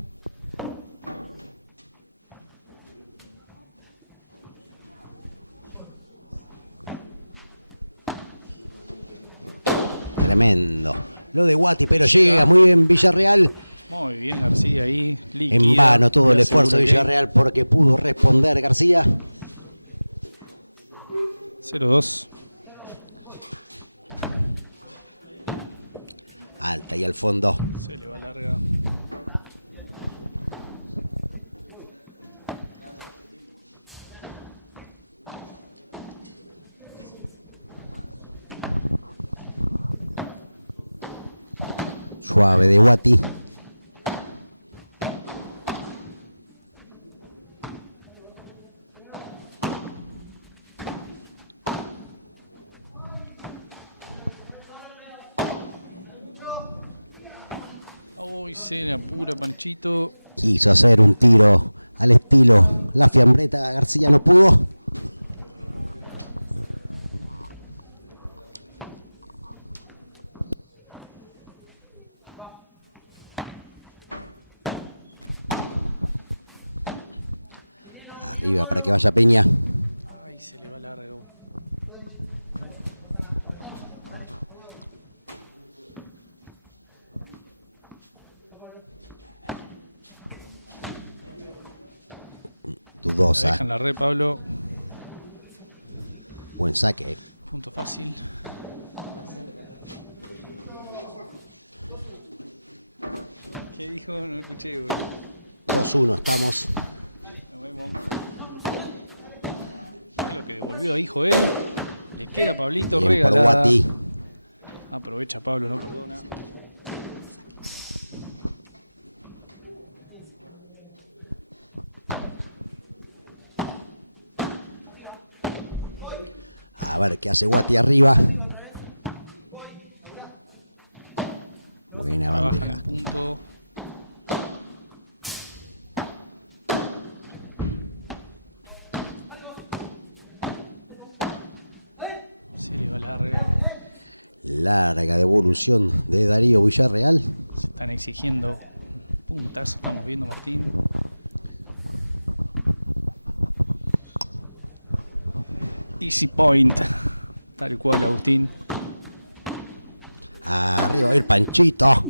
Tremendo. Lo de Guati, pero llega muy bien Villarreal. Muy bien García ahí. En Liquida, vano todo el le esfuerzo de asegura el Villarreal porque pudo responder García. game. 0-2. Alta y al fondo. Se le va larga. Suave de Guati. Uy, se le apura Panchito. Quiso hacer un tiro al estilo La Fiambreta. García no pudo. Arriba para que vaya Peña. Ay, se le va largo. La Dudosa. deja en la red, Pablo. Buen saque. Punto fácil. ¿Qué dijo? No escuché, bro. 2-1 estamos. Nos vemos. Es lo que devolvió ahí, Joel. Le queda a Pablito Bien por regalada. Guati. Aprovecha Pablo, no perdona. A ver qué hace Guati arriba. Buena Trabaja en bandeja. el punto. Se le va larga. Larga devolución de Darío Villarreal. Se están exigiendo puntazo, estamos viendo Martín. Easy point. Tal cual, Agustín. Arriba el Panchito.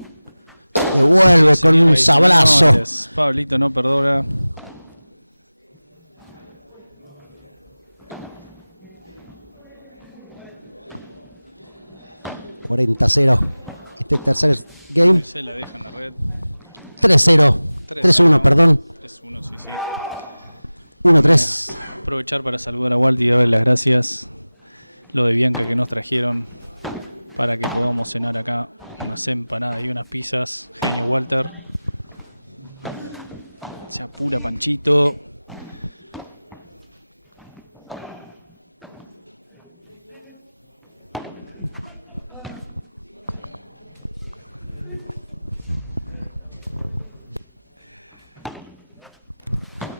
Devuelve con Señoras un y sablazo. señores, Pablito no perdona. $40-0. Este tercer game. Se la deja en la red. 3-0. 3-1, perdón. 3-1, sí, sí. 1-3. Aprovechar para saludar a Walter y darle las gracias. Lo de Bianca que nos trajeron para que podamos cenar acá unas empanadas y unas pizzas. Genio Walter. Se apura Panchito.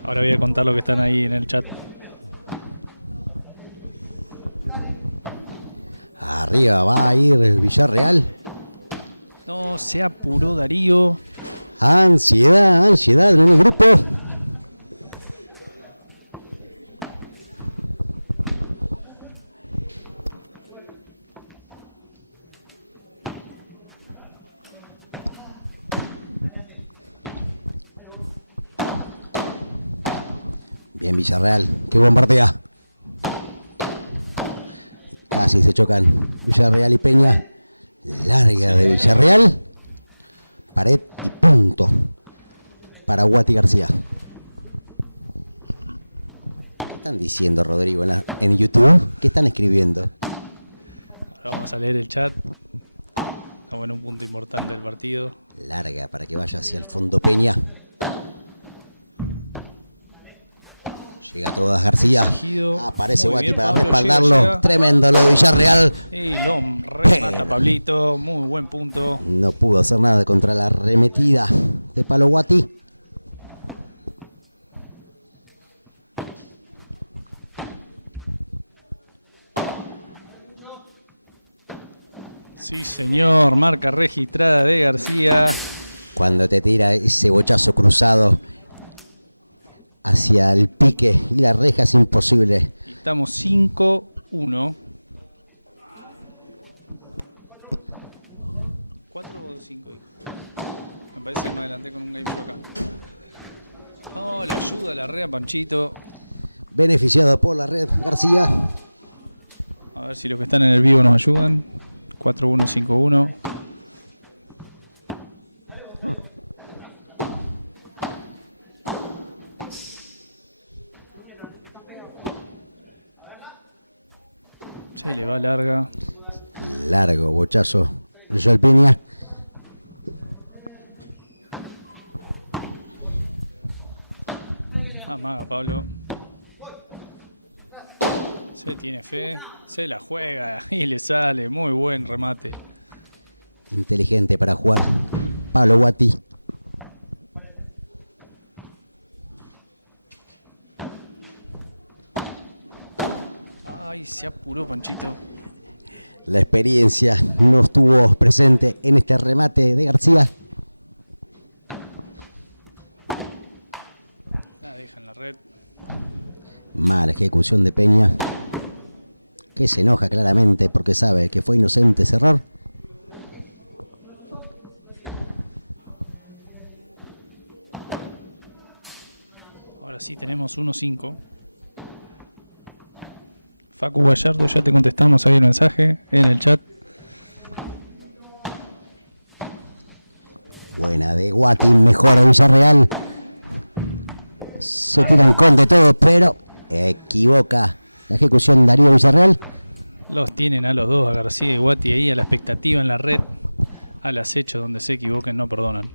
Ahora voy a contar lo que están ahí en el chat. Arriba va a ir Villarreal. No, se apuró Darío. Ansiedad, ansiedad en el grupo. Bien Villarreal, que bombardea. Casi se chocan Villarreal y Peña. Larga de Villarreal. Pared y punto para Guati García. ¿Qué están diciendo, Rodrigo, en YouTube? ¿Qué están escribiendo? Ahora vamos a leer el chat. Estamos en un punto importante del partido. Larga para que vaya hacia el fondo Peña. Llega todas García. Exigido. Aparece Muy Guati bien, para Pablo, respaldarlo. llega. Tremendo lo de Villarreal. Y lo remata Pero- Pablito. Muy buen punto. No pudo hacer nada contra la arremetida de Palo Guati. Sí, señor. Marca registrada de García. Cuando te tira ese bochazo cruzado hacia el pique y la reja es imposible. Y estamos 5-1. 4 o 5, dijo. Me parece que me adelanté con un game show acá. Oh, la ayuda, la rea Panchito. Beneficiado por la red García. A ver si los que están en el vivo nos ayudan. 4-1, 5-1. Se le va larga. Largo bochazo de Joel Peña. Amaga Pablo. Se tiene fe. Se la juega y le sale. Muy buen remate. Inteligente para jugar Pablo Guati. Ay, se apuró Panchito. La experiencia no estuvo presente en este remate de García. La deja en la red. Mala ejecución de Peña, que se enoja claramente porque sabe que fue inocente ese error. Ahora sí tenemos 1-5. Facu Gallardo, ya te contestamos ahí el mensaje en el chat. Buena de Guati, mejor de Villarreal. Se tiran con de todo, pero equivoca la ejecución Darío Villarreal. Los tienen a los dos, a García y Guati ahí, a la expectativa en la red, al acecho, donde se equivoquen no perdonan.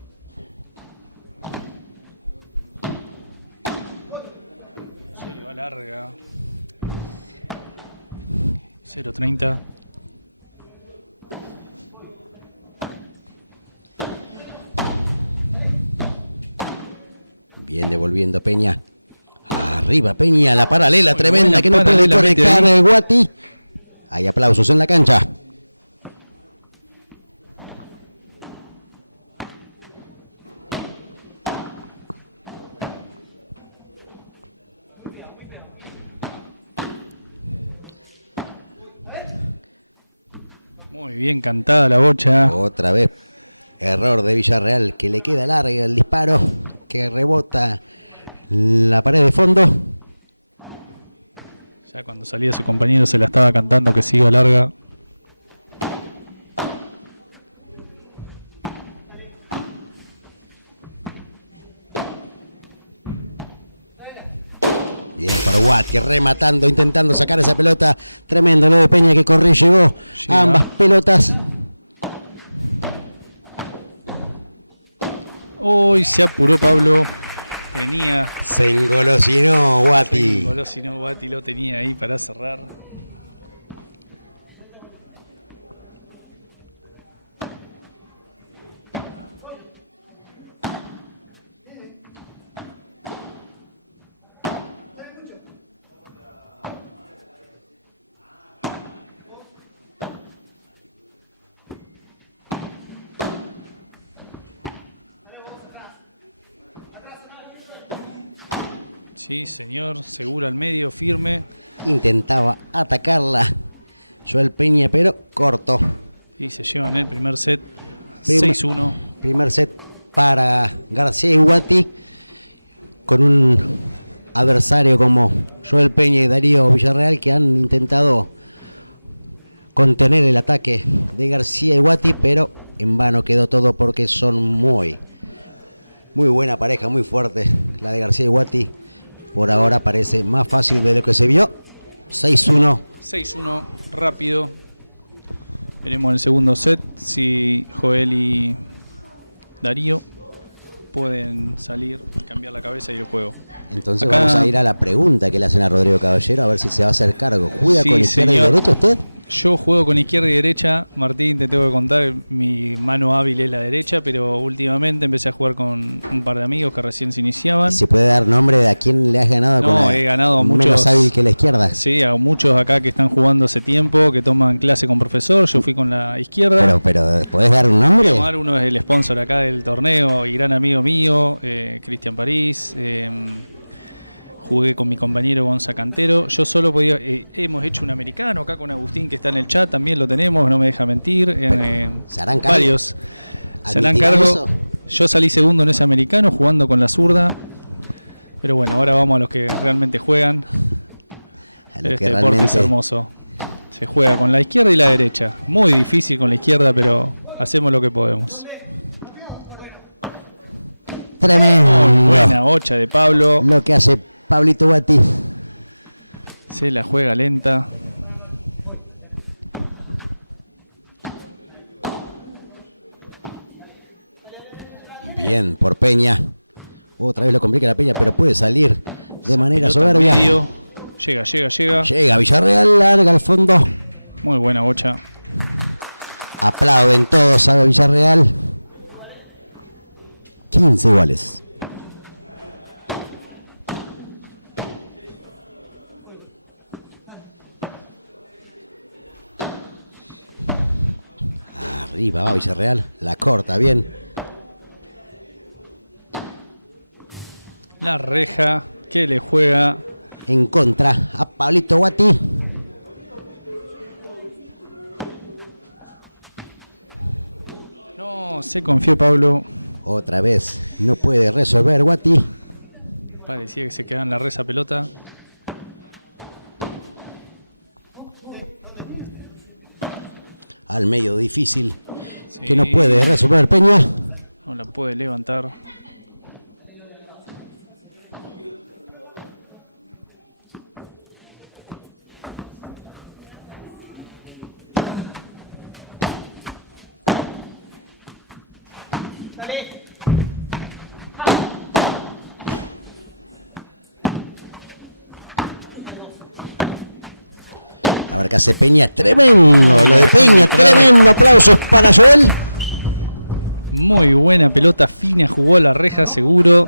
Se le va larga. 0-30. Bien devolviendo Peña. Arriba Peña, la paralela Muy tremenda buena que no puede paralela, mete conectar ahí. Guati. Hay aplausos en la cancha. Muy bien cantada la bocha. Otra vez error de Villarreal, que le queda larga el disparo, que rebota la pared de fondo. Ya cuando salía su compañero se la estaba cantando que siga larga. Bien por Guati, rematando, intentando sacar esa pelota. Tremendo lo de Peña que corrió y llegó Llega. a ambas pelotas. Uy, se apuró Pablo. Tenía. Se engolosinó Guati. Si no, Guati lo tenía ahí para cerrar. Sí, señor. Seguro al medio, firme. Intentaba atacarla Joel Peña, pero corto. Y se llevan el primer set. Primer- 6-1. Primer set para García y Guati, con un adversario como Joel Peña y Darío Villarreal, que han intentado contener el ataque de García y Guati, pero en vano quedó todo porque son muy buena pareja, muy fuerte la de García y Guati. Por ahora parece más fácil de lo que se vio. 6-1. 6-1, rápido. Veremos el segundo set si Joel y Darío pueden salir y cambiar la cabeza y el juego. Entonces Acá- vamos a ir a la pregunta que le hacen a Rodrigo Caballero, a ver si se va a hacer cargo. ¿Juega Sí, con izquierda y señor. derecha usted? Yo juego con izquierda y derecha. Martín, te tengo que contar, mi mano hábil es la derecha, pero últimamente empecé a jugar con un par de amigos que recién se iniciaban. ¿Se puede dar nombre de a quién le has ganado No, con la he ganado a menos muchos. hábil que la izquierda? Sí, a muchos acá que están jugando hace tiempo, que toman clase con profesor. Yo fui con la izquierda. Pero ¿podés dar un nombre? Omar, uno es el sponsor acá del torneo y gran amigo mío, Cristian París. Jugué con mi compañero Gonza Cantero. Yo solo podía. Hemos hecho un americano acá con Agustín, que está en el chat, también lo tenemos, no me deja mentir. ¿Se harán cargo? Varios. Se harán ¿Admitirán cargo. eso? Yo salí segundo en ese americano jugando con la zurda. Pero bueno, ahora vamos a los que realmente juegan. A lo Este que deporte es realmente- hermoso. Se juega con la izquierda y la derecha. Muy difícil con la izquierda, pero hacemos lo que podemos. Tremendo. Buena bocha de Pablo. Lo que hace Pablito Guati. Se la juega lenta. Bien, por Peña. Otra vez lo complica la Peña, pero puede salir de manera Pelota al soberbia. medio. Llega. Llega Villarreal, larga al fondo. Muy buena bocha. Aplauden todos a Villarreal. 15 iguales. Arriba va Villarreal. La corta bien. La reja que le juega. En contra a Pablito Guati. No, se confió Pablo. Otra vez no puede resolver Guati. Parecía que se quedaba en la reza pelota. Al medio difícil. Sí. Que no puede resolver Peña. No la puede levantar. A ver qué hace Peña. Tremendo. Lo de Peña. Tremendo. Aplausos para Joel. Muy buena pelota fina. Jugó la reja seguro.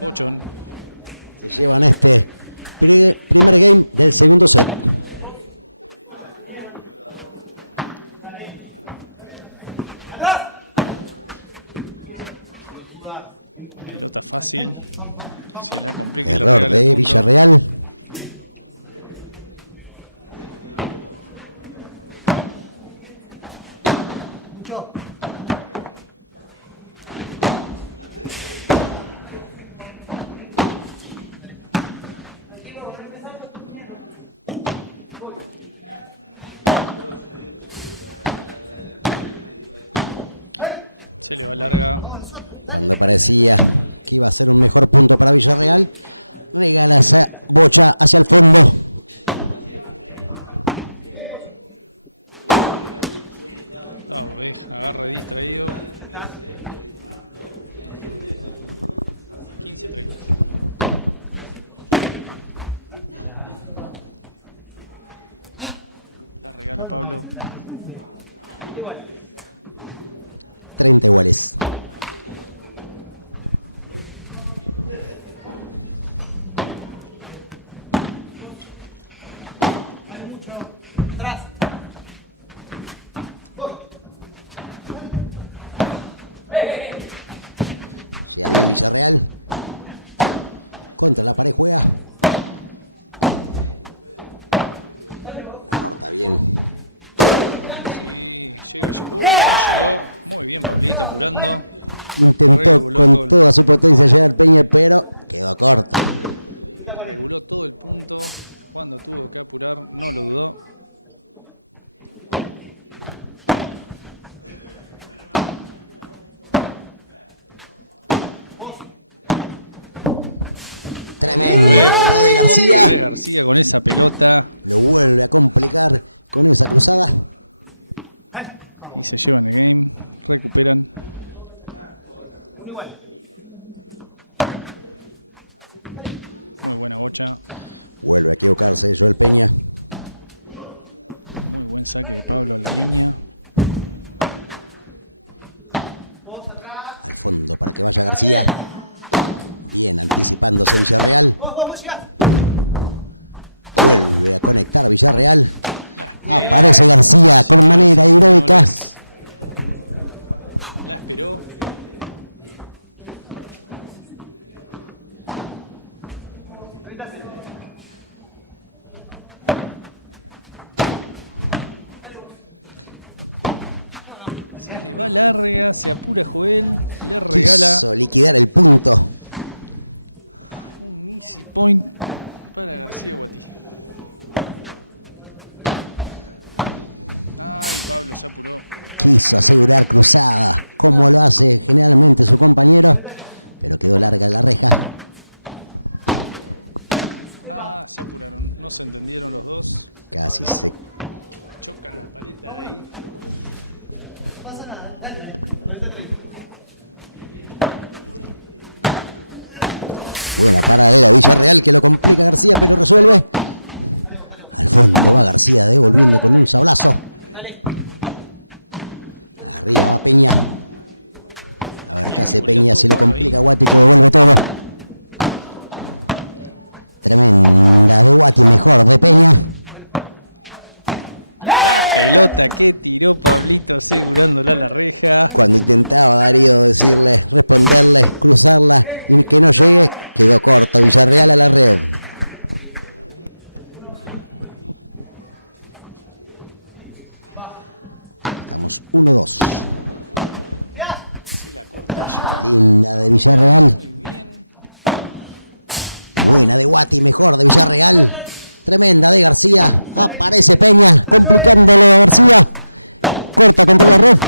Bochón. Se llevan este primer game del segundo set. Pelota fácil. Se la complica. y le Error regala el de punto. Villarreal. Se le va larga. Cuando parecía que iba a ser un mejor punto para Villarreal, regala esa bocha hacia el fondo. No, agarra distraído. 15-30. La regala Pablo. 30 iguales. Llega bien Villarreal. Contra la pared juega. Corta bien. Sí, llega, no llegó. Muy bien Pablito, apurando. Intentó Reguló todo con el- toda su potencia llegar Peña, pero quedó corto. Reguló todo el punto. Cuando tuvo que apurar, no lo dudó. Tremendo. Lo de Otra García. vez García con esa pelota. Lo vuelve a complicar con esa cruzada. Y se llevan el game. Recuperan. Muy buena bocha. Vuelve a equivocarse Joel Peña. Muy buen saque de Pablo a la línea. Al fondo para que vaya García. Bien anticipándose Villarreal. Vuelve a conectar Villarreal. Aparece García con manera heroica. La esperó. Se le va larga, se apura Joel, le regala Quiso liquidar el punto. un easy point para García Guatí. Ay, Pablo se apuró. Quiso asegurar cruzada, como lo hace generalmente su compañero, pero quedó larga la reja. Ah, se apuraron, no se entendieron los dos. Casi se... Chocan la paleta de ahí. Buena paralela Villarreal que lo complica García, pero resuelve. Al fondo va García devolviendo con un sablazo. Arriba va Peña. A ver qué hace Peña, si lo complica Guati, que devuelve todo. Tremenda de Guati, mejor de Peña. La pelota que tiró Pablito asegurándola a la reja. Cuando intentaba Darío decirle, responderle, cruzarla y que no llegue, quedó corto Villarreal a la red. Estamos 1-2. Linda de Villarreal. Buena de Guati, mejor de Villarreal. Tremenda de García. Aparece Peña, complicándole a García. Corta contra la red.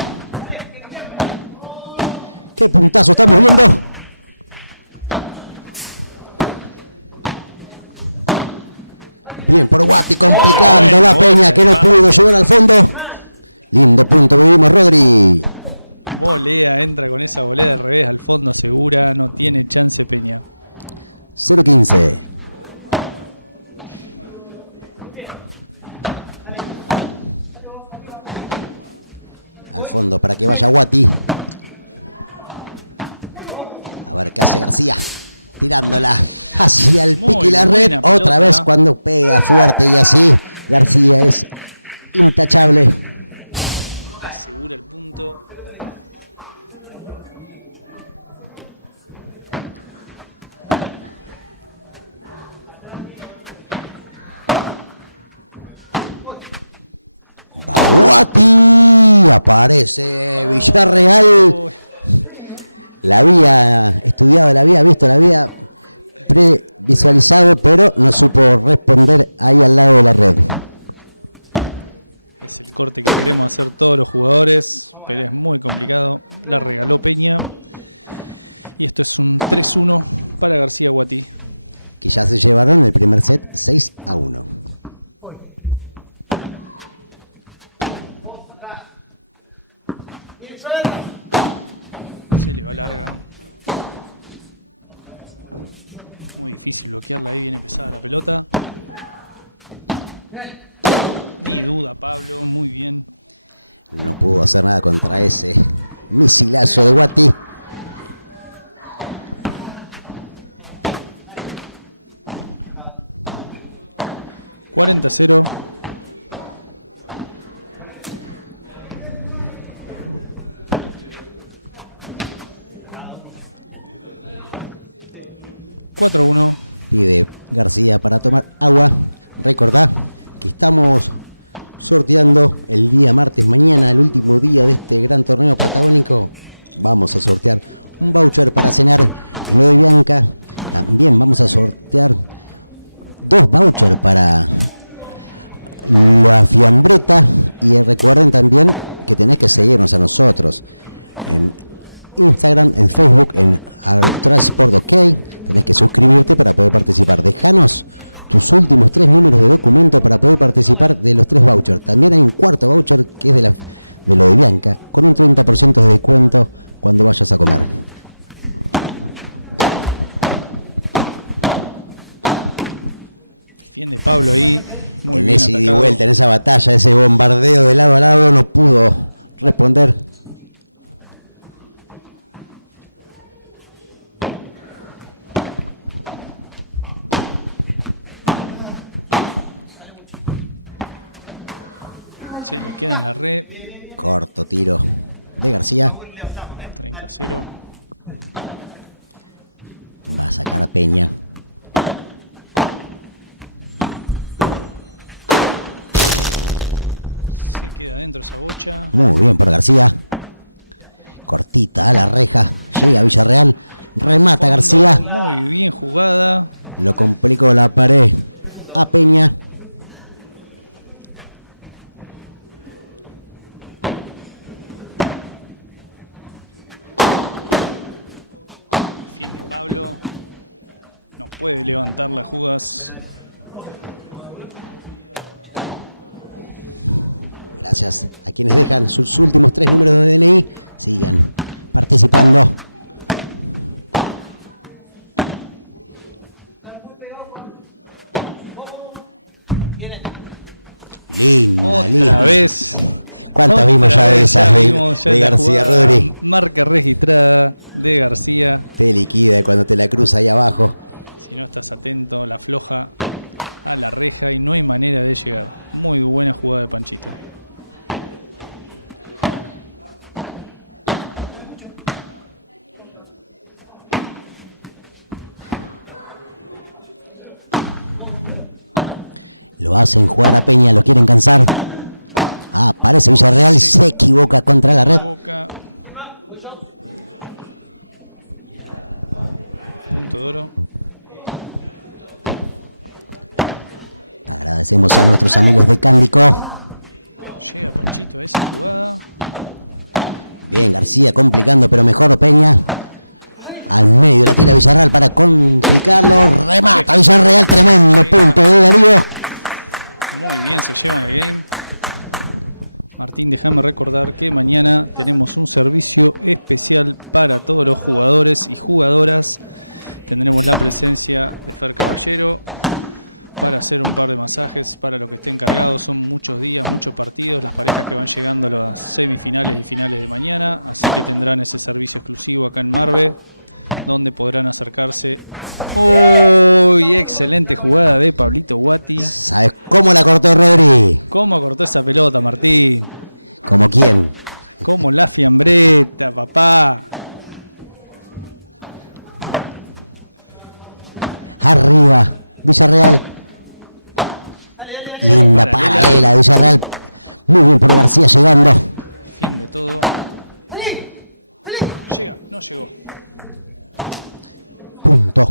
Qué puntazo estamos viendo. Bien por Guati, complicando la Peña, que no pudo llegar al fondo. Lindo punto vivimos, Rodri. Volea, entra con esa volea de revés al fondo segura. No tiene chance Peña. 0-15. Al fondo para que vaya Guati. A ver qué hace García. Tirándola hacia el pique y la red. buena Otra pelota. vez cuando pega fuerte y así. García es intachable. Asegura el punto. Va Guati. Aparece Villarreal. La había estudiado, la había visto, la había previsualizado, pero no supo responder ahí al lado de la red. Es el corte que queremos hacer todos los jugadores, pero es muy complicado. La regaló Peña. Y esto es un 3-1 para García Guatí. Que ya se llevaron el primer set 6-1. Se le va larga. Muy difícil bloquearla ahí, viene pesada la pelota. Ni duda Pablo, muy bien. No pudo hacer nada contra ese misilazo de Guati. $40-0. $4-1. Pide García para tomar agua. Recordá que estamos sorteando el día martes, mañana, el último día de este gran torneo patagónico. Vamos a sortear un voucher para cenar en lo de Bianca. También vamos a sortear 2 vouchers para la fiambreta. Y recuerden también que tenés que seguirnos a nosotros en Instagram, en Facebook, en Transport OK. Tenés que suscribirte para poder participar. Dejanos tus últimos 3 números de documento para poder participar de los 3 vouchers. También hay un cuarto voucher que es de lo de Bianca, con un 30% de descuento cuando vayas a comer. Defiende Pablo ahí. Muy En bien ese ida y atacado. vuelta, en esa batalla, ese bombardeo de lado a lado, no pudo responder. Se le queda en la red. Corto tiro de García. 30-0. Va a sacar a Peña. Se queda dentro esa bocha. Muy bien por García. Cortita a la reja. Llega Villarreal. Remata García. Muy bien jugada. Lo complicó la pared a Peña. Defiende Pablo. No puede levantar las jugadas. Gracias a quienes dejan sus últimos 3 números de DNI. Sigan participando. Linda, linda. Otra vez. ¿Cuántas vimos ya de vez esas de, vimos ya de la García jugada. Rodri? Marca registrada de García. Te liquida cuando te la cruza ahí abajo. Si no estás atento, la afloja a la reja y no hay manera de llegar. Muy buena jugada de Panchito. Lo hacen jugar a Peña, lo quieren cansar. Ah, parece Villarreal, se equivoca contra la red. Boca. Punto de oro. Agradecemos a nuestros amigos de Cándico. Llega Panchito a esa jugada. Bien, García complicando, pero mejor Peña. Al medio la tira Villarreal para complicarlo. Remata Villarreal, tremendo punto de Darío. Muy bien, se llevan el game. Martín, déjame recordar que mañana tenemos un servicio especial para todos los jugadores y jugadoras. Tendremos la presencia de Fer Caballero para hacer un par de masajes para los que estén cargados. Son muchos días, muchos partidos, las parejas que van llegando a las semifinales y finales de mañana. Así que tendrán ese servicio exclusivo acá en Marve, donde podrán acercarse. ¡Uy! Excelente jugada de Pablito Guati. ¿Sabes cómo la cortó Rodri? ¿Cómo cortó esa pelota, Martín? ¿Como quién? Como la fiambreta, papá. Arriba, Villarreal. Linda paralela de Villarreal. Muy bien por García llegando. Defiende todo. Llega, no llegó. Punto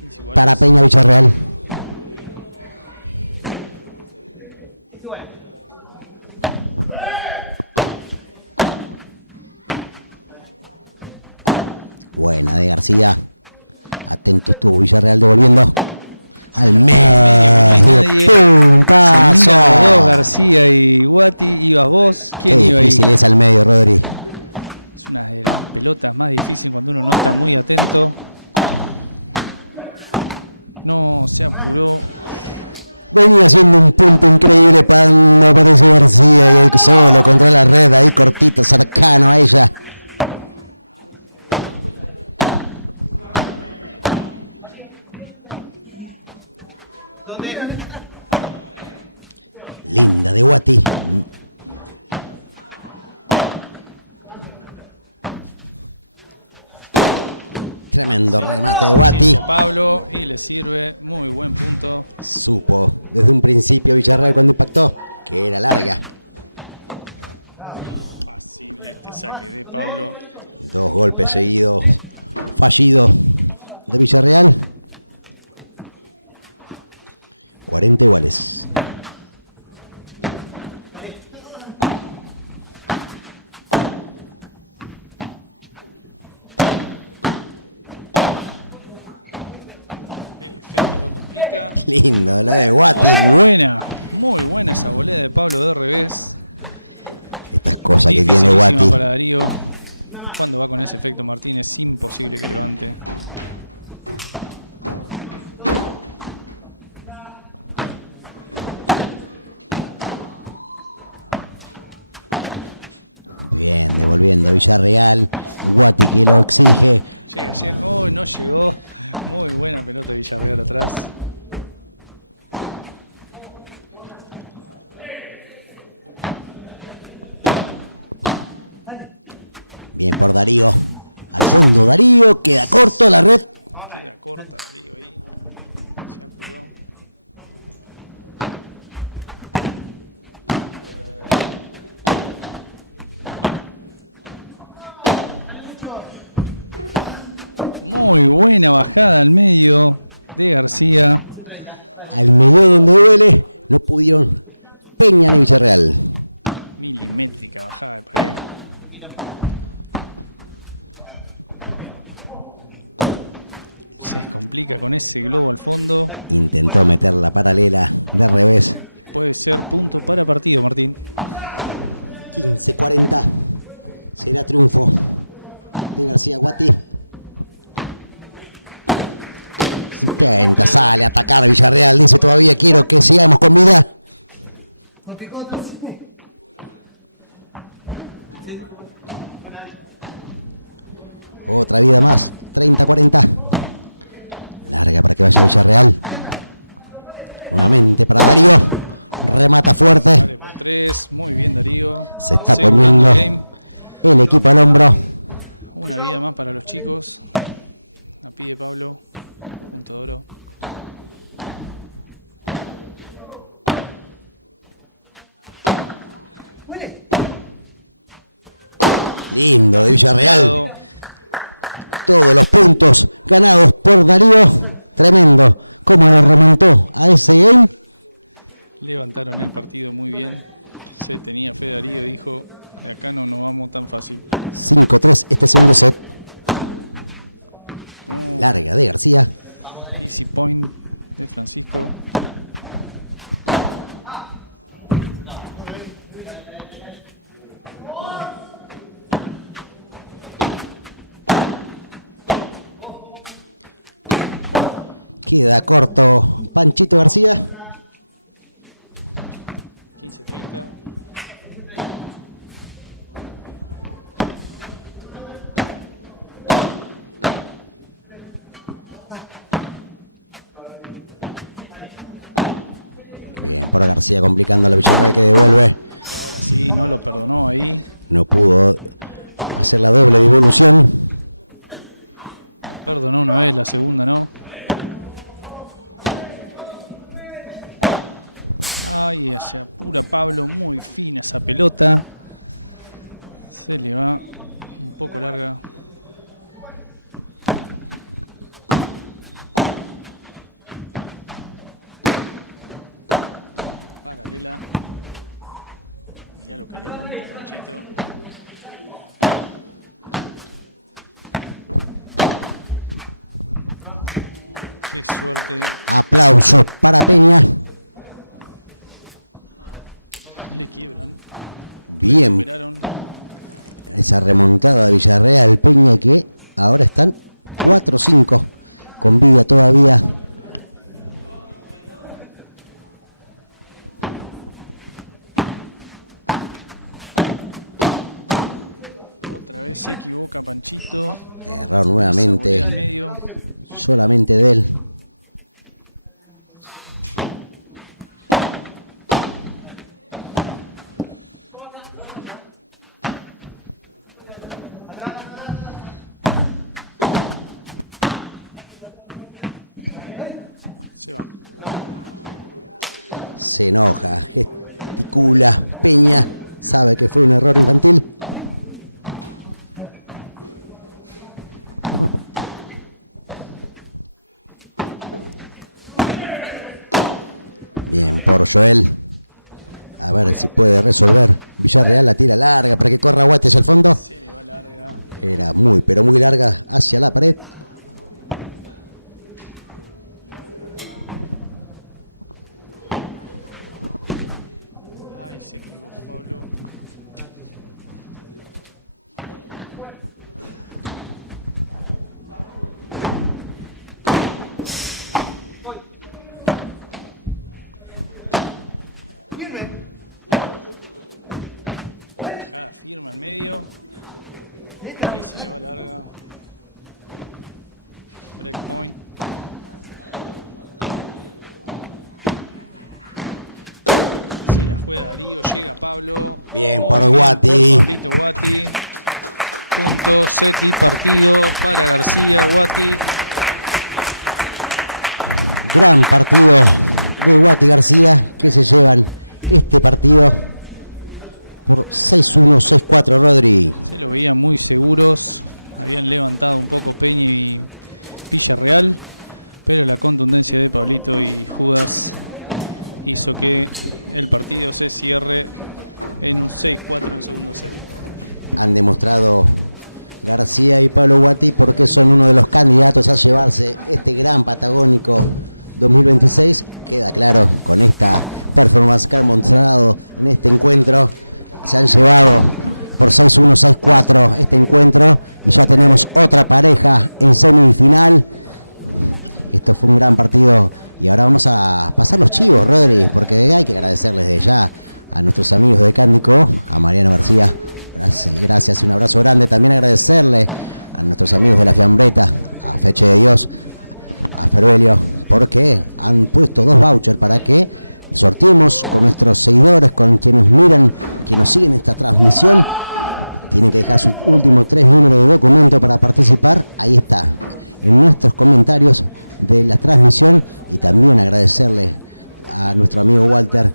15 iguales. para Peña Villarreal. Buena de García. Atento estuvo Villarreal devolviendo. Al medio. nadie. Se Puntazo. miran los dos, García y Guati. Ibas vos. Qué ¿Quién iba ahí? difícil es al medio, Rodri. Es una de las pelotas más difíciles cuando uno no está muy atento. No se apuró. Venía haciendo un punto increíble cuando apareció García y él solo contra la red, ahí cortito, cercano a ella. Linda de Guati. Tremendo remate de Guati. Siente Pablo y le sirve. Muy buen punto. Supo desde un principio Villarreal cuando impactó que era larga. Fácil este saque de Pablo. 2 golpes seguidos fallidos de Villarreal. 40 iguales. El efecto lo complica. Lindo lo de Guati. Muy buena esa volea de Pablo de revés. Estas cosas que tiene Dificilísima Guati. para Darío. Cuando va con ese efecto Martín es imposible que levante. Bien, devolviendo Villarreal. Guati que lo exige. Llega. Oh, no llegó. Muy buena pelota de Villarreal atrás. Bien por Darío. Al fondo Darío. Queda corto la red. Queda corta Darío ahí. Se apuró. Muy buena bajada al medio de García. Al medio donde duele. No pudieron Peña ni Villarreal. Milimétrica bajada de pared. Se complica con ese globo al fondo. Intentó meter la paralela de revés. Puede ser punto para partido, Martín. 15-40. Será triunfo de García Guati. Intenta, sale a atacar Villarreal. Dice todavía quiero que sigamos con vida. Otra vida más. 30-40. Larga para que vaya Villarreal. Nuevamente para Darío. Remata fuerte. Sale por 3. Muy bien, Darío. Se está Asegurando poniendo el equipo al hombro. Una vida más para los chicos. La pide Pablo. Punto de oro. Lindo de Villarreal. Cuidado. Todos los puntos ganados por Darío. Tremendo. Cómo lo remontó a ese game. Levantaron el partido muy bien. Se tenía fe Darío. Dijo, de acá no nos vamos tan fácil. 5-3 este segundo set. No. Larga de García. Easy point de Francisco. Queda corto Panchito García. 15-30. Bien, por García complicando la Villarreal que devuelve. Ahora sí, no lo perdonó ahí. No pudo hacer la doble devolución. Perdonó una vez, la segunda no. Ay, se apura Pablo, muy fina esa pelota. Se le va un poco larga. Paralela. Mirá lo que le manda el Panchito. Qué suerte. Aplauso para Peña. Le quiebran. Bien. Recuperaron. Esa remontada de Villarreal, Peña, que ahora están 4-5 con vida todavía. Otra vez se equivoca Panchito. Error Esa volea al nuevamente, medio. solamente de él. Se va. Se enoja, gesticula, Peña, sabe que fue un error infantil. Bien por Joel. A ver si puede resolver. Villarreal la tira larga para que corra Guati hacia el fondo. Se le va larga. Era muy, pero muy larga hacia la pared. Ay, se equivocó Pablo. Bajada firme al medio. Y se le va larga. Break point. Se la juega Darío, llega Pablo. Bien Muy por bien Guati. por Pablito Guati. Punto, set y partido para García, Guati. Gran partido de Guati García, que se llevan este partido por 6-1, 6-4, Rodri. Se lo veían muy seguros. Habían levantado un poco Peña y Villarreal, pero la contundencia de Pablito y Judas hizo que el partido se cierre en un 6-4 en el segundo set. Han demostrado García y Pablo Guati porque son uno de los candidatos a llevarse este gran Patagónico 2026. Queda claro con esta performance que han mostrado en este encuentro. Se han llevado por 6-1, 6-4 este encuentro y ya tenemos otra pareja en semifinal. Esto fue un gran partido y ahora vamos a pasar los chivos, Rodri, porque hay que agradecerles de ya a nuestros amigos de Cándico, a Mariano García. Gracias y un abrazo grande. También agradecerle a nuestros amigos de la Fiambreta, a Feche de Dios, a Feruelio, porque han puesto 2 vouchers para que sorteemos con nuestros seguidores, con quienes nos miran, quienes nos siguen esta transmisión. Tienen que dejar sus últimos 3 números de documento para participar. Ahí está, en nuestros comentarios de la transmisión. Y también agradecerle a nuestro amigo Walter,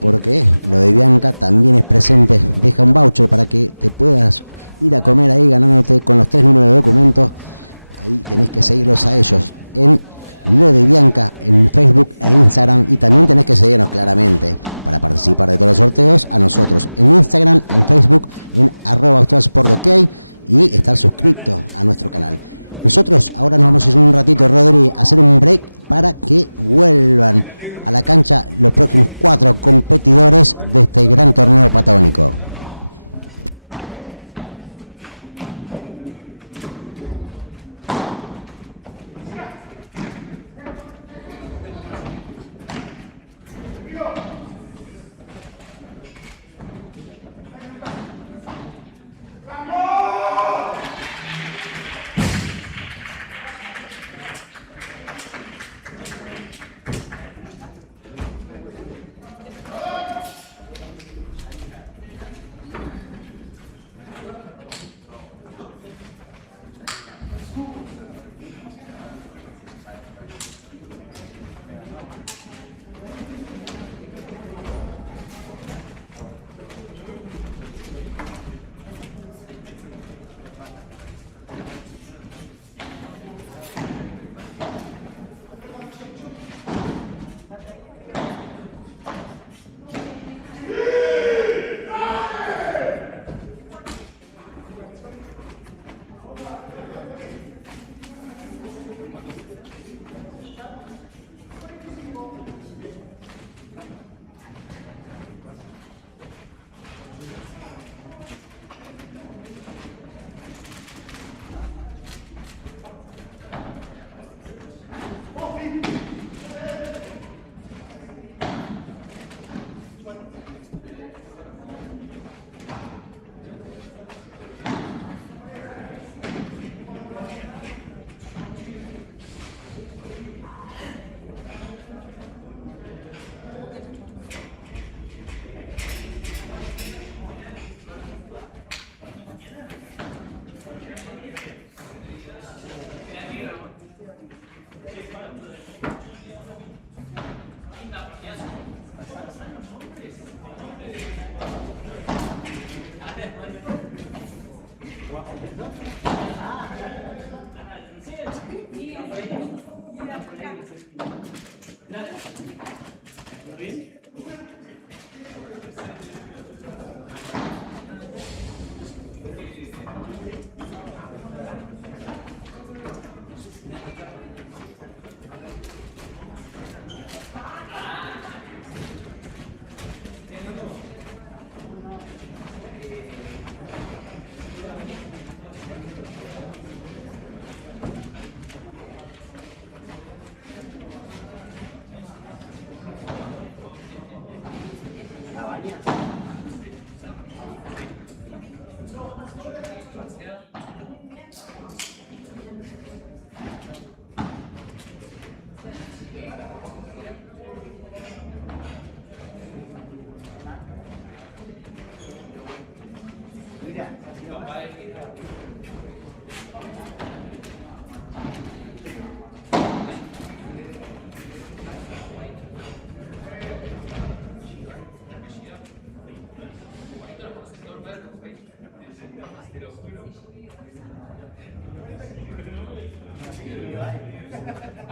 porque lo de Bianca también es presente. Deja un voucher para que te puedas ir a comer ahí ganándote con los 3 números de documento. Ahí tenés que seguirlos a ellos en lo de Bianca en Facebook e Instagram, y también tenés que seguirnos claramente para participar de todos los sorteos a nosotros en Instagram, en Facebook, en @autosportok, y estar suscrito a nuestro canal. Nosotros ahora nos vamos a ir un ratito, Rodri, a hacer un break para que vuelvan a la cancha los próximos 4 competidores de este gran torneo patagónico.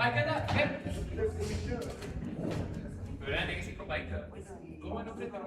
Acá está. Pero antes que se copa ahí. ¿Cómo no presta?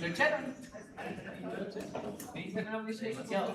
¿Lo echaron? Me dicen una botella demasiado.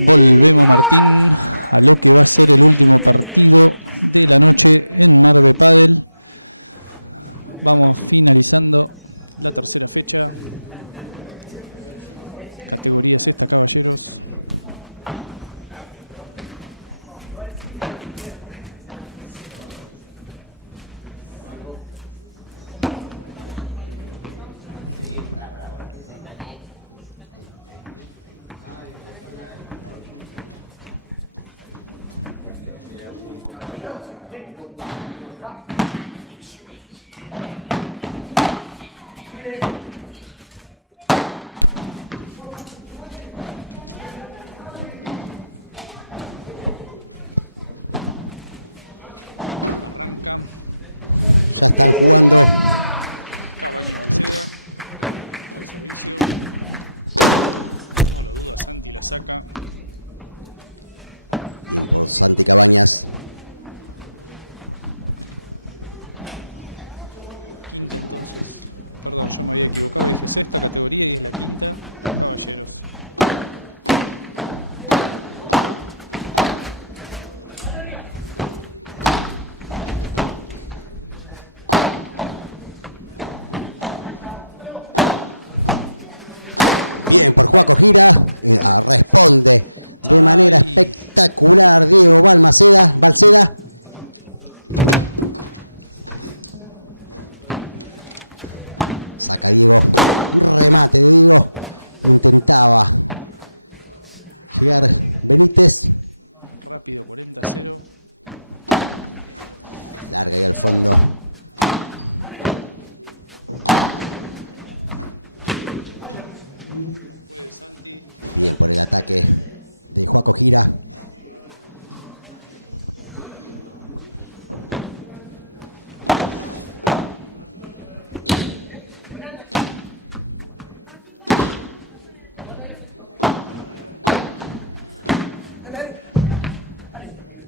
Volvemos, Martín, a lo que va a ser el último partido de la noche en Marbe Padel. Vamos finalizando la tercera fecha. Categoría sexta, caballeros. Arranca Ya están jugando. Cabaña Balceda al servicio. No lo duda, Santi la saca. Bien por Santi Cabañas. Quinta entonces. Perdón, yo me había equivocado, dije sexta categoría y es la quinta. Caballeros. Bien por Juaco Gira. Responde de manera espectacular Diego Balceda. Saca Diego. Remate de Diego. Intentaba llegar Benítez. Rápido, 40-0. Larga ahí al fondo. Puede Santi. Bien por el ataque de Juaco Gira.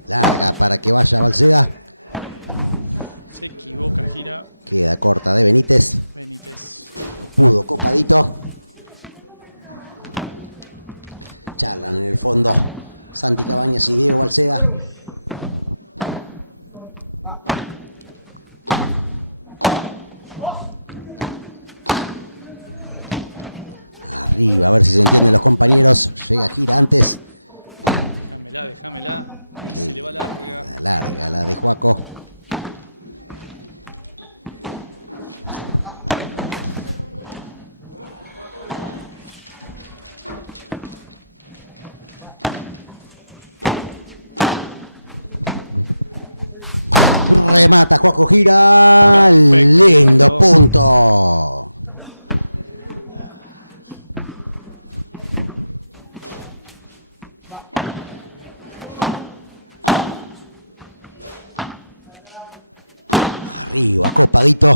Larga para que vaya Balceda. Se equivoca, gira. Queda corta de Benítez. Benítez. Pudo copadito. Charlan en el fondo Santi Cabañas y Diego Balceda. Arriba, a ver si se entienden los compañeros. Llega Gira antes. Déjamela. Sí. Se le va larga. La larga, la de Juaco. Remata Juaco Gira. Perfecto. Lindo punto. Arriba, copadito.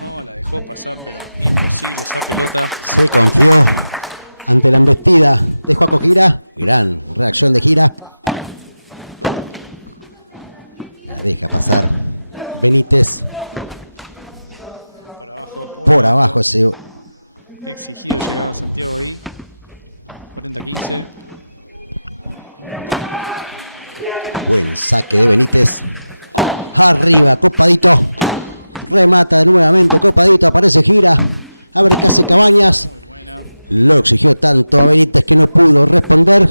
No, la dejó pasar, pero imposible esa pelota. Se confió ante la embestida de Juaco Gira. Gran reacción de Gira. La deja pasar Benítez. Por abajo. Por abajo ese. Exigido llegaba Santiago ahí. 40-15. Buen saque de Benítez. Arriba, copadito. Remata de nuevamente, copadito. Aparece Gira. A ver qué hace Cabañas. Muy buena. Lo exigió tanto a Benítez que no pudo responder.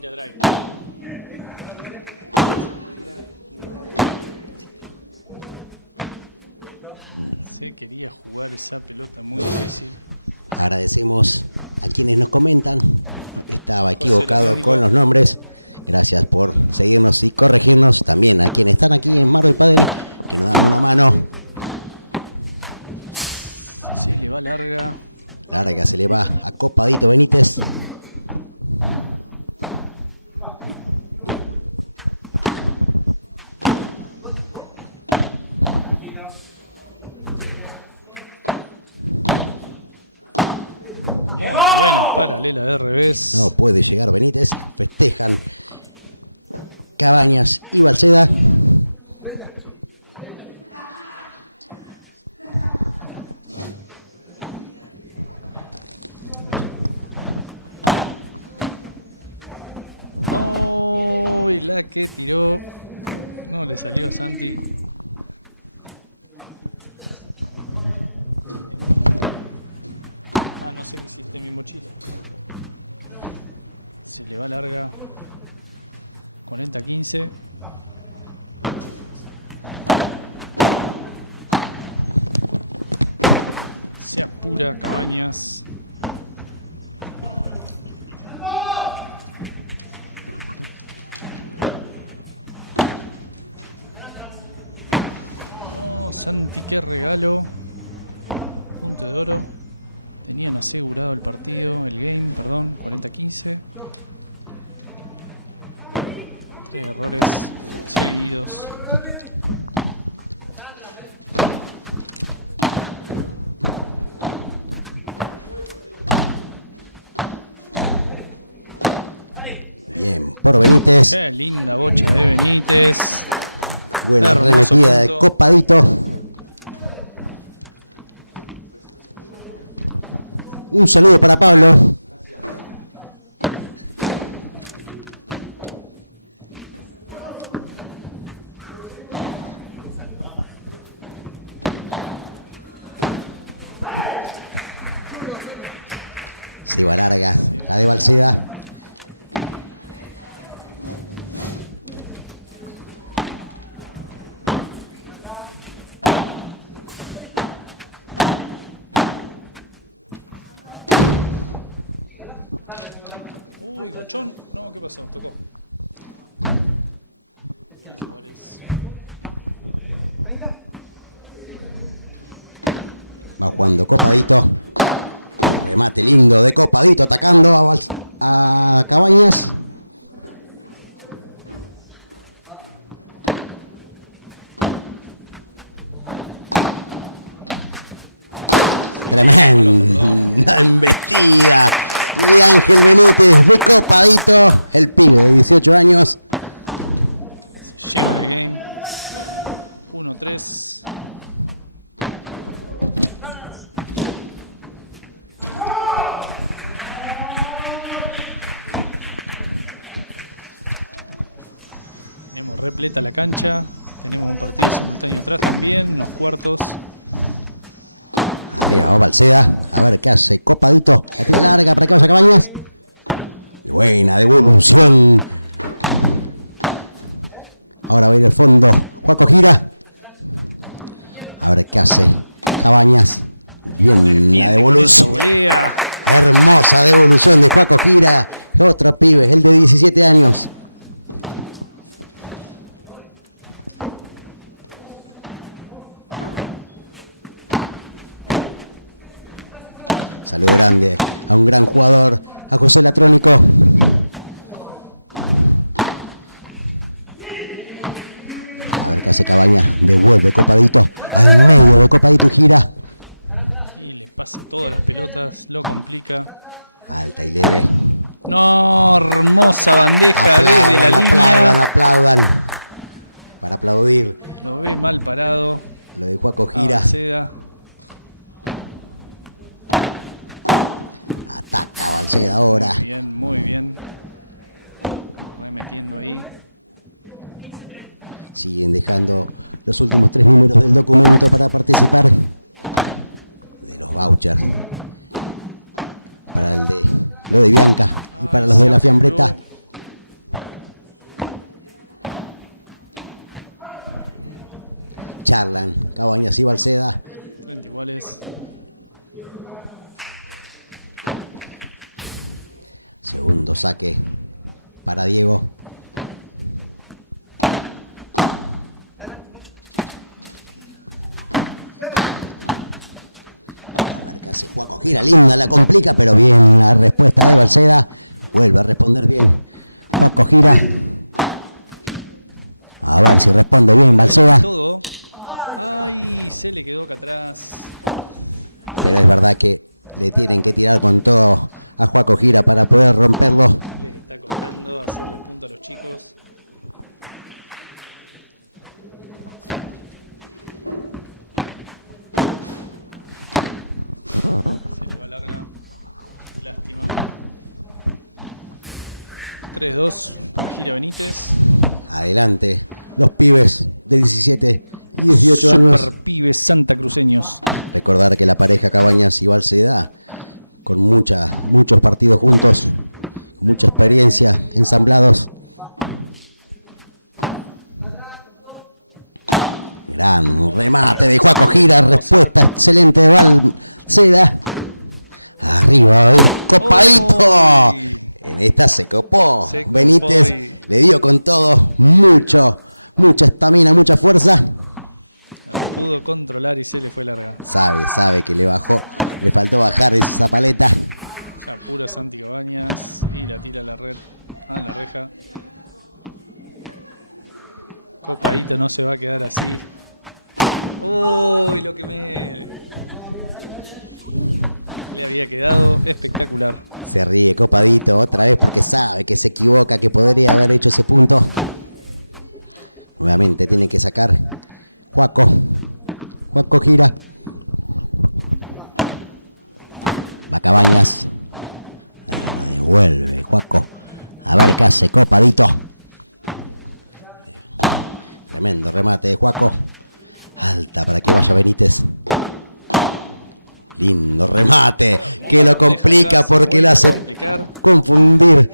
Tira drive. Se quería jugar esa pelota muy difícil. Agradecemos a quienes nos comentan. Estaba José equivocado Electrónico. con los nombres. Gracias por seguirnos y corregirnos. También a quienes están aquí en Mar del Padel, que nos dan una mano. Se le va larga. Larga se le va a Copadito Benítez. Muy buena paralela de revés. No puede llegar Benítez. Festejan Cabañas y Balceda. Oh, y la que tiró. No le salió a Santi. Ah, no sé qué hiciste en mi mochila. Se le va larga. 40-15. Se apura Cabañas. Oh, Santi, qué regalo. Punto de oro. Tenían asegurado el partido, el game, perdón, 40-15. 3 errores seguidos. Bien, por Benítez. Qué linda bocha de Benítez. Buena Hermoso arremetida de punto. Copadito. Un saludo para Pablo. Se va larga la de Balceda. Uy, Gochón. No, ¿qué pasó? Tocó. ¿Cuál es? Va jugando Copadito. Remate lindo de Copadito atacando a Cabañas. Tremenda embestida de Ángel Benítez de Copadito, el pibe de 18 años. Se lleva el game. 1-3. Tenemos repleta la cancha. Tenemos un partido simultáneo atrás también, unos cuartos. Arriba va Balceda, a ver qué hace Copadito, la tira larga para que vaya Cabañas. Buena devolución. Ahora va a ir el fondo, Juaco gira. A ver qué hace Cabañas. Bien la devolución. Volea. Hermosa devolución de Juaco gira. Otro pibe, el de 17 años. Saludo grande a un gran jugador, a José Electrónico. A ver qué hace Cabañas. Devuelve Copadito al medio de Copadito y gira. Y le pasa todas las pelotas, lo complica. Alta y leve. No, hermosa bandeja desde la Aplaudan, línea. aplaudan. Para aplaudir Lo ve mal parado. lo de Juaco a gira. Balceda. Ataca Balceda ahora. Muy bien, muy bien. Remetiendo ahí. Siguen dejando los últimos 3 números del documento para participar de los vouchers. Para el de lo de Bianca y para los de la Fiambreta. charlan Cabañas y Balseda. 30 iguales. Segundo saque para Diego. A ver qué hace Juaco. Gira linda, la complica, pero bien la respuesta de Balseda. Vuelve a responder bien Juaco Gira. A ver si responde bien Balseda. Todo. Ay, se le quedó acá atrás. Pero es verdad que le tienen que tirar con todo a Juaco Gira para poder romperlo. Les está costando hacerle punto a los chicos. Se le va larga. Lástima. 3-2 para Gira Benítez. Adelante, los pibes de 17 y 18 años. Super pibes santacruceños. Recordar que la pareja Cabañas y Balseda, con muchos partidos juntos, con mucha experiencia, ensamblados. Gran remate de Juaco Gira, respuesta excelente de Balseda. Arriba, copadito. En esta se copó. Se copó Benítez y- le dio con todo, mucha estamina, mucha fuerza. La pudo controlar y se le fue larga. Sabe que le faltó bajar esa paleta. Ya puro Santi Cabañas y la tira a la red, a la reja. Copadito no se va a quedar así. Uy, lo que le había quedado espectacular. Se ríe Copadito otra vez porque sabe que se equivoca, que podría haber hecho ese punto. Nuevamente tiene que sacar Juaco Gira. Va Cabañas. La devuelve Juaco. A ver qué hace Copadito. Tremendo remate de Juaco. Alta para que vaya Benítez. Lindo remate. Que lo complica porque le hace confundir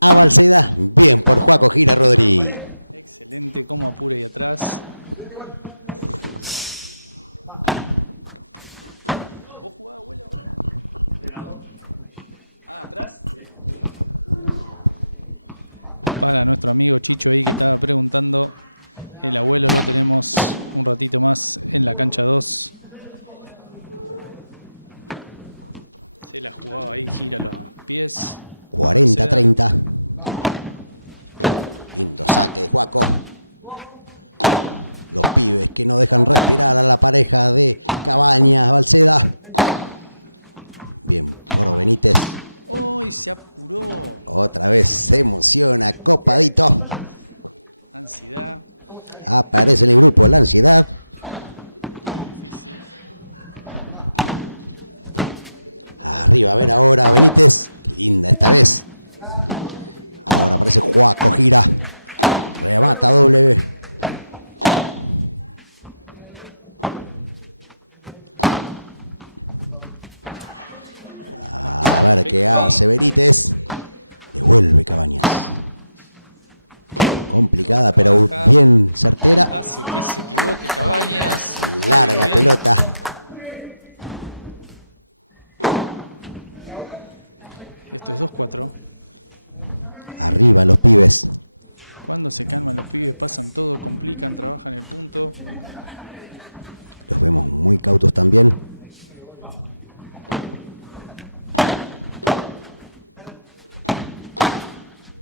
a Balseda. Bien por Juaco Gira, Rodri. Excelente, como apura ahí atrás. ¿Vos jugás, abuelo? Ah, atrás. Para nuestro amigo Chicho ahí que estaba preguntando, el abuelo lo tenemos un ratito más en la cancha 2. Se la jugaba ahí, gira los pies. 40-30. Lindo saque de Juaco. Los pibes que no dejan respirar a la pareja de Cabañas, Balseda. Bien por Benítez. ¡Uy! Se apuró. Otra vez se emociona Copadito. Ansiedad. Aparece en el grupo la ansiedad. Difícil. Arriba, a ver ahora Benítez. Qué linda esta vez. Ahora aparece Juaco Gira. Remata doble. A ver qué hace Benítez. Devuelve Cabañas. Complicada, pero bien certera. Hace que se equivoque Cabañas. Larga Muy bien. pelota. Esto es 2-4. Arriba los pibes. Cuando se calman los pibes pasan todo, complican, trabajan el punto. Los vemos muy cautos también.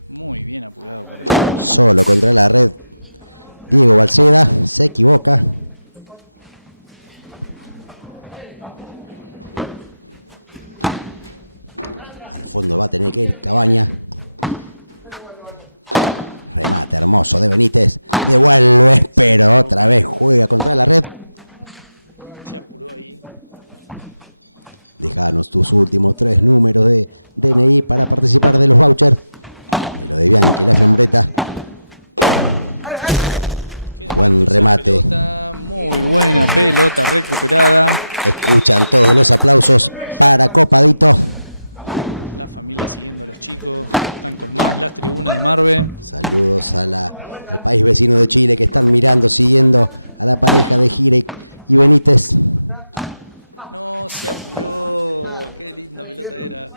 Muy bien apurado por ahí. Solo contra la red. Diego Balseda se equivoca. Al fondo va a tener que ir Cabaña. Remate hermoso de Benítez. Devuelve, pero otra vez juega contra la red. Se apuró ahí. Déjanos tus últimos 3 números de DNI para participar de los vouchers. De lo de Bianchi, la fiambreta. Buen remate. Pelota, muy buena pelota recuperada. Escuchan todos los aplausos para Copadito. La familia siguiendo a los chicos. Están colmadas las tribunas de Marve. Saludos a al país vecino de Chile que están mirando, siguiendo a la pareja de Gira y Benítez. No, se apuró. Qué linda pelota era.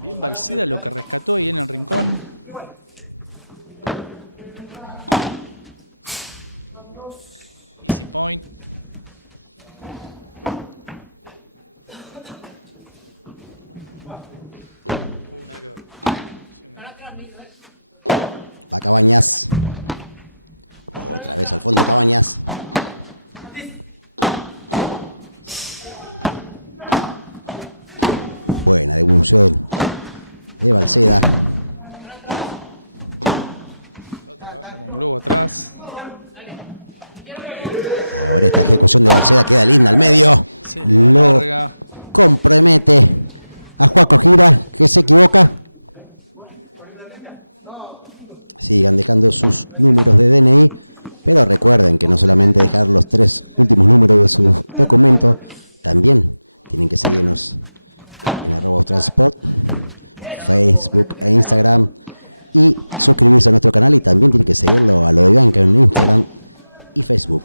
Bien Balceda lo que rescató ahí en el rincón. Easy point. Una que se me... Va Cabañas. Otra vez al fondo Cabañas. Buena devolución de Balceda. Lo trabaja con globo atrás. Ahora esta ejecución de Balceda queda linda al medio. Se le Lo larga. compromete a Juaco Gira, que se equivoca. Sigan dejando sus números de DNI, pero recuerden que no solamente dejar los 3 últimos números de sus documentos, también tienen que seguirnos en @australsport, Facebook e Instagram, y suscribirse a nuestro canal, y también tienen que seguirlo a lo de Bianca en Instagram y Facebook.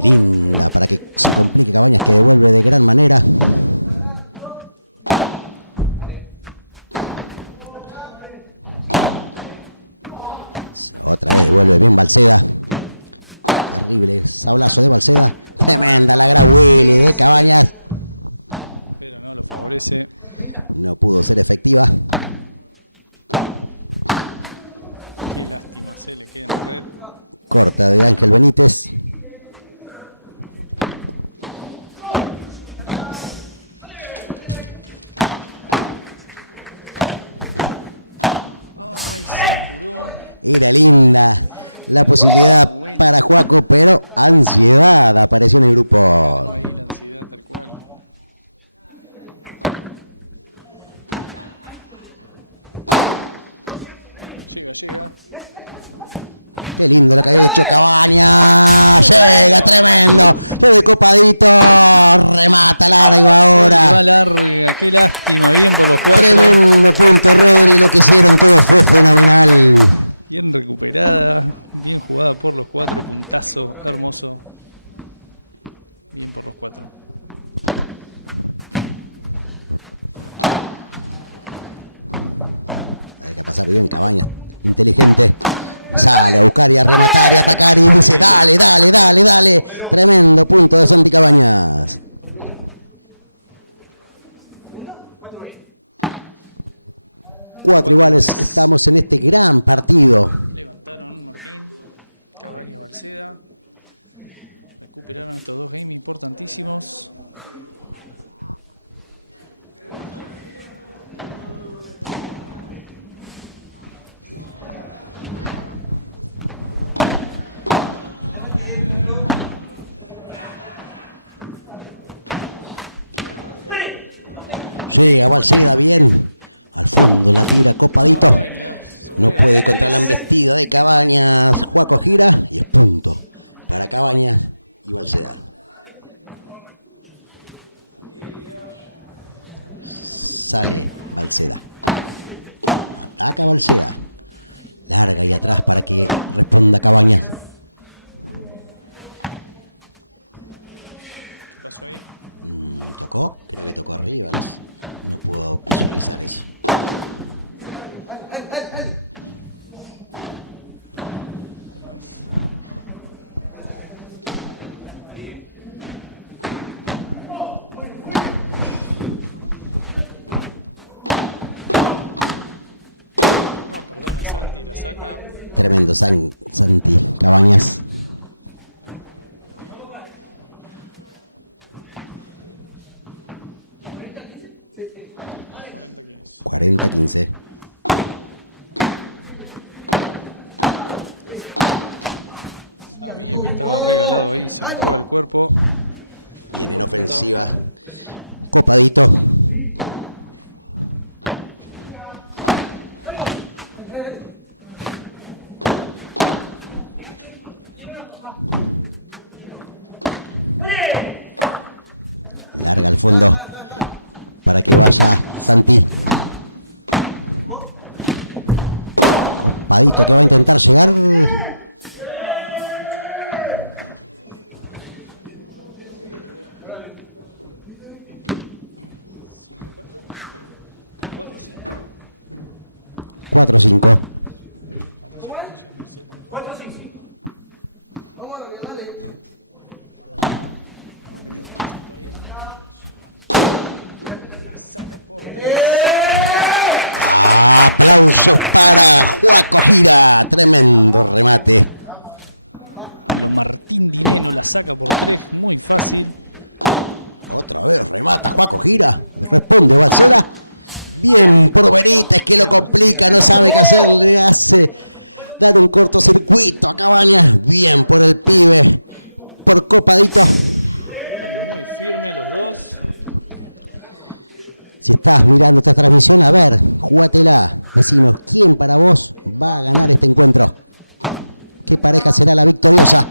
Linda para que se complique Cabañas, que devuelve de gran manera. Otra vez devuelve bien Balceda. Terrible sablazo de Balceda. Tremenda la gran Willy de Cabañas. Pero no lo favorece. No pudo ser efectiva. Qué lástima, se le queda en red. Corta de Ángel Benítez. Ay, se apuró. Era linda la posibilidad para Juaco, pero ansiedad apareció en el grupo. Ahí la ansiedad tal cual. Llega. Qué lindo lo que había hecho Cabañas. Llega, tremendo. Lo de Copadito. Remata largo Va ahora. larga, qué lástima. Bien por los 4. Tremendo punto, Rodri. Lo que hicieron todos fue fenomenal. Bien recuperada. Bien jugada por los 4. Puntazo hermoso. Bien por los 4. La deja pasar bien Cabañas. Inteligente. Sale a buscar y a rematar y a atacar y dice dale. Tremendo punto de Santi Cabañas. Cuatro iguales estamos en este gran partido. Levantaron Martín, Cabañas, Balceda. Recuperaron estos 2 games importantísimos. Llega Balceda bien. Al fondo la tira Copadito. No puede contra la embestida de Cabañas. Juaco Gira y es punto para Cabañas y Balceda. Sale Balceda. Ataca Balceda. Larga y atrás para que responda Cabañas. ¿Qué pasó ahí? ¿Tocó? Creo que tocó arriba. No puedo visualizar eso. No, perdona, Santi la saca. Tremendo Santi Cabañas. 40-15. Sabía que estaba regalado ahí, se le juega el cuerpo. Viene en ofensiva Copadito. Larga al fondo para que vaya Santi. Copadito que va a intentar llegar. 4-5. Aplausos para Juaco Gira. Tremendo remate. Lo Martín Dineno la saca por 3, muy fácil. Otra vez remata Juaco Gira. Responde Balseda. Bien por Benítez, que lo complica, no sabe qué hacer. Le hace dar un cortocircuito a Cabañas. Bien por el pibe. Por Copadito. Están muy firmes los dos. Si estás mirando esta transmisión, a ver, jugátela. Vecinos, ¿quién para vos va a ganar este encuentro? ¿Qué pareja será la victoriosa?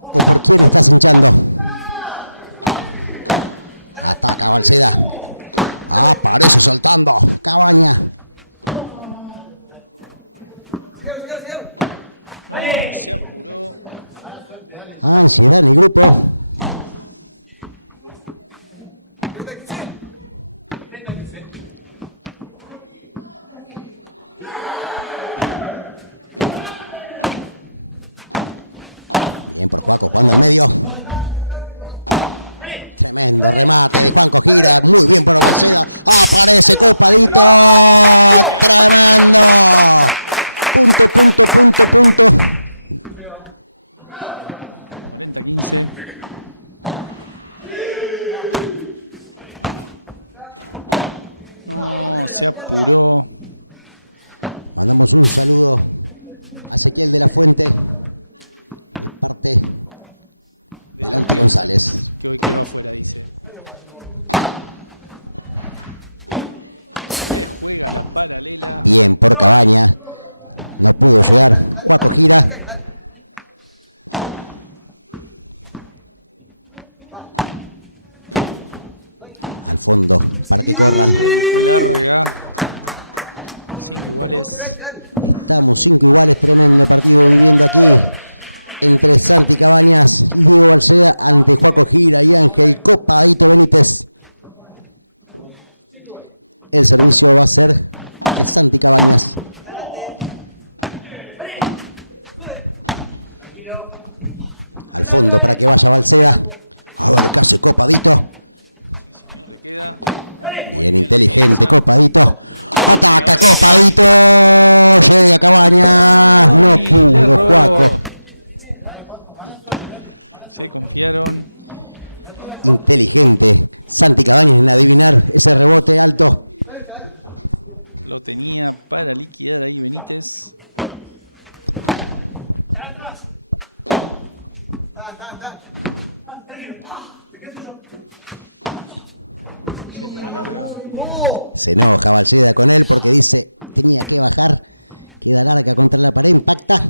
¿O por quién estás hinchando? Ataca Balseda. Aparece soltando Cabaña. No, se apuró. Ansiedad en el grupo. Bien por Juaco, jugando al medio. Tremendo remate de Juanco Gira. Muy bien por Balseda. Aparece Copadito. Tremendo. Punto. 40-15. No, se apuró. Mandamos un saludo a Ezequiel de la Fuente, de parte de Lauti González. Que hoy quedó afuera, dice. Juega la paralela. Bien por Cabaña. No pudo llegar Juaco Gira. Al fondo, para que corran. Fue larga. 5 iguales. Estamos 5 iguales, tremendo partido viviendo aquí entre Santi Cabañas y Diego Balseda ante Juaco Gira y Ángel Copadito Benítez. El servicio va a ser de Santi Cabañas. Al fondo para que vaya Balseda. A ver qué hace Copadito. Le queda. Bien inteligente Copadito. Ataca Copadito. Llega Cabañas. No Ay, le pudo erró. Juaco. Se confiaron. Inteligente Santi Cabañas en adivinar ese rebote alto. Lo tenía para liquidar ahí Benítez. Se le va larga. Se enoja Balseda con él porque dice tenía que bajar. Queda larga contra la pared, impacta.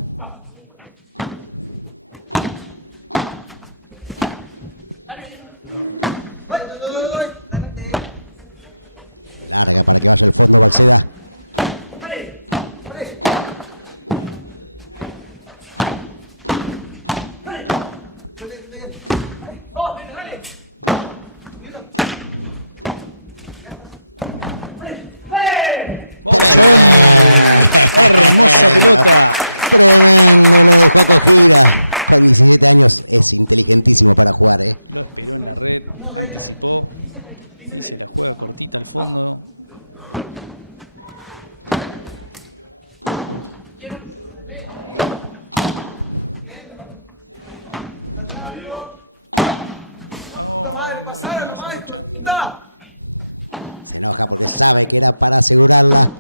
Larga para que vaya al fondo Balseda. Hermosa pelota. Tremendo lo de Juaco Gira. Con 17 años es inteligentísimo para jugar, ¿eh? Lo esperó en la red, anticipó y se la juega cortita al fondo. Ay, muy bien esa lucha. Se enoja porque sabe que era para asegurarla.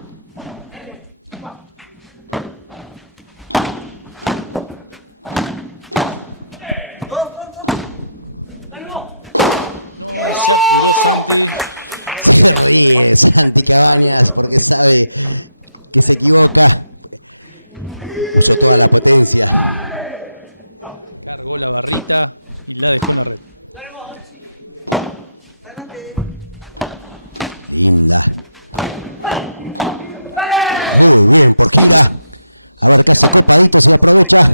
No, se apuró Santi. Se ríe Santi Cabañas porque sabe que se equivoca. Usó toda la potencia. Cargó la barrita y la dejó en la red. Linda. Muy bien por Gira. A ver qué hace Copadito, se aprovecha.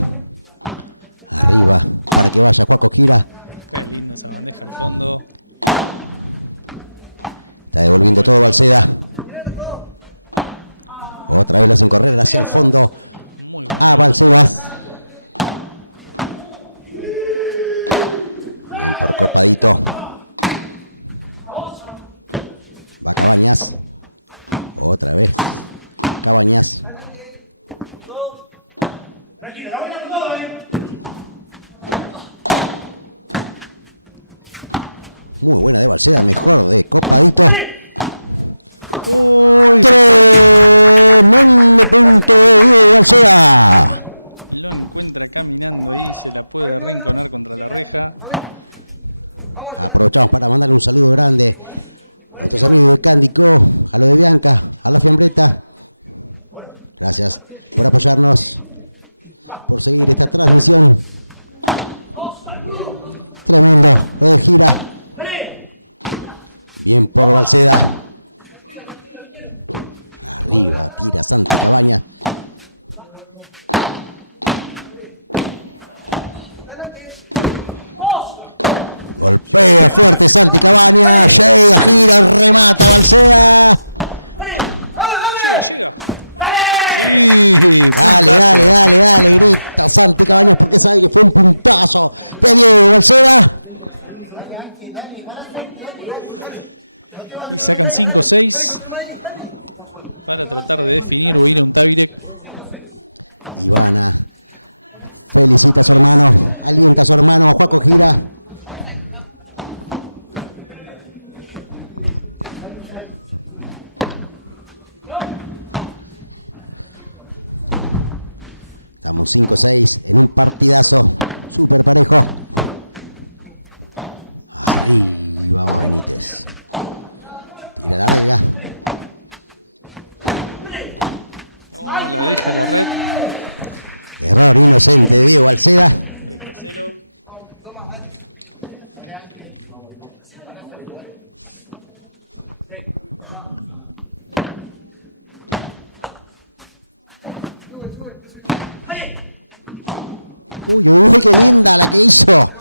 Arriba para que vaya Juaco Gira. Qué linda esa bandeja al fondo. Está devolviendo todo Balseda. Otra vez lo hacen correr hacia el fondo Muy bueno. a Balseda. Bien por Copadito. Va Cabañas. Otra vez Cabañas. Muy buena de Balseda, mejor de Copadito. Tremendo punto de Balseda. Lo encuentra caminando ahí, se la puede arrinconar contra la reja. Aprovechamos para mandarle un saludo grande a nuestros amigos de Cándico, a lo de Bianca, a la Fiambreta. Gracias por apoyarnos, por seguir esta transmisión. Tremendo lo de Gira. Bien por Balseda. Arriba tira Santi Cabañas. Golpea fuerte Santi Cabañas. Llega, gira, remata Balseda. Llega. Sí, Dale, grita Santi Cabañas porque sabe que fue un puntazo de Diego Balseda. Y sacan 5-6 para tratar de definir o ir a un tiebreak. Ivana felicita a su hermano, alienta a su hermano, a Juaco Gira. Estamos 5-6 en un partidazo súper parejo. Arriba va Benítez. Tira larga. No, la deja la red. Error inocente de Diego Balseda. Uy, qué linda la que hizo.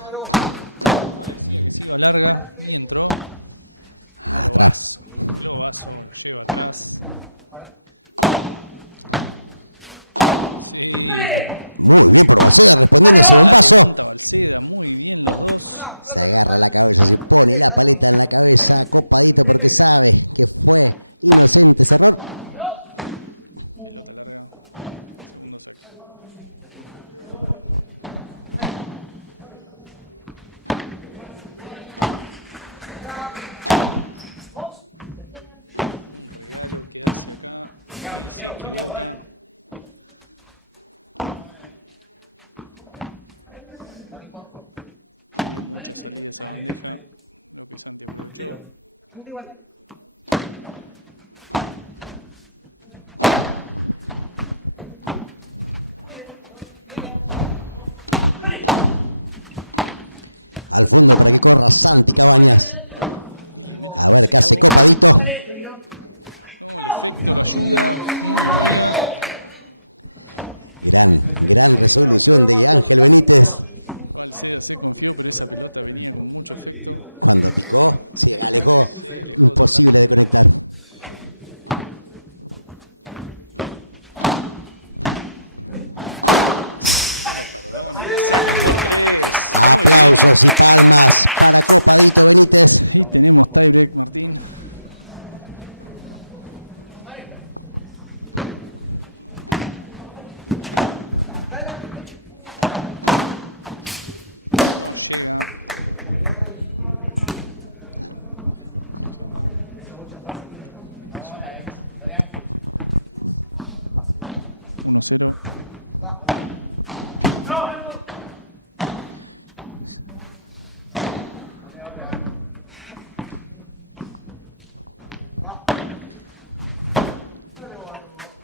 Parecía que se iba larga y entró. Atrás. Globazo, lo lleva atrás. Sí. Muy bien por Balseda respondiendo ese bombazo. Levanta Balseda, muy bien los dos. Se agarra la cabeza, se pone la paleta en la cabeza, Copadito porque sabe que fue inocente ese error. Pelota larga. Segundo saque. Un regalo que hace acá y se equivoca. Había mucha salida esa bandeja, lo que Santi aprovechó. Al fondo para que corra Santi Cabañas. A ver qué hace Copadito. No, el efecto lo ayuda, muy buena. Gran resolución de Ángel Benítez. Balseda se confió, pero esa pelota venía con mucho efecto. Cuando picó, se alejó. Imposible de conectar. Saca por 3. Aplausos y palmas para Copadito Benítez. Y tenemos tiebreak, Martín. No llega. Uno 0.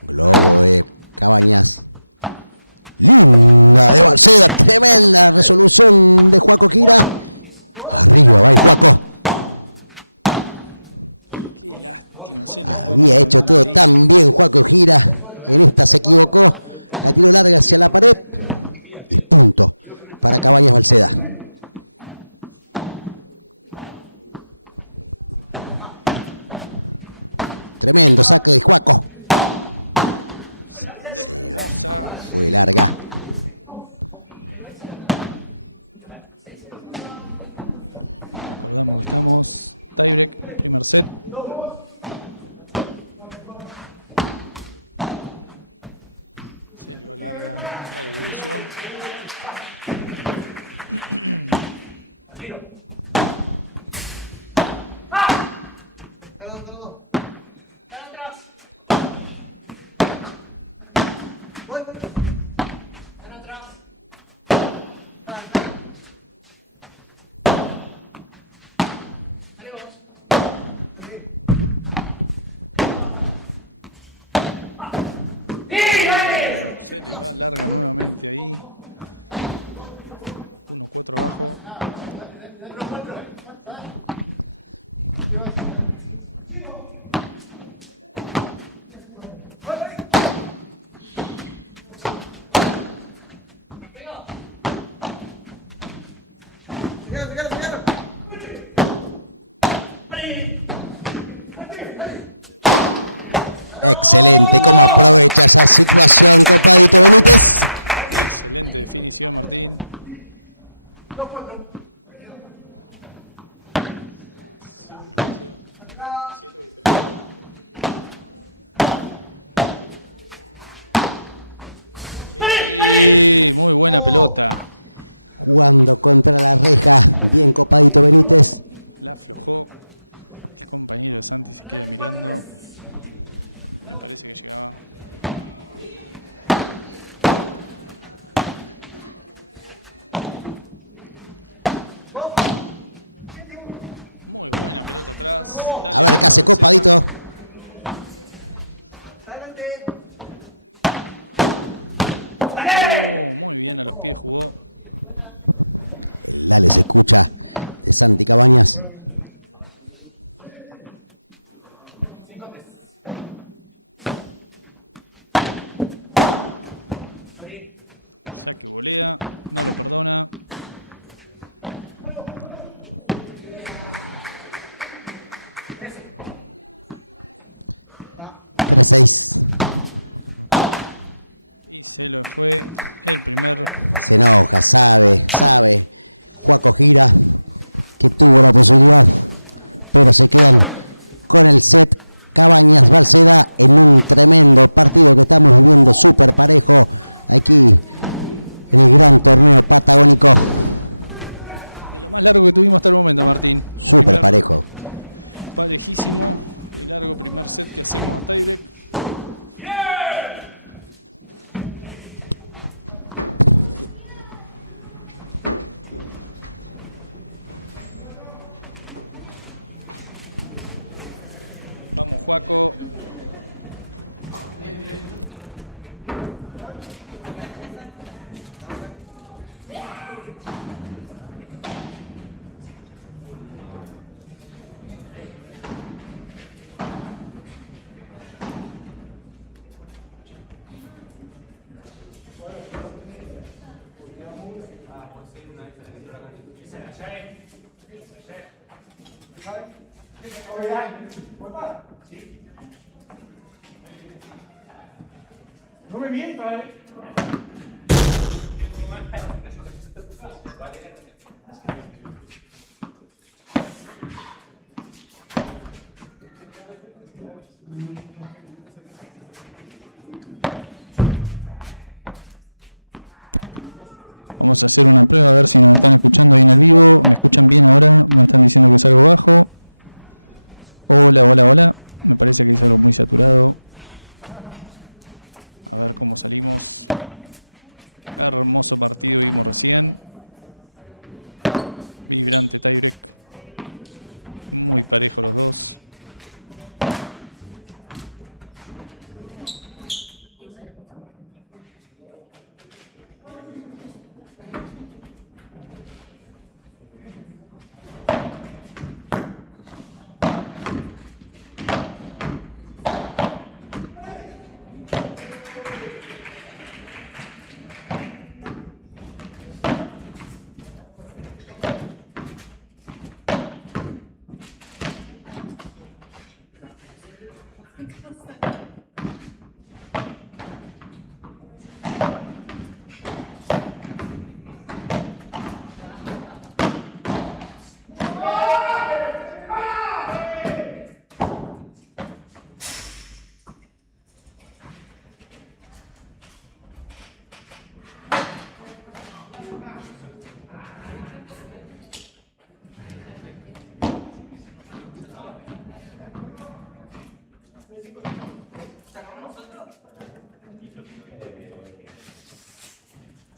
Globo de Cabañas. Linda de Balseda. Tremenda resolución de Juaco Gira. Arriba va el Juaco. Qué lástima. Se le fue Había hecho todo ahí. tan bien Juaco Gira. En esta se equivocó. La tiró larga hacia la pared. Y punto para Cabañas Balseda. Tremendo saque de Juaco. hermosa. Fue larga. Recordamos que estamos tiebreak, primer set. Se le va larga la devolución. Se le va larga nuevamente ahí. 1-4 abajo. Excelente, cómo aprovecha esa situación, Copadito Benítez. Excelente definición, Martín. Y muy buena pelota. Jugando contra la reja. Bien, Copadito Benítez. La aflojó. El compañero de Santi se queda mirando. Me parece que llegaba. Muy buena pelota atrás. Dale, A ver qué hace Copadito. Muy bien, a los pies jugó. El dale se escucha de Santi Cabañas. Saque volea, no lo perdona. $3-6. Y se lo fue el primer. Se enoja, sabe. Juaco Gira que tuvo la posibilidad, pero se quedan con el set Cabañas Balseda en un tremendo partido que estamos viviendo súper parejo aquí en el gran torneo patagónico. De lo más largo que tuvimos hasta el momento, Martín. Súper Primer parejo. Parejísimo y largo primer set que hacemos a tiebreak. Vamos, Juaco. No me mientas, Vamos a hacer una prueba a ver si nos están escuchando ahí en el vivo. ¿Me escuchan bien ahora? Me están diciendo que es algo bajo. Hola. Me parece que es algo muy saturado. A ver cómo salimos. Hermoso partido vimos recién. Vibrante tiebreak. Muy parejo los dos.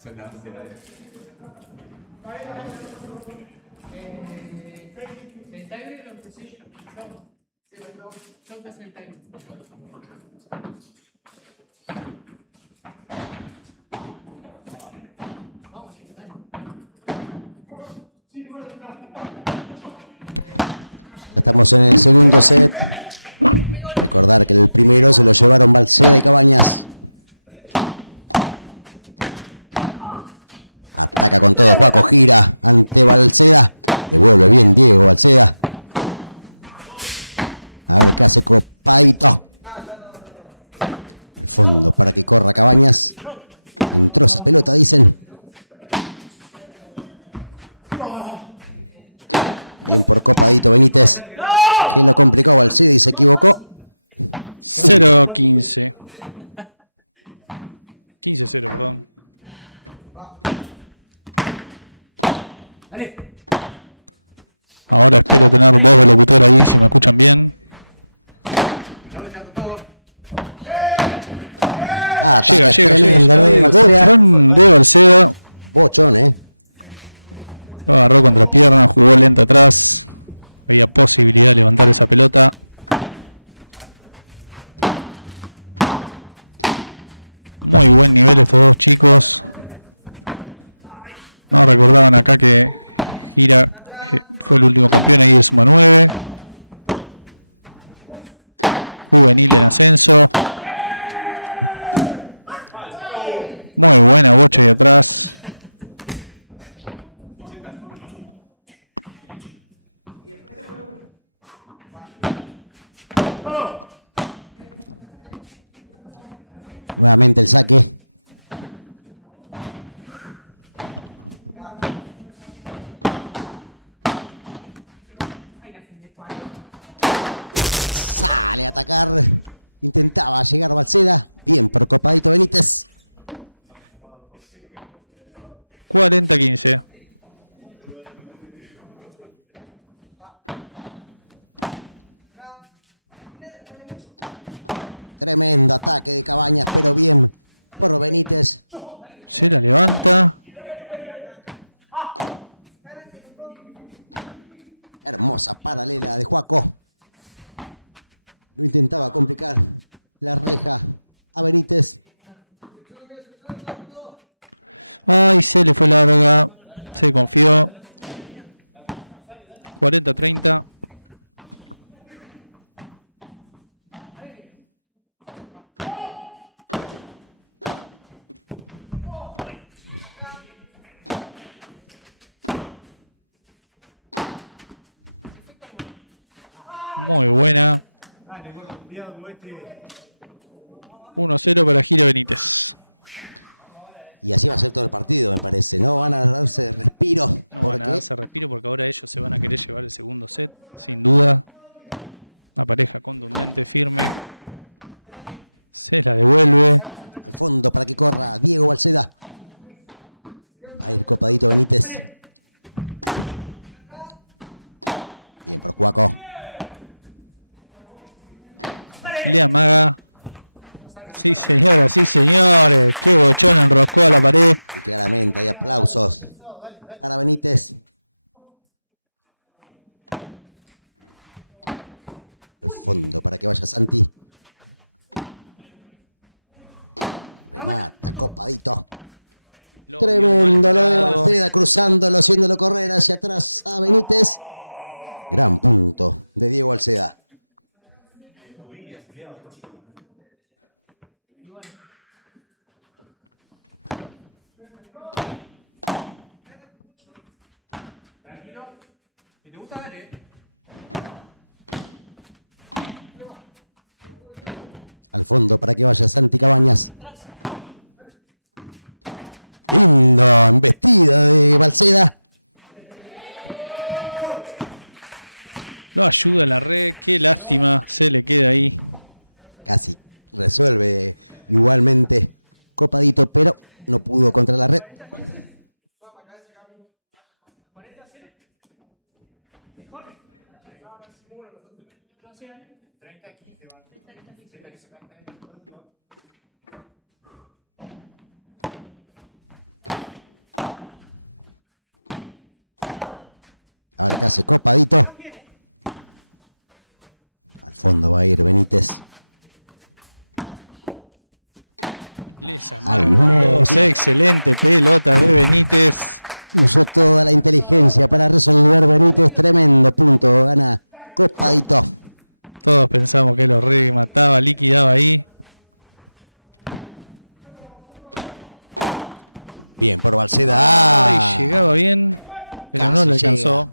Ya estamos en el segundo set. Recordar que el primero se lo llevaron Balseda y Cabañas. Ataca con todo Juaco, gira ante Balseda. Devuelve bien Diego Balseda. A ver qué hace Copadito. Al fondo para que corra Cabañas. Entró esa pelota, dicen. Bien por Copadito Benítez. Que lo complicó Balseda y se equivocó. 0-15. 15-0, perdón. Ahora espero tener voz de locutor ahí, si me escuchan bien. Ah, Llega. tremenda, ¿no? Balseda. Bochón de Balseda. Bochón, Lo agarró contra pierna, jugó lento atrás. Había posibilidad de levantar esa pelota. Muy buen nivel estos dos chicos. No recordaban acá que Gira fue el último campeón, ahí de suma 9. Juvenil en ascenso. Muy buena bocha ahí atrás. Nuevamente el saque. Sale a atacar. Intentaba llegar Balseda. Bien por Copadito Benítez. 40-15. Tremendo ataque de Cabañas, pero bien por Benítez. Se la levanta. Hermosa paralela de Juaco. Lo intentaba complicar la reja a Benítez. Ay, se le fue larga. Se confió. 40-30. Muy buena. 1-0 para Gira Benítez. Y así va a ser todo el partido, me parece, ¿no? Van a darse respiro. No porque van a darse respiro porque ahora ellos se van a querer llevar el segundo set, sin duda. Una pareja contundente, firme. Se la devuelve. al fondo para que corra Diego Balseda. Va a ir Copadito Benítez. Bien por Juaco. Le amaga. Sí, señoras, sí, señores. Qué bochón enroscó a la pared. Y claramente hay aplausos para Benítez. Al fondo para que vaya Santi. Remata, Copadito. Tremendo lo de Balseda, cruzándolo, haciéndolo correr hacia atrás a Benítez. Gran punto de Diego Balseda. Al fondo para que vaya Santi Cabañas. Lindo embestida de Balseda. Lo ayuda en la red. Qué lástima. Se le queda ahí. Casi resuelve igualmente Copadito, pero no pudo contra la red. A ver qué hace Copadito. Al fondo va a ir Benítez. Les Al amaga medio. dos. Excelente pelota de Benítez. Usó toda la inteligencia para resolver Benítez. Tremendo punto. Gana Copadito. Todos pensamos que lo remataba, liquidaba ahí. Bien por Balseda. Ay, llegaba bien, pero Casi no le alcanzó.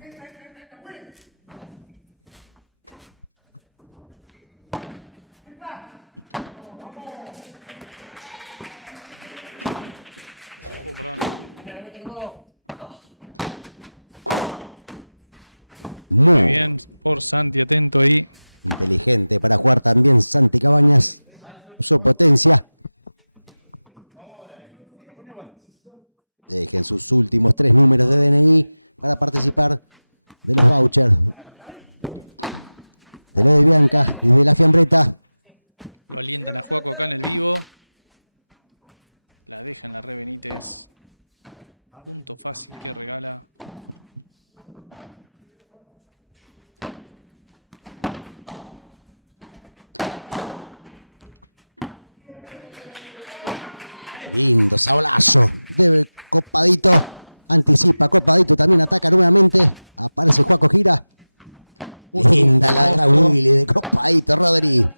Oh, perdón. Muy bien por Santi, atento ahí. Inteligente para jugar también Santi Cabañas. Usó potencia. Dejen sus últimos 3 números de DNI para participar de los vouchers. De lo de Bianca y de la fiambreta. Lo alientan a Juaco acá en el vivo. La deja en la red Benítez. Punto fácil que regala. Lindo sablazo de Copadito. Anticipa Copadito, también ataca nuevamente. Aparece Juaco, gira. Linda la de la Willy de Copadito, Rodri.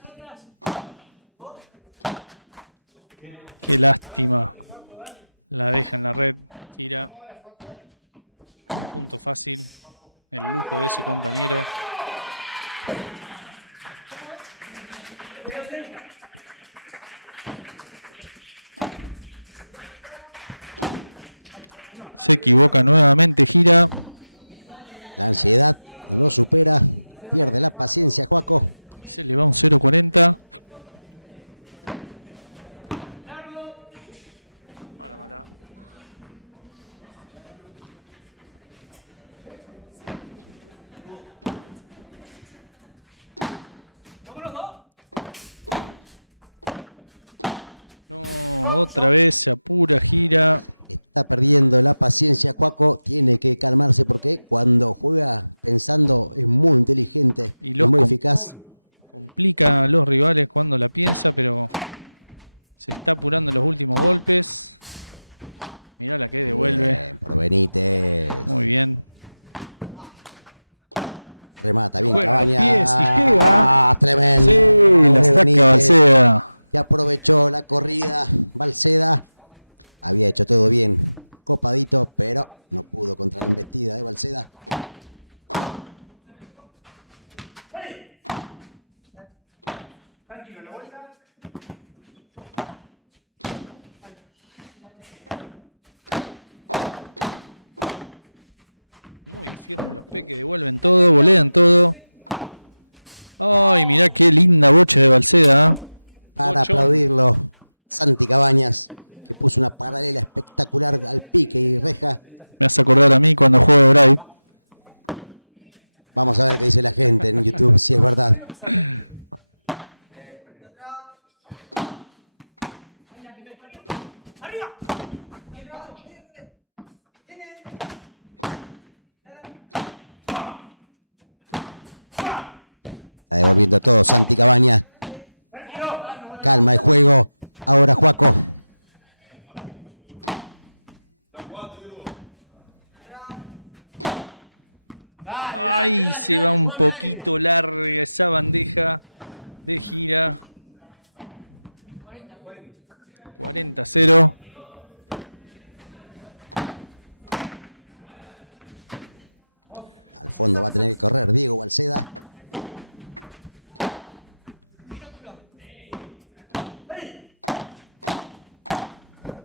Qué lástima. La deja en la red. Tira. Punto fácil. El lujo de su compañero. Se equivoca nuevamente, gira. La ansiedad lo supera. Pierde la paciencia, Juaco. Se le va un 0.40. Mala, mala. No, otra vez se apura, gira. Está perdiendo la paciencia, Juaco. Tiene que calmarse porque cuando juega pensando es muy inteligente Y y los muy eficaz. Complica a los rivales cuando la piensa, pero se está apurando en los últimos golpes. Mirá la que devuelve. Bien, por Benítez. Muy bien. Remata bien Juega los Cabañas. pies y llega. Ah, tremendo. Sí, la saca Benítez, Balseda. que aprovechó la corrida. Balseda había hecho todo bien. Copadito, pero no pudo contra la embestida de Balseda. Muy firme los peques, devuelven todo, volean todo. Ay, mirá qué linda bocha de Balseda. Para Bochón. aplaudirlo, Santi Cabañas, que puso una paralela espectacular al pique y reja. Me hace acordar a mí cuando juego de Bright. Vamos a ver qué dice la gente en YouTube, si es verdad. Está devolviendo todo Santi Cabañas. Calma el juego. Ahora Juaco. Ay, se va un poquito larga esa bandeja de gira. 40-0. Al fondo va a tener que correr Diego Balseda.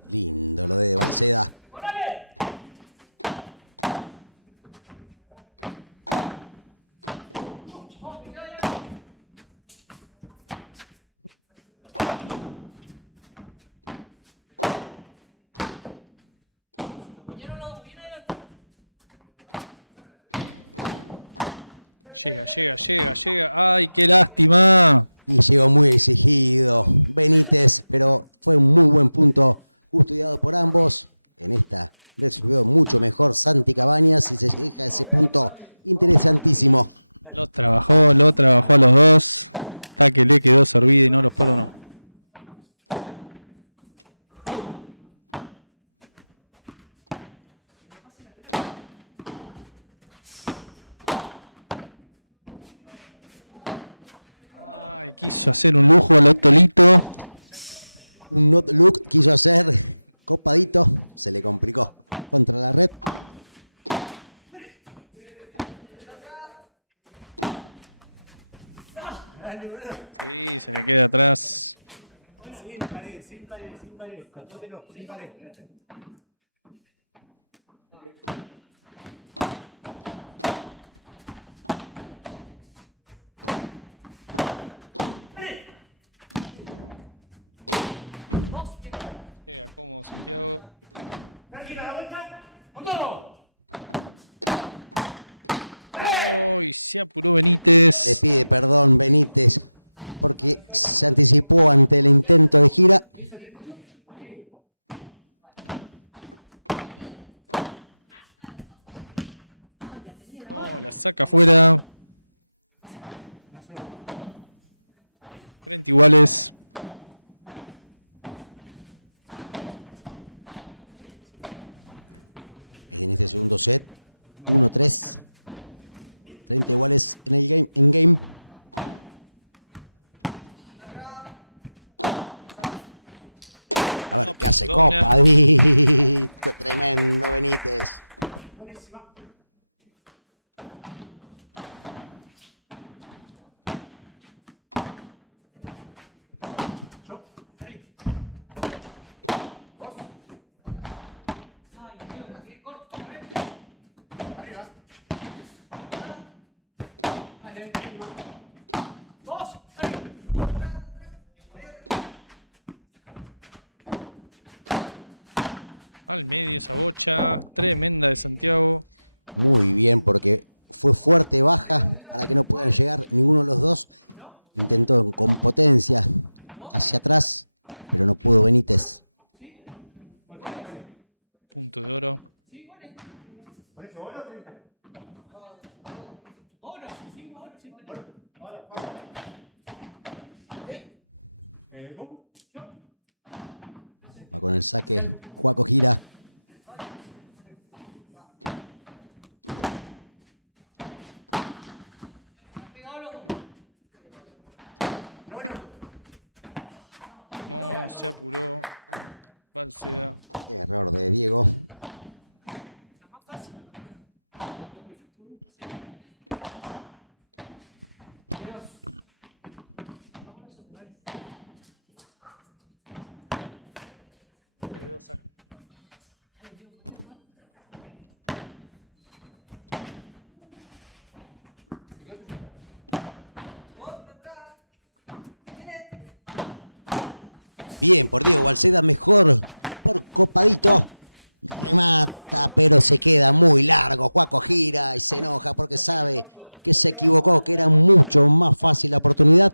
Lindo lo de Balseda. Llega. Ay, qué lástima. Y llegó muy exigido Benítez, pero fue un muy buen punto custodiado por ambos. En esta resolvió mucho mejor Santi Cabañas y se deja ese punto interesantísimo. Lo trabajó a los dos. Hasta que le quedó servido y no los perdonó. Ay, quiso hacer un lujo al Otolito. Un not look quiso hacer copadito, se le complicó contra la red. Sí, se le queda atrás. Llega como Santiago. Oh, y se apuró Le Benítez. pide perdón Benítez porque se anticipó ante el intento de gira. Oh, la saca afuera. Frente iguales. En este segundo set, 1-3. 30 iguales en el game, en game. A ver, ¿qué hace Perdona. copadito? Tremendo Benítez. Al medio esa bocha. Tremenda de Santiago. Muy bien, porque fue fuerte baja para que no puedan llegar ninguno de los dos. Intentó con potencia hacia atrás, pero no pudo Benítez. Punto de oro. Va con el saque Juaco Gira. No, se apuró. Balsea. Error de Diego. Bien, por Diego Balseda, mejor por copadito. Remata, pero se queda muy largo. Juaco gira y se enoja porque sabe que se equivocó, que era mucho más fácil la oportunidad.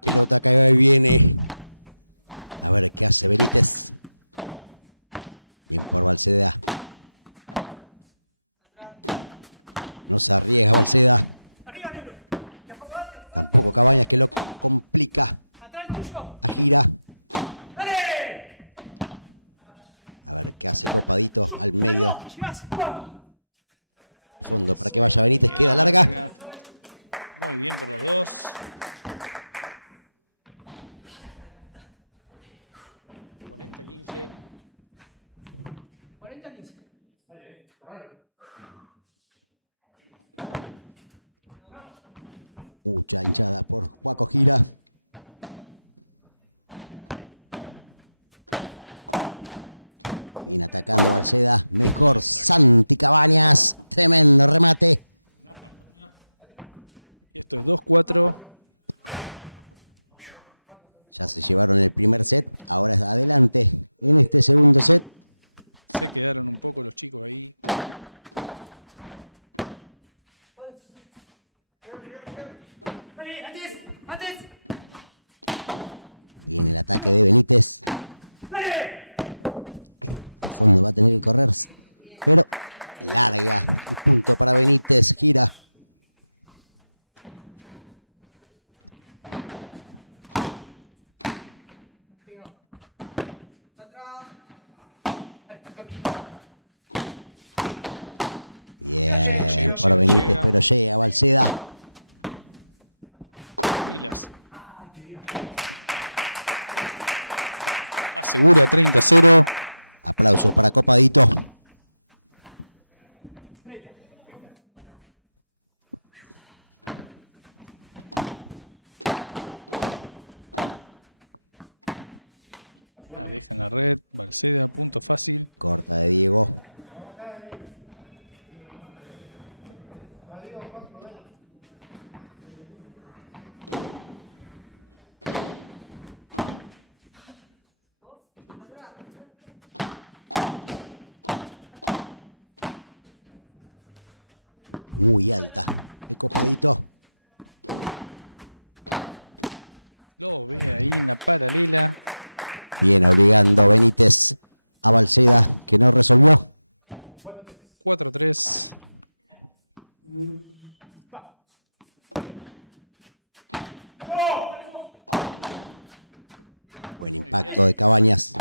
Pelota que va y viene. A ver qué hace Benítez. Bien por Balseda. No se arriesga Balseda. Tampoco Cabañas, que lo complica. A gira. A ver qué hace copadito al medio. fondo para que vaya Benítez, queda larga. Muy bien por los dos. Mucha hinchada por Juaco Gira. Viene atacando Balseda. Mejor Santi Cabañas. Tremendo remate. Y esto es 2-4. Ya se llevaron el primer set. Ahora es adelante en este segundo set. Se quedaron un poco los chicos ahí. Viene el ataque de Benítez. Fondo va a tener que correr, pero larga. Y punto para Benítez. Gira. Bien, para Benítez, pero llega Balseda. Asegura 30-0. Aplausos para Copadito. Deja en la red. Balseda, punto fácil. Corta de Diego. Muy alta. El Copadito. Lo ve ahí en la paralela. Viene obligando Benítez a Balseda, que no resolvió. 4-3. Buen impacto de Cabañas.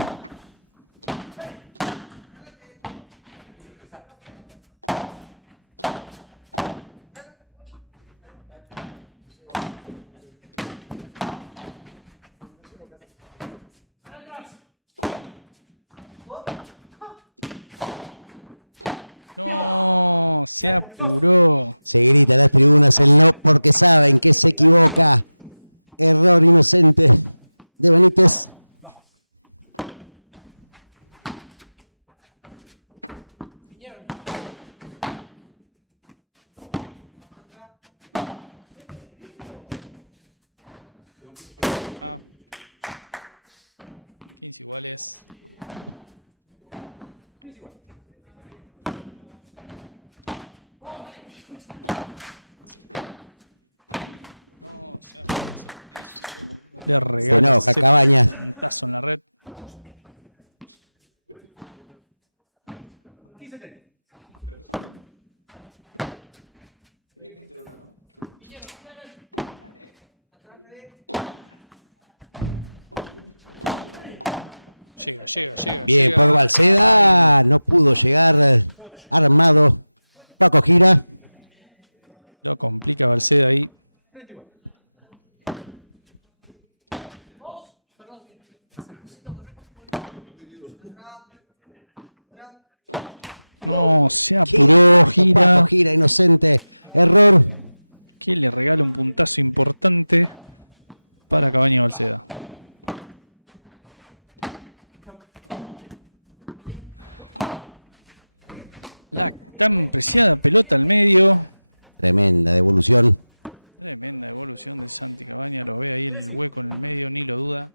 No, se apuró. Se grita en las tribunas el no porque saben que se equivoca. Error inocente de Benítez. Ah. 15 iguales. No, le regala. Se enoja Cabañas. Un tazo en la red. Llega. Bien por Balseda. No pudo llegar armado. Paco Gira. Lo complica Balseda ahí. No, se apuró Gira. Paco Gira, inocente. Error. Que le regala un puntazo importante para Cabañas Balseda. La tan preciada pelota al medio. Tremenda devolución. Tremenda evolución de Santi Cabañas. Lo ve ahí el hueco en el medio, ni lo duda.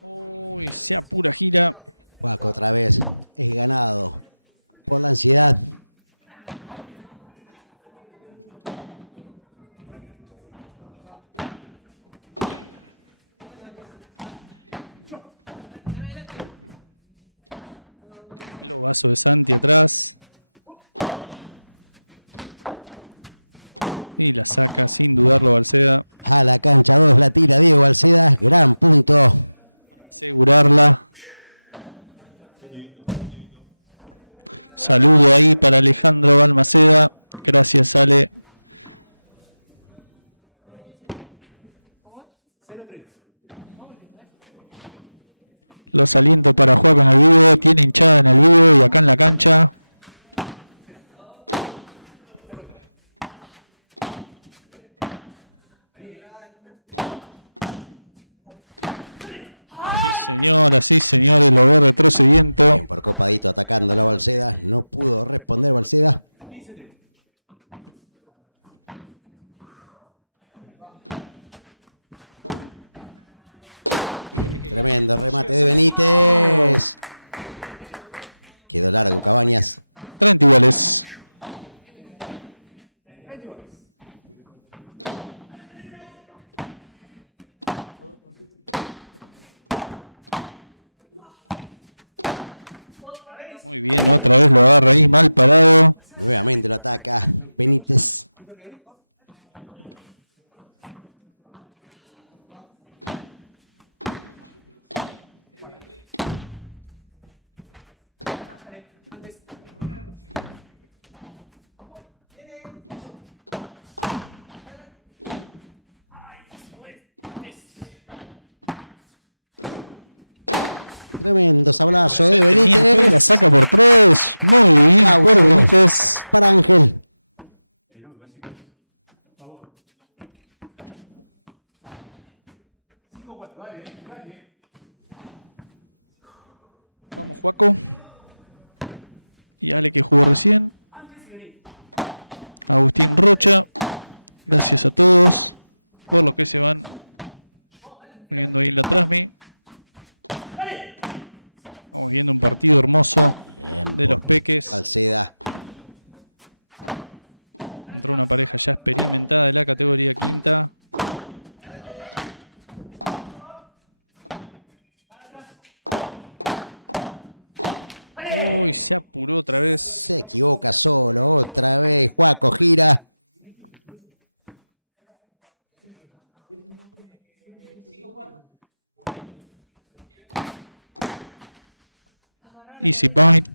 Uy, se apura Gira. Paco otra vez. Es ganado por la ansiedad. El vaso de Santi atrás. Y la saca sin dudarlo Balceda. A la cancha 2 la tira Diego Balceda. Gran punto. Asegurarla. Saludo ahí para Alejandro Balmaceda. Gracias, Ale. Los aliento para jugar con el vivo. Tiene hinchada en el vivo y acá en la cancha. Sí, señores, lo veo retrocediendo. Bien por Copadito atacando a la Balceda. No pudo responder Balceda. Tremendo remate de Benítez. Quedó largo Cabañas. 30 iguales. Muy bien, otra vez lo agarra ahí mal parado. Nuevamente lo ataca Benítez. Tremendo sablazo de Benítez. La saca por 3. Muy bien por Benítez. Para Ángel. Vamos, Juaco. Y Ale que jugó recién. Agustín Rocha. Gracias a todos por los que se van uniendo ahí en la Trasmi. Estamos viendo un partido hermoso de los Peques. Balceda. Entró una pareja ya experimentada de la categoría quinta. Uy, se apuró otra vez. Se equivoca solo. Otra vez. Juaco gira. Easy point.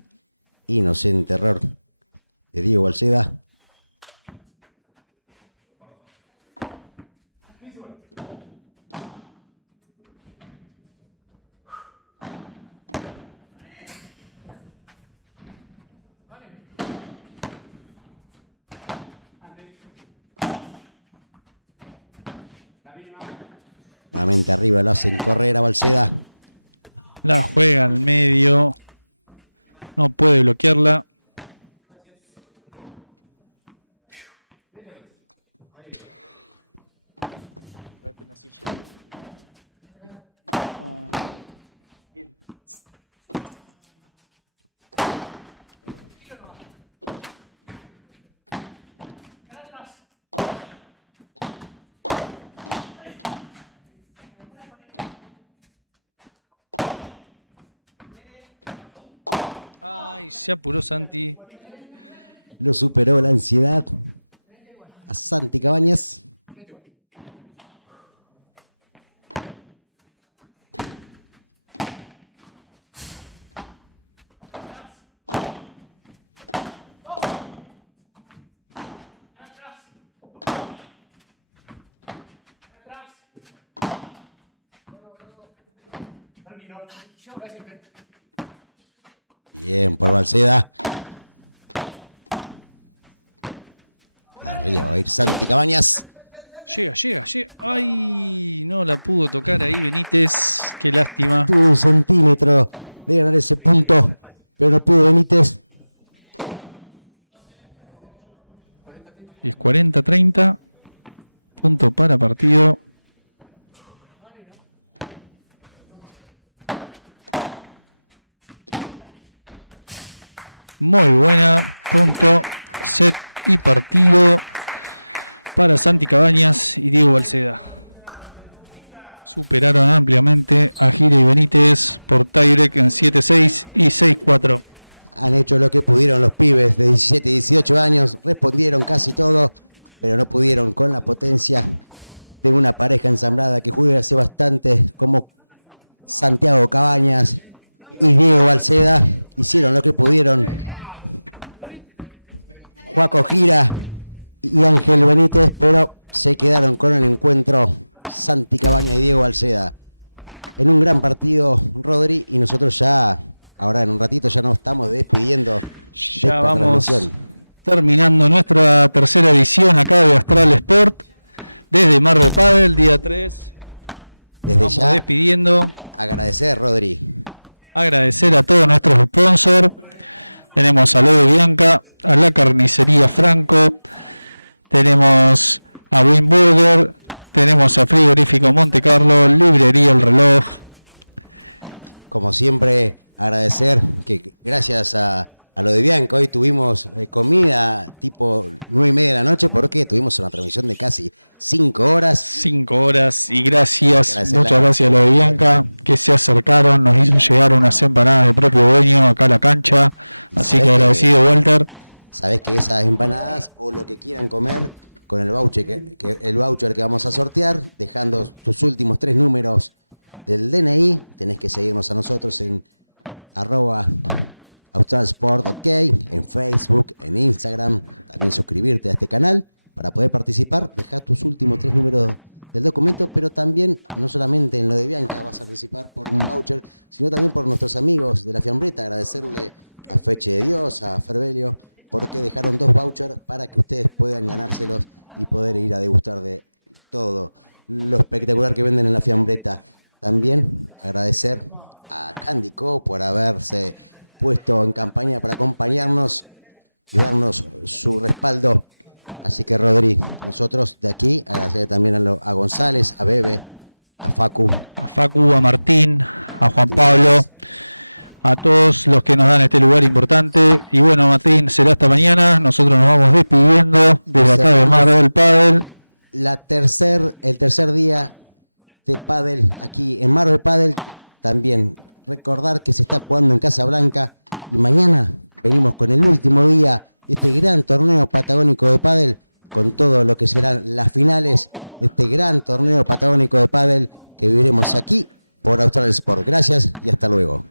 Inocente error de Diego Balceda. Nuevamente arriba lo hacen correr a Balceda. La juega al medio. No puede bloquearla. Ay, se apuró Santi. Lo superó la ansiedad a Santi Cabañas. Bien por Balceda. Arriba va a ir Santi Cabañas. Llega. Ay, no la pudo tocar ahí Benítez. Qué lástima. Tuvo 1 centímetro de ganar ese punto, pero no pudo Benítez. Y es 40-30. Punto para partido. Muy buena. Punto, set y partido para Santi Cabañas y Diego Balceda. Superaron ampliamente a Gira y Benítez por tiebreak en 7-6 y 6-4. Han hecho lo que pudieron los pibes de 17 y 18 años. Respondieron casi todo. pero no pudieron con la potencia de una pareja ensamblada que juega hace bastante, como Santiago Cabañas y Diego Balceda. Hicieron lo que pudieron. Juaco Gira y Ángel Benítez, pero se quedaron con el encuentro Santi Cabañas y Diego Balceda. En un gran partido, Rodri, y nosotros ya, ahora en un ratito, ya nos estamos despidiendo. Ya vamos terminando nuestra tercera edición acá de Astral Sport, desde Mar del Padel, día 3. Desde vamos ya, despidiendo. agradecer, Rodri. Agradecer a todos nuestros sponsors. Tenemos a Lodo Bianca, a la Carnicería Franco, tenemos a Winburger, tenemos a Frigorífico Monte Carlo, Librería El Reloj. Como siempre, agradecer que gracias a lo de Bianca hoy tuvimos comida tipo 9:30 de la noche, porque tuvimos una transmisión de casi 5 horas. 5 horas, y gracias, Gracias, muchas Lara. gracias a lo de Bianca, que se acercaron, nos hizo llegar unas empanadas del propio dueño acá a la cancha, así ¿Sabés que qué? agradecido, Walter. Sabés que esas empanadas o lo que quieran comer con el voucher el voucher que vamos a sortear, dejando tus últimos 3 números del DNI, tenés que seguirnos a nosotros en @AustralSport, ok, en Facebook, en Instagram, también suscribirte a este canal para poder participar. Deja tus últimos 3 números del documento, pero también, no solamente en lo de Bianca vas a participar por un voucher, sino también por nuestros amigos de la Fiambreta. Agradecerle a Feche de Dios, a Ferbelio, porque dejaron 2 vouchers para que ustedes puedan ganárselos y poder ir a degustar de todo lo espectacular que venden en la Fiambreta. También agradecer a Cándico por haberse puesto en campaña para acompañarnos y darnos su respaldo. Así que, Rodri, nosotros de aquí agradecer también a González, a Bebe, a Facu, A Martín, a Juan Pablo, a todos los que nos dan este lugar importante. Y bueno, Martín, será hasta mañana. Nosotros nos vamos despidiendo desde acá de Mar del Padel. el tercer día de pádel aquí en Mar del Padel. También recordar que se está jugando en Casablanca y mañana venimos con el último día de este gran torneo patagónico de pádel, con todo lo que serán las finales de este gran torneo patagónico de pádel que viviremos aquí por Austral Sport. Gracias y hasta luego.